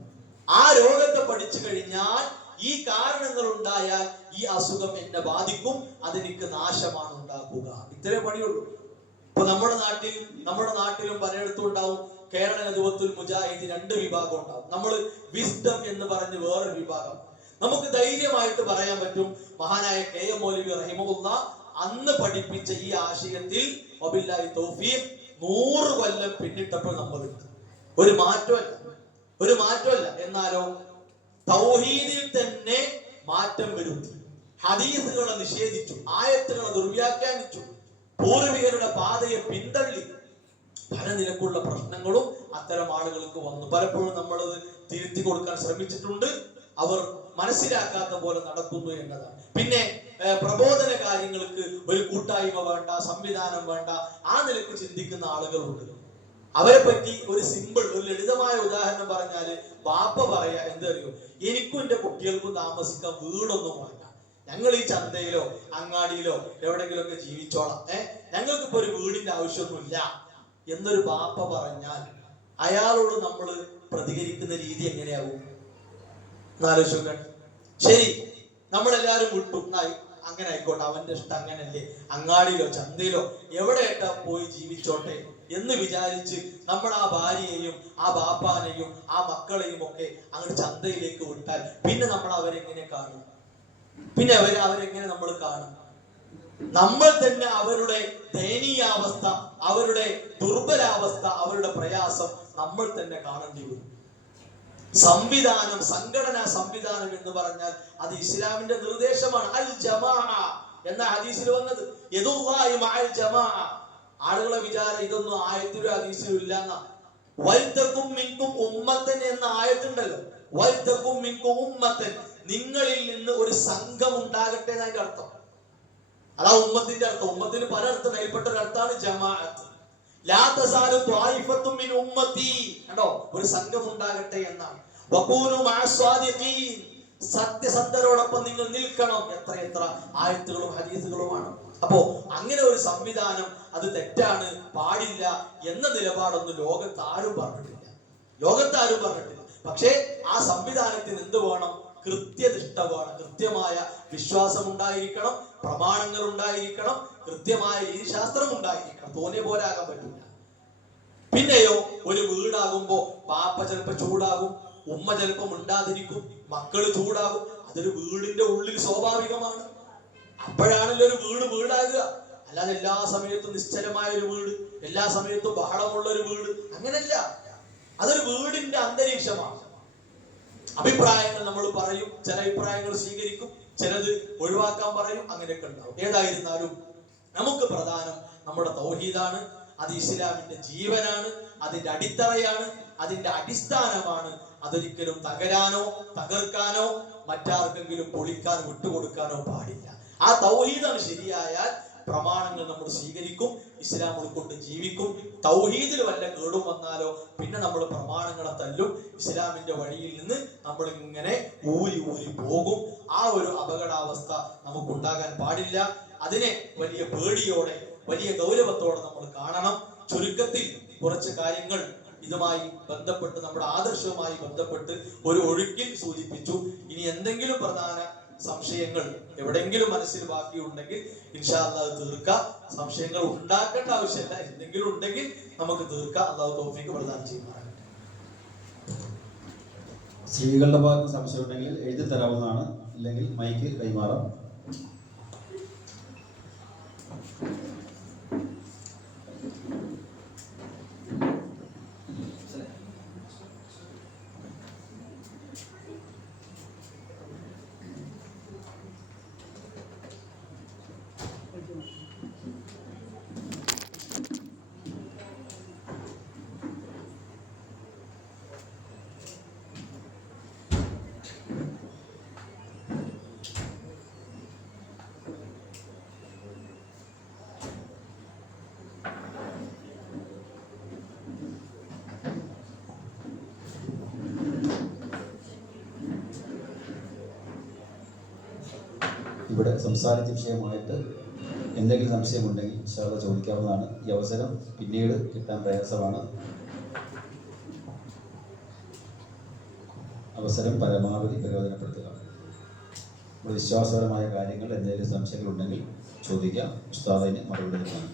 ആ രോഗത്തെ പഠിച്ചു കഴിഞ്ഞാൽ ഈ കാരണങ്ങൾ ഉണ്ടായാൽ ഈ അസുഖം എന്നെ ബാധിക്കും, അതെനിക്ക് നാശമാണ് ഉണ്ടാക്കുക. ഇത്രേ പണിയുള്ളൂ. ഇപ്പൊ നമ്മുടെ നാട്ടിലും പലയിടത്തും ഉണ്ടാവും. കേരള നദുവത്തുൽ മുജാഹിദ് 2 വിഭാഗം ഉണ്ടാവും. നമ്മൾ വിസ്ഡം എന്ന് പറഞ്ഞ് വേറൊരു വിഭാഗം. നമുക്ക് ധൈര്യമായിട്ട് പറയാൻ പറ്റും, മഹാനായ കെ.എം. മൗലവി റഹിമഹുല്ലാഹ് അന്ന് പഠിപ്പിച്ച ഈ ആശയത്തിൽ വബില്ലാഹി തൗഫീഖ് 100 കൊല്ലം പിന്നിട്ടപ്പോൾ നമ്മൾ ഒരു മാറ്റമല്ല. എന്നാലോ തൗഹീദിൽ തന്നെ മാറ്റം വരുത്തി, ഹദീസുകളെ നിഷേധിച്ചു, ആയത്തുകളെ ദുർവ്യാഖ്യാനിച്ചു, പൂർവികരുടെ പാതയെ പിന്തള്ളി. പല നിലക്കുള്ള പ്രശ്നങ്ങളും അത്തരം ആളുകൾക്ക് വന്നു. പലപ്പോഴും നമ്മളത് തിരുത്തി കൊടുക്കാൻ ശ്രമിച്ചിട്ടുണ്ട്. അവർ മനസ്സിലാക്കാത്ത പോലെ നടക്കുന്നു എന്നതാണ്. പിന്നെ പ്രബോധന കാര്യങ്ങൾക്ക് ഒരു കൂട്ടായ്മ വേണ്ട, സംവിധാനം വേണ്ട, ആ നിലക്ക് ചിന്തിക്കുന്ന ആളുകളുണ്ട്. അവരെ പറ്റി ഒരു ലളിതമായ ഉദാഹരണം പറഞ്ഞാല്, ബാപ്പ പറയാ എന്തറിയോ, എനിക്കും എന്റെ കുട്ടികൾക്കും താമസിക്കാൻ വീടൊന്നും വേണ്ട, ഞങ്ങൾ ഈ ചന്തയിലോ അങ്ങാടിയിലോ എവിടെങ്കിലും ഒക്കെ ജീവിച്ചോളാം, ഞങ്ങൾക്കിപ്പോ ഒരു വീടിന്റെ ആവശ്യമൊന്നുമില്ല എന്നൊരു ബാപ്പ പറഞ്ഞാൽ അയാളോട് നമ്മൾ പ്രതികരിക്കുന്ന രീതി എങ്ങനെയാവും എന്നാലോചിക്കാൻ. ശരി, നമ്മളെല്ലാരും വിട്ടു, അങ്ങനെ ആയിക്കോട്ടെ, അവന്റെ ഇഷ്ടം അങ്ങനല്ലേ, അങ്ങാടിയിലോ ചന്തയിലോ എവിടെയായിട്ടാ പോയി ജീവിച്ചോട്ടെ എന്ന് വിചാരിച്ച് നമ്മൾ ആ ഭാര്യയെയും ആ ബാപ്പാനെയും ആ മക്കളെയും ഒക്കെ അങ്ങോട്ട് ചന്തയിലേക്ക് വിട്ടാൽ പിന്നെ നമ്മൾ അവരെങ്ങനെ കാണും? പിന്നെ അവരെങ്ങനെ നമ്മൾ കാണും? നമ്മൾ തന്നെ അവരുടെ ദയനീയാവസ്ഥ, അവരുടെ ദുർബലാവസ്ഥ, അവരുടെ പ്രയാസം നമ്മൾ തന്നെ കാണേണ്ടി വരും. സംഘടനാ സംവിധാനം എന്ന് പറഞ്ഞാൽ അത് ഇസ്ലാമിന്റെ നിർദ്ദേശമാണ്. അൽ ജമാഅ എന്ന ഹദീസിൽ വന്നത് യദുല്ലാഹി മഅൽ ജമാഅ. ആളുകളെ വിചാരം ഇതൊന്നും ആയത്തിലും ഹദീസിലും ഇല്ല എന്നാ. വൽതകും മിൻകും ഉമ്മത്തൻ എന്ന ആയത്തുണ്ടല്ലോ, വൽതകും മിൻകും ഉമ്മത്തൻ, നിങ്ങളിൽ നിന്ന് ഒരു സംഘം ഉണ്ടാകട്ടെ എന്നതിന്റെ അർത്ഥം. അതാ ഉമ്മത്തിന്റെ അർത്ഥം. ഉമ്മത്തിന് പല അർത്ഥം, അതിൽപ്പെട്ട ഒരു അർത്ഥമാണ് ജമാഅത്ത്. ലാ തസാലു ത്വായിഫത്തും മിൻ ഉമ്മത്തി, കണ്ടോ, ഒരു സംഘം ഉണ്ടാകട്ടെ എന്നാണ്. വഖൂനു മഅസ്വാദിഖീൻ, സത്യസന്ധരോടൊപ്പം നിങ്ങൾ നിൽക്കണം. എത്ര ആയത്തുകളും ഹദീസുകളുമാണ്. അപ്പോ അങ്ങനെ ഒരു സംവിധാനം അത് തെറ്റാണ്, പാടില്ല എന്ന നിലപാടൊന്നും ലോകത്താരും പറഞ്ഞിട്ടില്ല. പക്ഷേ ആ സംവിധാനത്തിന് എന്ത് വേണം? കൃത്യനിഷ്ഠ വേണം, കൃത്യമായ വിശ്വാസം ഉണ്ടായിരിക്കണം, പ്രമാണങ്ങൾ ഉണ്ടായിരിക്കണം, കൃത്യമായ രീതിശാസ്ത്രം ഉണ്ടായിരിക്കണം. തോന്നിയ പോലെ ആകാൻ പറ്റില്ല. പിന്നെയോ ഒരു വീടാകുമ്പോ പാപ്പ ചിലപ്പോ ചൂടാകും, ഉമ്മ ചിലപ്പോ മിണ്ടാതിരിക്കും, മക്കള് ചൂടാകും. അതൊരു വീടിന്റെ ഉള്ളിൽ സ്വാഭാവികമാണ്. അപ്പോഴാണല്ലോ ഒരു വീടാകുക. അല്ലാതെ എല്ലാ സമയത്തും നിശ്ചലമായ ഒരു വീട്, എല്ലാ സമയത്തും ബഹളമുള്ള ഒരു വീട്, അങ്ങനല്ല. അതൊരു വീടിന്റെ അന്തരീക്ഷമാണ്. അഭിപ്രായങ്ങൾ നമ്മൾ പറയും, ചില അഭിപ്രായങ്ങൾ സ്വീകരിക്കും, ചിലത് ഒഴിവാക്കാൻ പറയും, അങ്ങനെയൊക്കെ ഉണ്ടാവും. ഏതായിരുന്നാലും നമുക്ക് പ്രധാനം നമ്മുടെ തൗഹീദാണ്. അത് ഇസ്ലാമിന്റെ ജീവനാണ്, അതിന്റെ അടിത്തറയാണ്, അതിന്റെ അടിസ്ഥാനമാണ്. അതൊരിക്കലും തകരാനോ തകർക്കാനോ മറ്റാർക്കെങ്കിലും പൊളിക്കാൻ വിട്ടുകൊടുക്കാനോ പാടില്ല. ആ തൗഹീദാണ് ശരിയായാൽ പ്രമാണങ്ങൾ നമ്മൾ സ്വീകരിക്കും, ഇസ്ലാം ഉൾക്കൊണ്ട് ജീവിക്കും. തൗഹീദിൽ വല്ല കേടും വന്നാലോ പിന്നെ നമ്മൾ പ്രമാണങ്ങളെ തല്ലും, ഇസ്ലാമിന്റെ വഴിയിൽ നിന്ന് നമ്മൾ ഇങ്ങനെ ഊരി പോകും. ആ ഒരു അപകടാവസ്ഥ നമുക്കുണ്ടാകാൻ പാടില്ല. അതിനെ വലിയ പേടിയോടെ, വലിയ ഗൗരവത്തോടെ നമ്മൾ കാണണം. ചുരുക്കത്തിൽ കുറച്ച് കാര്യങ്ങൾ ഇതുമായി ബന്ധപ്പെട്ട്, നമ്മുടെ ആദർശവുമായി ബന്ധപ്പെട്ട് ഒരു ഒഴുക്കിൽ സൂചിപ്പിച്ചു. ഇനി എന്തെങ്കിലും പ്രധാന സംശയങ്ങൾ എവിടെയെങ്കിലും മനസ്സിൽ ബാക്കിയുണ്ടെങ്കിൽ ഇൻഷാ അല്ലാഹ് തീർക്കാം. സംശയങ്ങൾ ഉണ്ടാക്കേണ്ട ആവശ്യമില്ല, എന്തെങ്കിലും ഉണ്ടെങ്കിൽ നമുക്ക് തീർക്കാം. അല്ലാഹു തൗഫീഖ് പ്രദാനം ചെയ്യുമാറാകട്ടെ. സ്ത്രീകളുടെ ഭാഗത്ത് സംശയം ഉണ്ടെങ്കിൽ എഴുതി തരാവുന്നതാണ്, ഇല്ലെങ്കിൽ മൈക്ക് കൈമാറാം. ഇവിടെ സംസാരിച്ച വിഷയമായിട്ട് എന്തെങ്കിലും സംശയമുണ്ടെങ്കിൽ ഇൻഷാ അല്ലാഹ് ചോദിക്കാവുന്നതാണ്. ഈ അവസരം പിന്നീട് കിട്ടാൻ പ്രയാസമാണ്. അവസരം പരമാവധി പ്രയോജനപ്പെടുത്തുക. നമ്മുടെ വിശ്വാസപരമായ കാര്യങ്ങൾ എന്തെങ്കിലും സംശയങ്ങളുണ്ടെങ്കിൽ ചോദിക്കാം. ഉസ്താദിന് മറുപടി നൽകാം.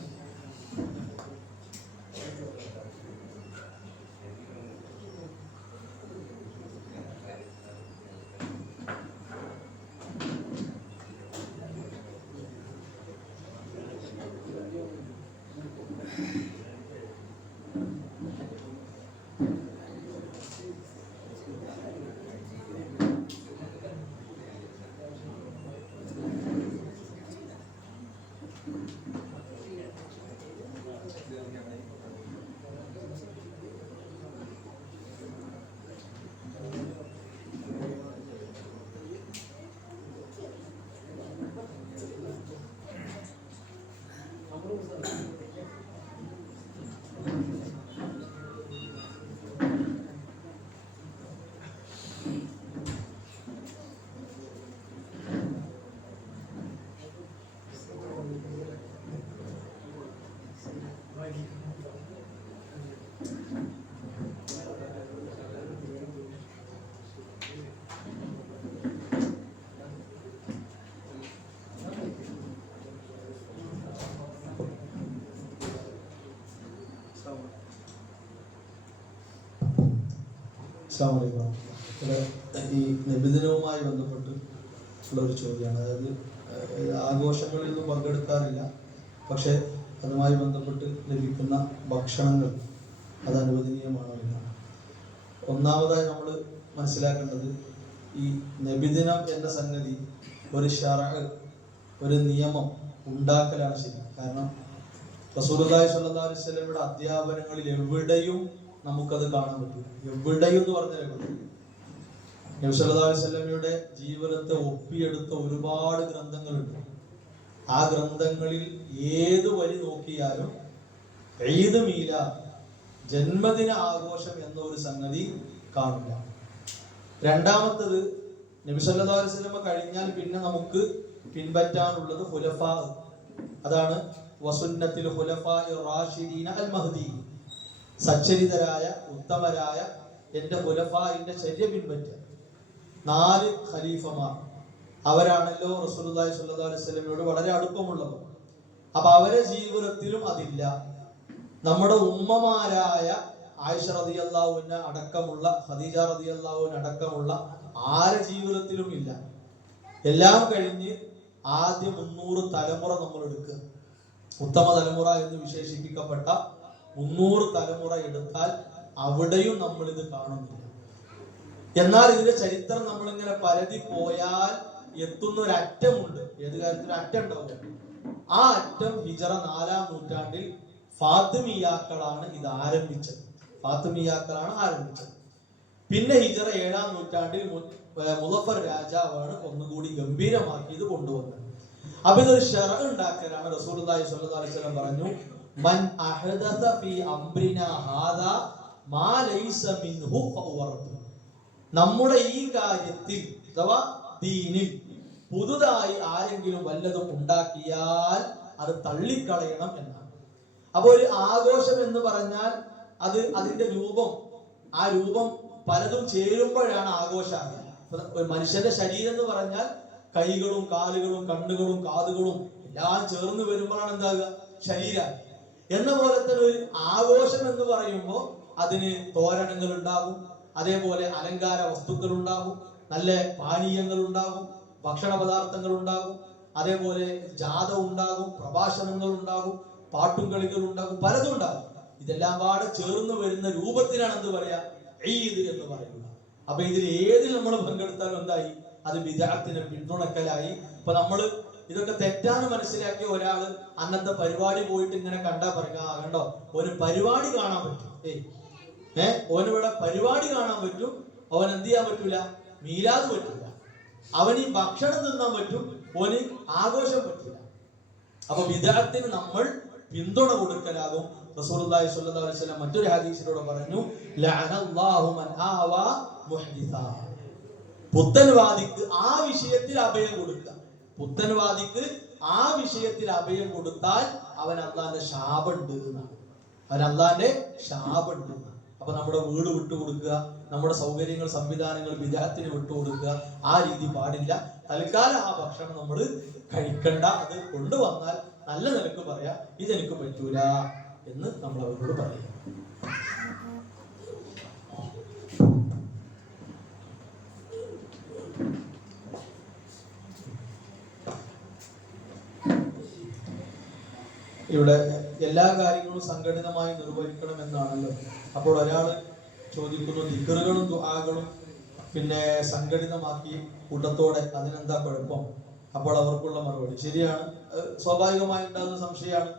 അസ്സലാമു അലൈക്കും. ഈ നബിദിനവുമായി ബന്ധപ്പെട്ട് ഉള്ള ഒരു ചോദ്യമാണ്. അതായത് ആഘോഷങ്ങളിലൊന്നും പങ്കെടുക്കാറില്ല, പക്ഷെ അതുമായി ബന്ധപ്പെട്ട് ലഭിക്കുന്ന ഭക്ഷണങ്ങൾ അത് അനുവദനീയമാണോ എന്നാണ്. ഒന്നാമതായി നമ്മൾ മനസ്സിലാക്കേണ്ടത്, ഈ നബിദിനം എന്ന സംഗതി ഒരു ശറഅ്, ഒരു നിയമം ഉണ്ടാക്കലാണ് ശരി. കാരണം റസൂലുള്ളാഹി സ്വല്ലല്ലാഹു അലൈഹി വസല്ലമയുടെ അധ്യാപനങ്ങളിൽ എവിടെയും നമുക്കത് കാണാൻ പറ്റും. എവിടെയും എന്ന് പറഞ്ഞാൽ നബി സല്ലല്ലാഹു അലൈഹി വസല്ലമയുടെ ജീവിതത്തെ ഒപ്പിയെടുത്ത ഒരുപാട് ഗ്രന്ഥങ്ങളുണ്ട്. ആ ഗ്രന്ഥങ്ങളിൽ ഏത് വരി നോക്കിയാലും ഈദ് മീലാദ്, ജന്മദിന ആഘോഷം എന്ന ഒരു സംഗതി കാണില്ല. രണ്ടാമത്തത്, നബി സല്ലല്ലാഹു അലൈഹി വസല്ലമ കഴിഞ്ഞാൽ പിന്നെ നമുക്ക് പിൻപറ്റാനുള്ളത് ഖുലഫാ. അതാണ് വസുന്നത്തിൽ ഖുലഫാഇ റാഷിദീന അൽ മഹ്ദി. സച്ചരിതരായ ഉത്തമരായ എൻ്റെ ഖുലഫാഇന്റെ ചര്യ പിൻപറ്റുക. 4 ഖലീഫമാർ, അവരാണല്ലോ റസൂലുള്ളാഹി സ്വല്ലല്ലാഹു അലൈഹി വസല്ലമയോട് വളരെ അടുപ്പമുള്ളവർ. അപ്പൊ അവരെ ജീവിതത്തിലും അതില്ല. നമ്മുടെ ഉമ്മമാരായ ആയിഷ റളിയല്ലാഹു അൻഹ അടക്കമുള്ള, ഖദീജ റളിയല്ലാഹു അൻഹ അടക്കമുള്ള ആരെ ജീവിതത്തിലും ഇല്ല. എല്ലാം കഴിഞ്ഞ് ആദ്യ 300 തലമുറ നമ്മൾ എടുക്കുക. ഉത്തമ തലമുറ എന്ന് വിശേഷിപ്പിക്കപ്പെട്ട 300 തലമുറ എടുത്താൽ അവിടെയും നമ്മൾ ഇത് കാണുന്നില്ല. എന്നാൽ ഇതിന്റെ ചരിത്രം നമ്മളിങ്ങനെ പരതി പോയാൽ എത്തുന്ന ഒരു അറ്റമുണ്ട്. ഏത് കാര്യത്തിലും അറ്റം ഉണ്ടാവും. ആ അറ്റം ഹിജറ 4-ാം നൂറ്റാണ്ടിൽ ഫാത്തിമിയാക്കളാണ് ഇത് ആരംഭിച്ചത്. പിന്നെ ഹിജറ 7-ാം നൂറ്റാണ്ടിൽ മുളഫർ രാജാവാണ് ഒന്നുകൂടി ഗംഭീരമാക്കി ഇത് കൊണ്ടുവന്നത്. അപ്പൊ ഇതൊരു ശറഅ് ഉണ്ടാക്കലാണ്. റസൂലുള്ളാഹി സ്വല്ലല്ലാഹു അലൈഹി വസല്ലം പറഞ്ഞു, മൻ അഹദസ ഫീ അംറിനാ ഹാദാ മാ ലൈസ മിൻഹു ഫഹുവ. നമ്മുടെ ഈ കാര്യത്തിൽ അഥവാ ദീനിൽ പുതുതായി ആരെങ്കിലും വല്ലതും ഉണ്ടാക്കിയാൽ അത് തള്ളിക്കളയണം എന്നാണ്. അപ്പൊ ഒരു ആഘോഷം എന്ന് പറഞ്ഞാൽ അത് അതിന്റെ രൂപം, ആ രൂപം പലതും ചേരുമ്പോഴാണ് ആഘോഷമാകുക. ഒരു മനുഷ്യന്റെ ശരീരം എന്ന് പറഞ്ഞാൽ കൈകളും കാലുകളും കണ്ണുകളും കാതുകളും എല്ലാം ചേർന്ന് വരുമ്പോഴാണ് എന്താകുക ശരീരം. എന്ന പോലെ തന്നെ ഒരു ആഘോഷം എന്ന് പറയുമ്പോൾ അതിന് തോരണങ്ങൾ ഉണ്ടാകും, അതേപോലെ അലങ്കാര വസ്തുക്കൾ ഉണ്ടാകും, നല്ല പാനീയങ്ങൾ ഉണ്ടാകും, ഭക്ഷണ പദാർത്ഥങ്ങൾ ഉണ്ടാകും, അതേപോലെ ജാഥ ഉണ്ടാകും, പ്രഭാഷണങ്ങൾ ഉണ്ടാകും, പാട്ടും കളികൾ ഉണ്ടാകും, പലതും ഉണ്ടാകും. ഇതെല്ലാം പാടെ ചേർന്ന് വരുന്ന രൂപത്തിനാണ് എന്ത് പറയാ ഈദ് എന്ന് പറയുക. അപ്പൊ ഇതിൽ ഏതിൽ നമ്മൾ പങ്കെടുത്താലും എന്തായി, അത് ബിദ്അത്തിനെ പിന്തുണക്കലായി. ഇപ്പൊ നമ്മള് ഇതൊക്കെ തെറ്റാന്ന് മനസ്സിലാക്കിയ ഒരാള് അന്നത്തെ പരിപാടി പോയിട്ട് ഇങ്ങനെ കണ്ടാ പറയുക, കണ്ടോ ഒരു പരിപാടി കാണാൻ പറ്റും, ഓനിവിടെ പരിപാടി കാണാൻ പറ്റും, അവൻ എന്ത് ചെയ്യാൻ പറ്റൂല, മീലാദ് പറ്റൂല, അവന് ഈ ഭക്ഷണം തിന്നാൻ പറ്റും, ഓന് ആഘോഷം പറ്റൂല. അപ്പൊ ബിദ്അത്തിന് നമ്മൾ പിന്തുണ കൊടുക്കലാകും. റസൂലുള്ളാഹി സ്വല്ലല്ലാഹു അലൈഹി വസല്ലം മറ്റൊരു ഹദീസിലൂടെ പറഞ്ഞു, ലഅനല്ലാഹു മൻ ആവാ മുഹ്ദിസാ. പുത്തൻവാദിക്ക് ആ വിഷയത്തിൽ അഭയം കൊടുക്കുക. പുത്തൻവാദിക്ക് ആ വിഷയത്തിൽ അഭയം കൊടുത്താൽ അവൻ അള്ളാന്റെ ശാപുണ്ട് എന്നാണ്. അവൻ അള്ളാന്റെ ശാപുണ്ട് എന്നാണ്. അപ്പൊ നമ്മുടെ വീട് വിട്ടുകൊടുക്കുക, നമ്മുടെ സൗകര്യങ്ങൾ സംവിധാനങ്ങൾ ബിദ്അത്തിന് വിട്ടുകൊടുക്കുക, ആ രീതി പാടില്ല. തൽക്കാലം ആ ഭക്ഷണം നമ്മൾ കഴിക്കണ്ട. അത് കൊണ്ടുവന്നാൽ നല്ല നിലക്ക് പറയാ, ഇതെനിക്ക് പറ്റൂല എന്ന് നമ്മൾ അവരോട് പറയും. ഇവിടെ എല്ലാ കാര്യങ്ങളും സംഘടിതമായി നിർവഹിക്കണം എന്നാണല്ലോ. അപ്പോൾ ഒരാൾ ചോദിക്കുന്നു, ദിക്റുകളും ദുആകളും പിന്നെ സംഘടിതമാക്കി കൂട്ടത്തോടെ അതിനെന്താ കുഴപ്പം? അപ്പോൾ അവർക്കുള്ള മറുപടി ശരിയാണ്, സ്വാഭാവികമായി ഉണ്ടാകുന്ന സംശയമാണ്.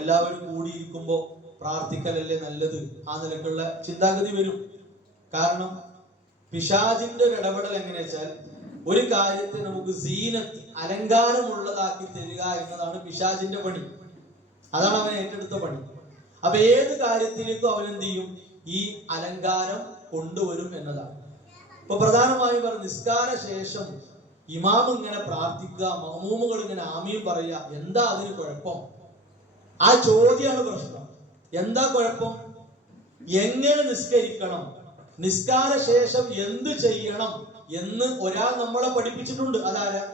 എല്ലാവരും കൂടിയിരിക്കുമ്പോൾ പ്രാർത്ഥിക്കലല്ലേ നല്ലത്, ആ നിലക്കുള്ള ചിന്താഗതി വരും. കാരണം പിശാചിന്റെ ഒരു ഇടപെടൽ എങ്ങനെ വെച്ചാൽ, ഒരു കാര്യത്തെ നമുക്ക് സീനത്ത് അലങ്കാരമുള്ളതാക്കി തരിക എന്നതാണ് പിശാചിന്റെ പണി. അതാണ് അവൻ ഏറ്റെടുത്ത പണി. അപ്പൊ ഏത് കാര്യത്തിലേക്കും അവൻ എന്ത് ചെയ്യും, ഈ അലങ്കാരം കൊണ്ടുവരും എന്നതാണ്. ഇപ്പൊ പ്രധാനമായും പറഞ്ഞ നിസ്കാര ശേഷം ഇമാം ഇങ്ങനെ പ്രാർത്ഥിക്കുക, മഅ്മൂമുകൾ ഇങ്ങനെ ആമീൻ പറയുക, എന്താ അതിന് കുഴപ്പം? ആ ചോദ്യമാണ് പ്രശ്നം. എന്താ കുഴപ്പം? എങ്ങനെ നിസ്കരിക്കണം, നിസ്കാര ശേഷം എന്ത് ചെയ്യണം എന്ന് ഒരാൾ നമ്മളെ പഠിപ്പിച്ചിട്ടുണ്ട്. അതാരാ?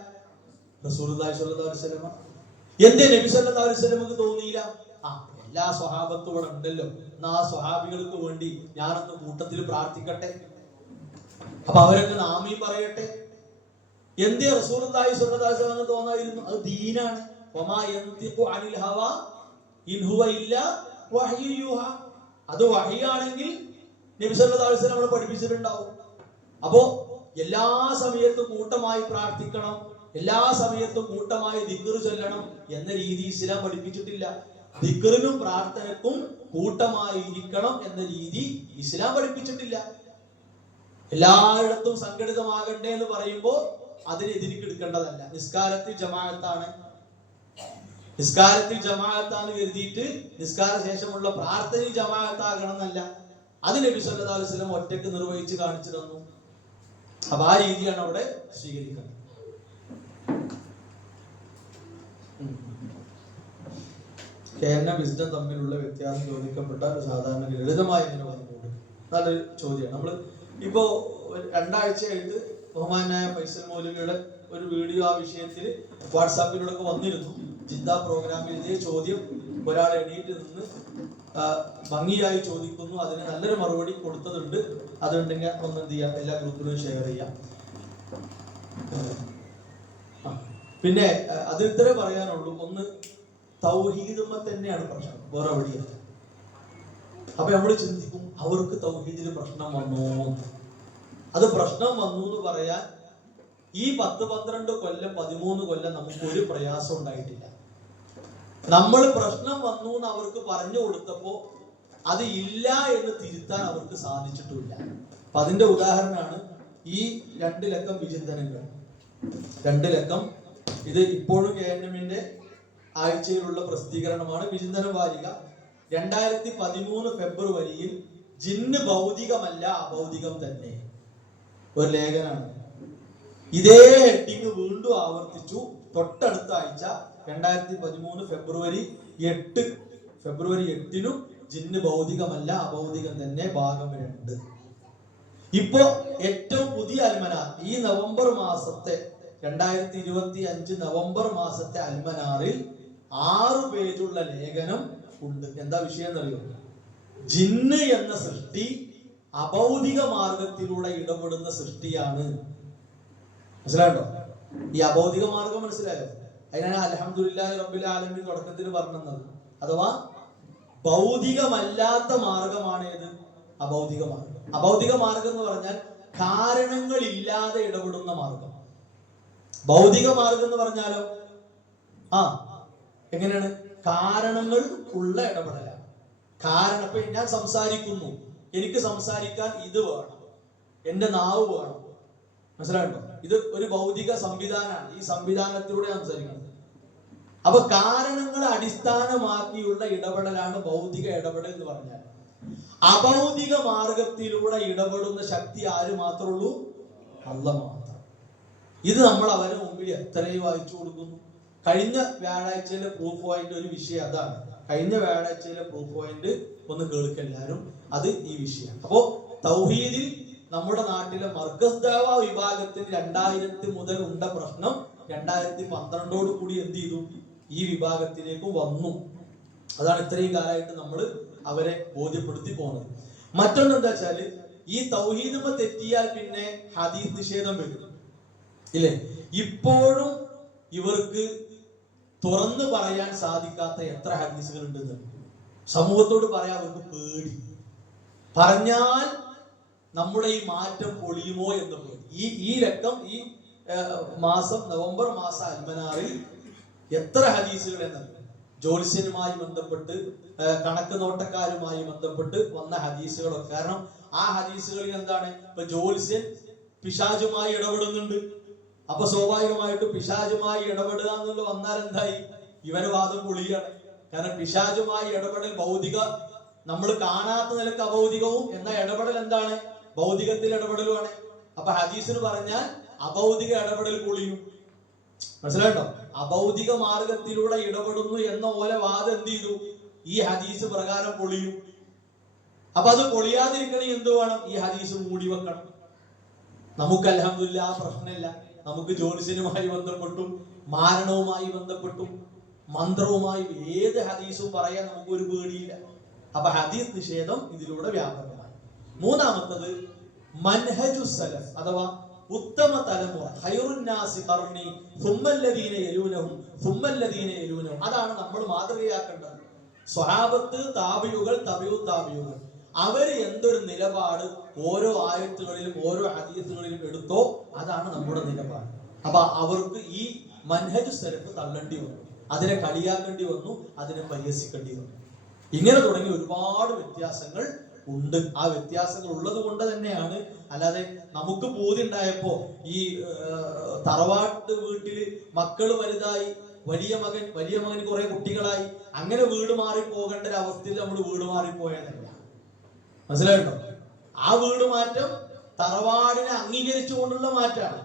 റസൂലുള്ളാഹി സ്വല്ലല്ലാഹു അലൈഹി വസല്ലം. എന്തേ നബി സല്ലല്ലാഹു അലൈഹി വസല്ലമക്ക് തോന്നിയില്ല? എല്ലാ സ്വഹാബത്തും ഇവിടെ ഉണ്ടല്ലോ, എന്നാ ആ സ്വഹാബികൾക്ക് വേണ്ടി ഞാനൊന്ന് കൂട്ടത്തിൽ പ്രാർത്ഥിക്കട്ടെ, അപ്പൊ അവരൊക്കെ ആമീൻ പറയട്ടെ. എന്തേ റസൂലുള്ളാഹി സ്വല്ലല്ലാഹു അലൈഹി വസല്ലം തോന്നായിരുന്നു? അത് ദീനാണ്. വമാ യൻതിഖു അനിൽ ഹവാ ഇൻ ഹുവ ഇല്ലാ വഹ്യു യൂഹാ. അത് വഹ്യാണെങ്കിൽ നബി സല്ലല്ലാഹു അലൈഹി വസല്ലം നമ്മളെ പഠിപ്പിച്ചിട്ടുണ്ടാവും. അപ്പോ എല്ലാ സമയത്തും കൂട്ടമായി പ്രാർത്ഥിക്കണം, എല്ലാ സമയത്തും കൂട്ടമായി ദിക്ർ ചൊല്ലണം എന്ന രീതി ഇസ്ലാം പഠിപ്പിച്ചിട്ടില്ല. ദിക്റിനും പ്രാർത്ഥനക്കും കൂട്ടമായി ഇരിക്കണം എന്ന രീതി ഇസ്ലാം പഠിപ്പിച്ചിട്ടില്ല. എല്ലായിടത്തും സംഘടിതമാകണ്ടേ എന്ന് പറയുമ്പോൾ അതിനെതിരിക്ക് എടുക്കേണ്ടതല്ല. നിസ്കാരത്തിൽ ജമാഅത്താന്ന് കരുതിയിട്ട് നിസ്കാര ശേഷമുള്ള പ്രാർത്ഥനയിൽ ജമാഅത്താകണം എന്നല്ല. അത് നബി സല്ലല്ലാഹു അലൈഹി വസല്ലം ഒറ്റയ്ക്ക് നിർവഹിച്ച് കാണിച്ചു തന്നു. അപ്പൊ ആ രീതിയാണ് അവിടെ സ്വീകരിക്കുന്നത്. കേരള വിസ്ഡം തമ്മിലുള്ള വ്യത്യാസം ചോദിക്കപ്പെട്ട ഒരു സാധാരണ ലളിതമായി ഇങ്ങനെ പറഞ്ഞുകൊണ്ട് നല്ലൊരു ചോദ്യമാണ്. നമ്മൾ ഇപ്പോ 2 ആഴ്ചയായിട്ട് ബഹുമാനായ ഫൈസൽ മൗലവിയുടെ ഒരു വീഡിയോ ആ വിഷയത്തിൽ വാട്സാപ്പിലൂടെ വന്നിരുന്നു. ജിദ്ദ പ്രോഗ്രാമിൽ ഇതേ ചോദ്യം ഒരാൾ എണീറ്റ് നിന്ന് ഭംഗിയായി ചോദിക്കുന്നു, അതിന് നല്ലൊരു മറുപടി കൊടുത്തതുണ്ട്. അതുണ്ടെങ്കിൽ ഒന്ന് എന്ത് ചെയ്യാം, എല്ലാ ഗ്രൂപ്പിലും ഷെയർ ചെയ്യാം. പിന്നെ അതിൽ ഇത്രേ പറയാനുള്ളൂ. ഒന്ന്, തൗഹീദുമ്മ തന്നെയാണ് പ്രശ്നം, വേറെ എവിടെയല്ല. അപ്പൊ നമ്മൾ ചിന്തിക്കും, അവർക്ക് തൗഹീദിൽ പ്രശ്നം വന്നു. അത് പ്രശ്നം വന്നു എന്ന് പറയാൻ ഈ 10-12 കൊല്ലം 13 കൊല്ലം നമുക്ക് ഒരു പ്രയാസം ഉണ്ടായിട്ടില്ല. നമ്മൾ പ്രശ്നം വന്നു എന്ന് അവർക്ക് പറഞ്ഞു കൊടുത്തപ്പോ അത് ഇല്ല എന്ന് തിരുത്താൻ അവർക്ക് സാധിച്ചിട്ടില്ല. അപ്പൊ അതിന്റെ ഉദാഹരണമാണ് ഈ 2 ലക്കം വിചിന്തനങ്ങൾ. 2 ലക്കം ഇത് ഇപ്പോഴും KNM-ന്റെ ആഴ്ചയിലുള്ള പ്രസിദ്ധീകരണമാണ്. വിചിന്തന വാരിക 2013 ഫെബ്രുവരിയിൽ ജിന്ന് ഭൗതികമല്ല അഭൗതികം തന്നെ ഒരു ലേഖനാണ്. ഇതേ ഹെഡിങ് വീണ്ടും ആവർത്തിച്ചു തൊട്ടടുത്ത ആഴ്ച 2013 ഫെബ്രുവരി 8-നും ജിന്ന് ഭൗതികമല്ല അഭൗതികം തന്നെ ഭാഗം 2. ഇപ്പോ ഏറ്റവും പുതിയ അൽമന ഈ നവംബർ മാസത്തെ 2025 നവംബർ മാസത്തെ അൽമനാറിൽ 6 പേജുള്ള ലേഖനം ഉണ്ട്. എന്താ വിഷയം എന്നറിയോ? ജിന്ന് എന്ന സൃഷ്ടി അഭൗതിക മാർഗത്തിലൂടെ ഇടപെടുന്ന സൃഷ്ടിയാണ്. മനസ്സിലായോ? ഈ അഭൗതിക മാർഗം മനസ്സിലായോ? അതിനാണ് അൽഹംദുലില്ലാഹി റബ്ബിൽ ആലമീൻ തുടക്കത്തിൽ പറഞ്ഞത്. അഥവാ ഭൗതികമല്ലാത്ത മാർഗമാണ് ഏത്? അഭൗതിക മാർഗം. അഭൗതിക മാർഗം എന്ന് പറഞ്ഞാൽ കാരണങ്ങളില്ലാതെ ഇടപെടുന്ന മാർഗം. ഭൗതിക മാർഗം എന്ന് പറഞ്ഞാലോ എങ്ങനെയാണ്? കാരണങ്ങൾ ഉള്ള ഇടപെടലാണ്. കാരണം ഇപ്പൊ ഞാൻ സംസാരിക്കുന്നു, എനിക്ക് സംസാരിക്കാൻ ഇത് വേണം, എന്റെ നാവ് വേണം. മനസ്സിലായോ? ഇത് ഒരു ഭൗതിക സംവിധാനമാണ്. ഈ സംവിധാനത്തിലൂടെ സംസാരിക്കുന്നത്. അപ്പൊ കാരണങ്ങളെ അടിസ്ഥാനമാക്കിയുള്ള ഇടപെടലാണ് ഭൗതിക ഇടപെടൽ എന്ന് പറഞ്ഞാൽ. അഭൗതിക മാർഗത്തിലൂടെ ഇടപെടുന്ന ശക്തി ആര് മാത്രമേ ഉള്ളൂ? അല്ലാഹ് മാത്രം. ഇത് നമ്മൾ അവരുടെ മുമ്പിൽ എത്രയും വായിച്ചു കൊടുക്കുന്നു. കഴിഞ്ഞ വ്യാഴാഴ്ചയിലെ പ്രൂഫ് പോയിന്റ് ഒരു വിഷയം അതാണ്. കഴിഞ്ഞ വ്യാഴാഴ്ചയിലെ പ്രൂഫ് പോയിന്റ് ഒന്ന് കേൾക്കെല്ലാരും, അത് ഈ വിഷയം. അപ്പോ തൗഹീദിൽ നമ്മുടെ നാട്ടിലെ മർക്കസ് ദഅവ വിഭാഗത്തിൽ 2000 മുതൽ ഉണ്ട പ്രശ്നം 2012 കൂടി എന്ത് ചെയ്തു? ഈ വിഭാഗത്തിലേക്ക് വന്നു. അതാണ് ഇത്രയും കാലമായിട്ട് നമ്മൾ അവരെ ബോധ്യപ്പെടുത്തി പോകുന്നത്. മറ്റൊന്ന് എന്താ വെച്ചാല്, ഈ തൗഹീദുമ തെറ്റിയാൽ പിന്നെ ഹദീസ് നിഷേധം വരും ഇല്ലേ? ഇപ്പോഴും ഇവർക്ക് തുറന്നു പറയാൻ സാധിക്കാത്ത എത്ര ഹദീസുകൾ ഉണ്ടെന്ന് സമൂഹത്തോട് പറയാൻ അവർക്ക് പേടി. പറഞ്ഞാൽ നമ്മുടെ ഈ മാറ്റം പൊളിയുമോ എന്ന് പേടി. ഈ രക്കം ഈ മാസം നവംബർ മാസം അൽമനാറിൽ എത്ര ഹദീസുകൾ എന്നത് ജ്യോത്സ്യനുമായി ബന്ധപ്പെട്ട് കണക്ക് നോട്ടക്കാരുമായി ബന്ധപ്പെട്ട് വന്ന ഹദീസുകളൊക്കെ. കാരണം ആ ഹദീസുകളിൽ എന്താണ്? ഇപ്പൊ ജ്യോത്സ്യൻ പിശാചുമായി ഇടപെടുന്നുണ്ട്. അപ്പൊ സ്വാഭാവികമായിട്ട് പിശാചുമായി ഇടപെടുക എന്നുള്ള വന്നാൽ എന്തായി? ഇവരെ വാദം പൊളിയാണ്. കാരണം പിശാചുമായി ഇടപെടൽ ഭൗതിക, നമ്മൾ കാണാത്ത നിലക്ക് അഭൗതികവും, എന്നാൽ ഇടപെടൽ എന്താണ്? ഭൗതികത്തിൽ ഇടപെടലുമാണ്. അപ്പൊ ഹദീസിന് പറഞ്ഞാൽ അഭൗതിക ഇടപെടൽ പൊളിയും. മനസ്സിലായിട്ടോ? അഭൗതിക മാർഗത്തിലൂടെ ഇടപെടുന്നു എന്ന പോലെ വാദം എന്ത് ചെയ്തു? ഈ ഹദീസ് പ്രകാരം പൊളിയും. അപ്പൊ അത് പൊളിയാതിരിക്കണമെങ്കിൽ എന്ത് വേണം? ഈ ഹദീസ് മൂടി വെക്കണം. നമുക്ക് അൽഹംദുലില്ലാ ആ പ്രശ്നമില്ല. നമുക്ക് ജ്യോതിഷനുമായി ബന്ധപ്പെട്ടും മാരണവുമായി ബന്ധപ്പെട്ടും മന്ത്രവുമായി ഏത് ഹദീസും പറയാൻ നമുക്ക് ഒരു പേടിയില്ല. അപ്പൊ ഹദീസ് നിഷേധം ഇതിലൂടെ വ്യാപകമായി. മൂന്നാമത്തത് മൻഹജു സലഫ് അഥവാ ഉത്തമ തലമുറ. ഖൈറുന്നാസി ഖർനി സുമ്മല്ലദീന യലൂനഹും സുമ്മല്ലദീന യലൂനഹും. അതാണ് നമ്മൾ മാതൃകയാക്കേണ്ടത്. സ്വഹാബത്ത്, താബിയുകൾ, തബിഉ താബിയുകൾ, അവര് എന്തൊരു നിലപാട് ഓരോ ആയത്തുകളിലും ഓരോ ഹദീസുകളിലും എടുത്തോ അതാണ് നമ്മുടെ നിലപാട്. അപ്പൊ അവർക്ക് ഈ മൻഹജു സലഫ് തള്ളേണ്ടി വന്നു, അതിനെ കളിയാക്കേണ്ടി വന്നു, അതിനെ പരിഹസിക്കേണ്ടി വന്നു. ഇങ്ങനെ തുടങ്ങി ഒരുപാട് വ്യത്യാസങ്ങൾ ഉണ്ട്. ആ വ്യത്യാസങ്ങൾ ഉള്ളത് കൊണ്ട് തന്നെയാണ്, അല്ലാതെ നമുക്ക് പൂതി ഉണ്ടായപ്പോ ഈ തറവാട്ട് വീട്ടില് മക്കള് വലുതായി, വലിയ മകന് കുറെ കുട്ടികളായി, അങ്ങനെ വീട് മാറി പോകേണ്ട ഒരു അവസ്ഥയിൽ നമ്മൾ വീട് മാറിപ്പോയതല്ല. മനസ്സിലായിട്ടോ? ആ വീട് മാറ്റം തറവാടിനെ അംഗീകരിച്ചുകൊണ്ടുള്ള മാറ്റമാണ്.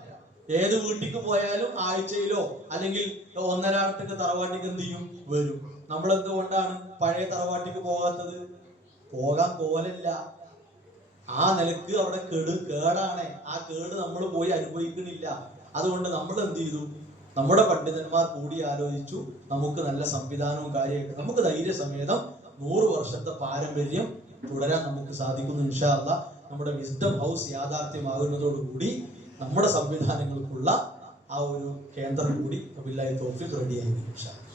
ഏത് വീട്ടിക്ക് പോയാലും ആഴ്ചയിലോ അല്ലെങ്കിൽ ഒന്നരാടത്തേക്ക് തറവാട്ടിക്ക് എന്ത് ചെയ്യും? വരും. നമ്മൾ എന്തുകൊണ്ടാണ് പഴയ തറവാട്ടിക്ക് പോകാത്തത്? പോകാൻ കോലല്ല, ആ നിലക്ക് അവിടെ കേടാണ്. ആ കേട് നമ്മൾ പോയി അനുഭവിക്കണില്ല. അതുകൊണ്ട് നമ്മൾ എന്ത് ചെയ്തു? നമ്മുടെ പണ്ഡിതന്മാർ കൂടി ആലോചിച്ചു, നമുക്ക് നല്ല സംവിധാനവും കാര്യമായിട്ട് നമുക്ക് ധൈര്യസമേതം 100 വർഷത്തെ പാരമ്പര്യം തുടരാൻ നമുക്ക് സാധിക്കുന്നു. ഇൻഷാ അല്ലാഹ് നമ്മുടെ വിസ്ഡം ഹൗസ് യാഥാർത്ഥ്യമാകുന്നതോടുകൂടി നമ്മുടെ സംവിധാനങ്ങൾക്കുള്ള ആ ഒരു കേന്ദ്രം കൂടി ബില്ലാഹി തൗഫീഖ് റെഡിയായി. ഇൻഷാ അല്ലാഹ്.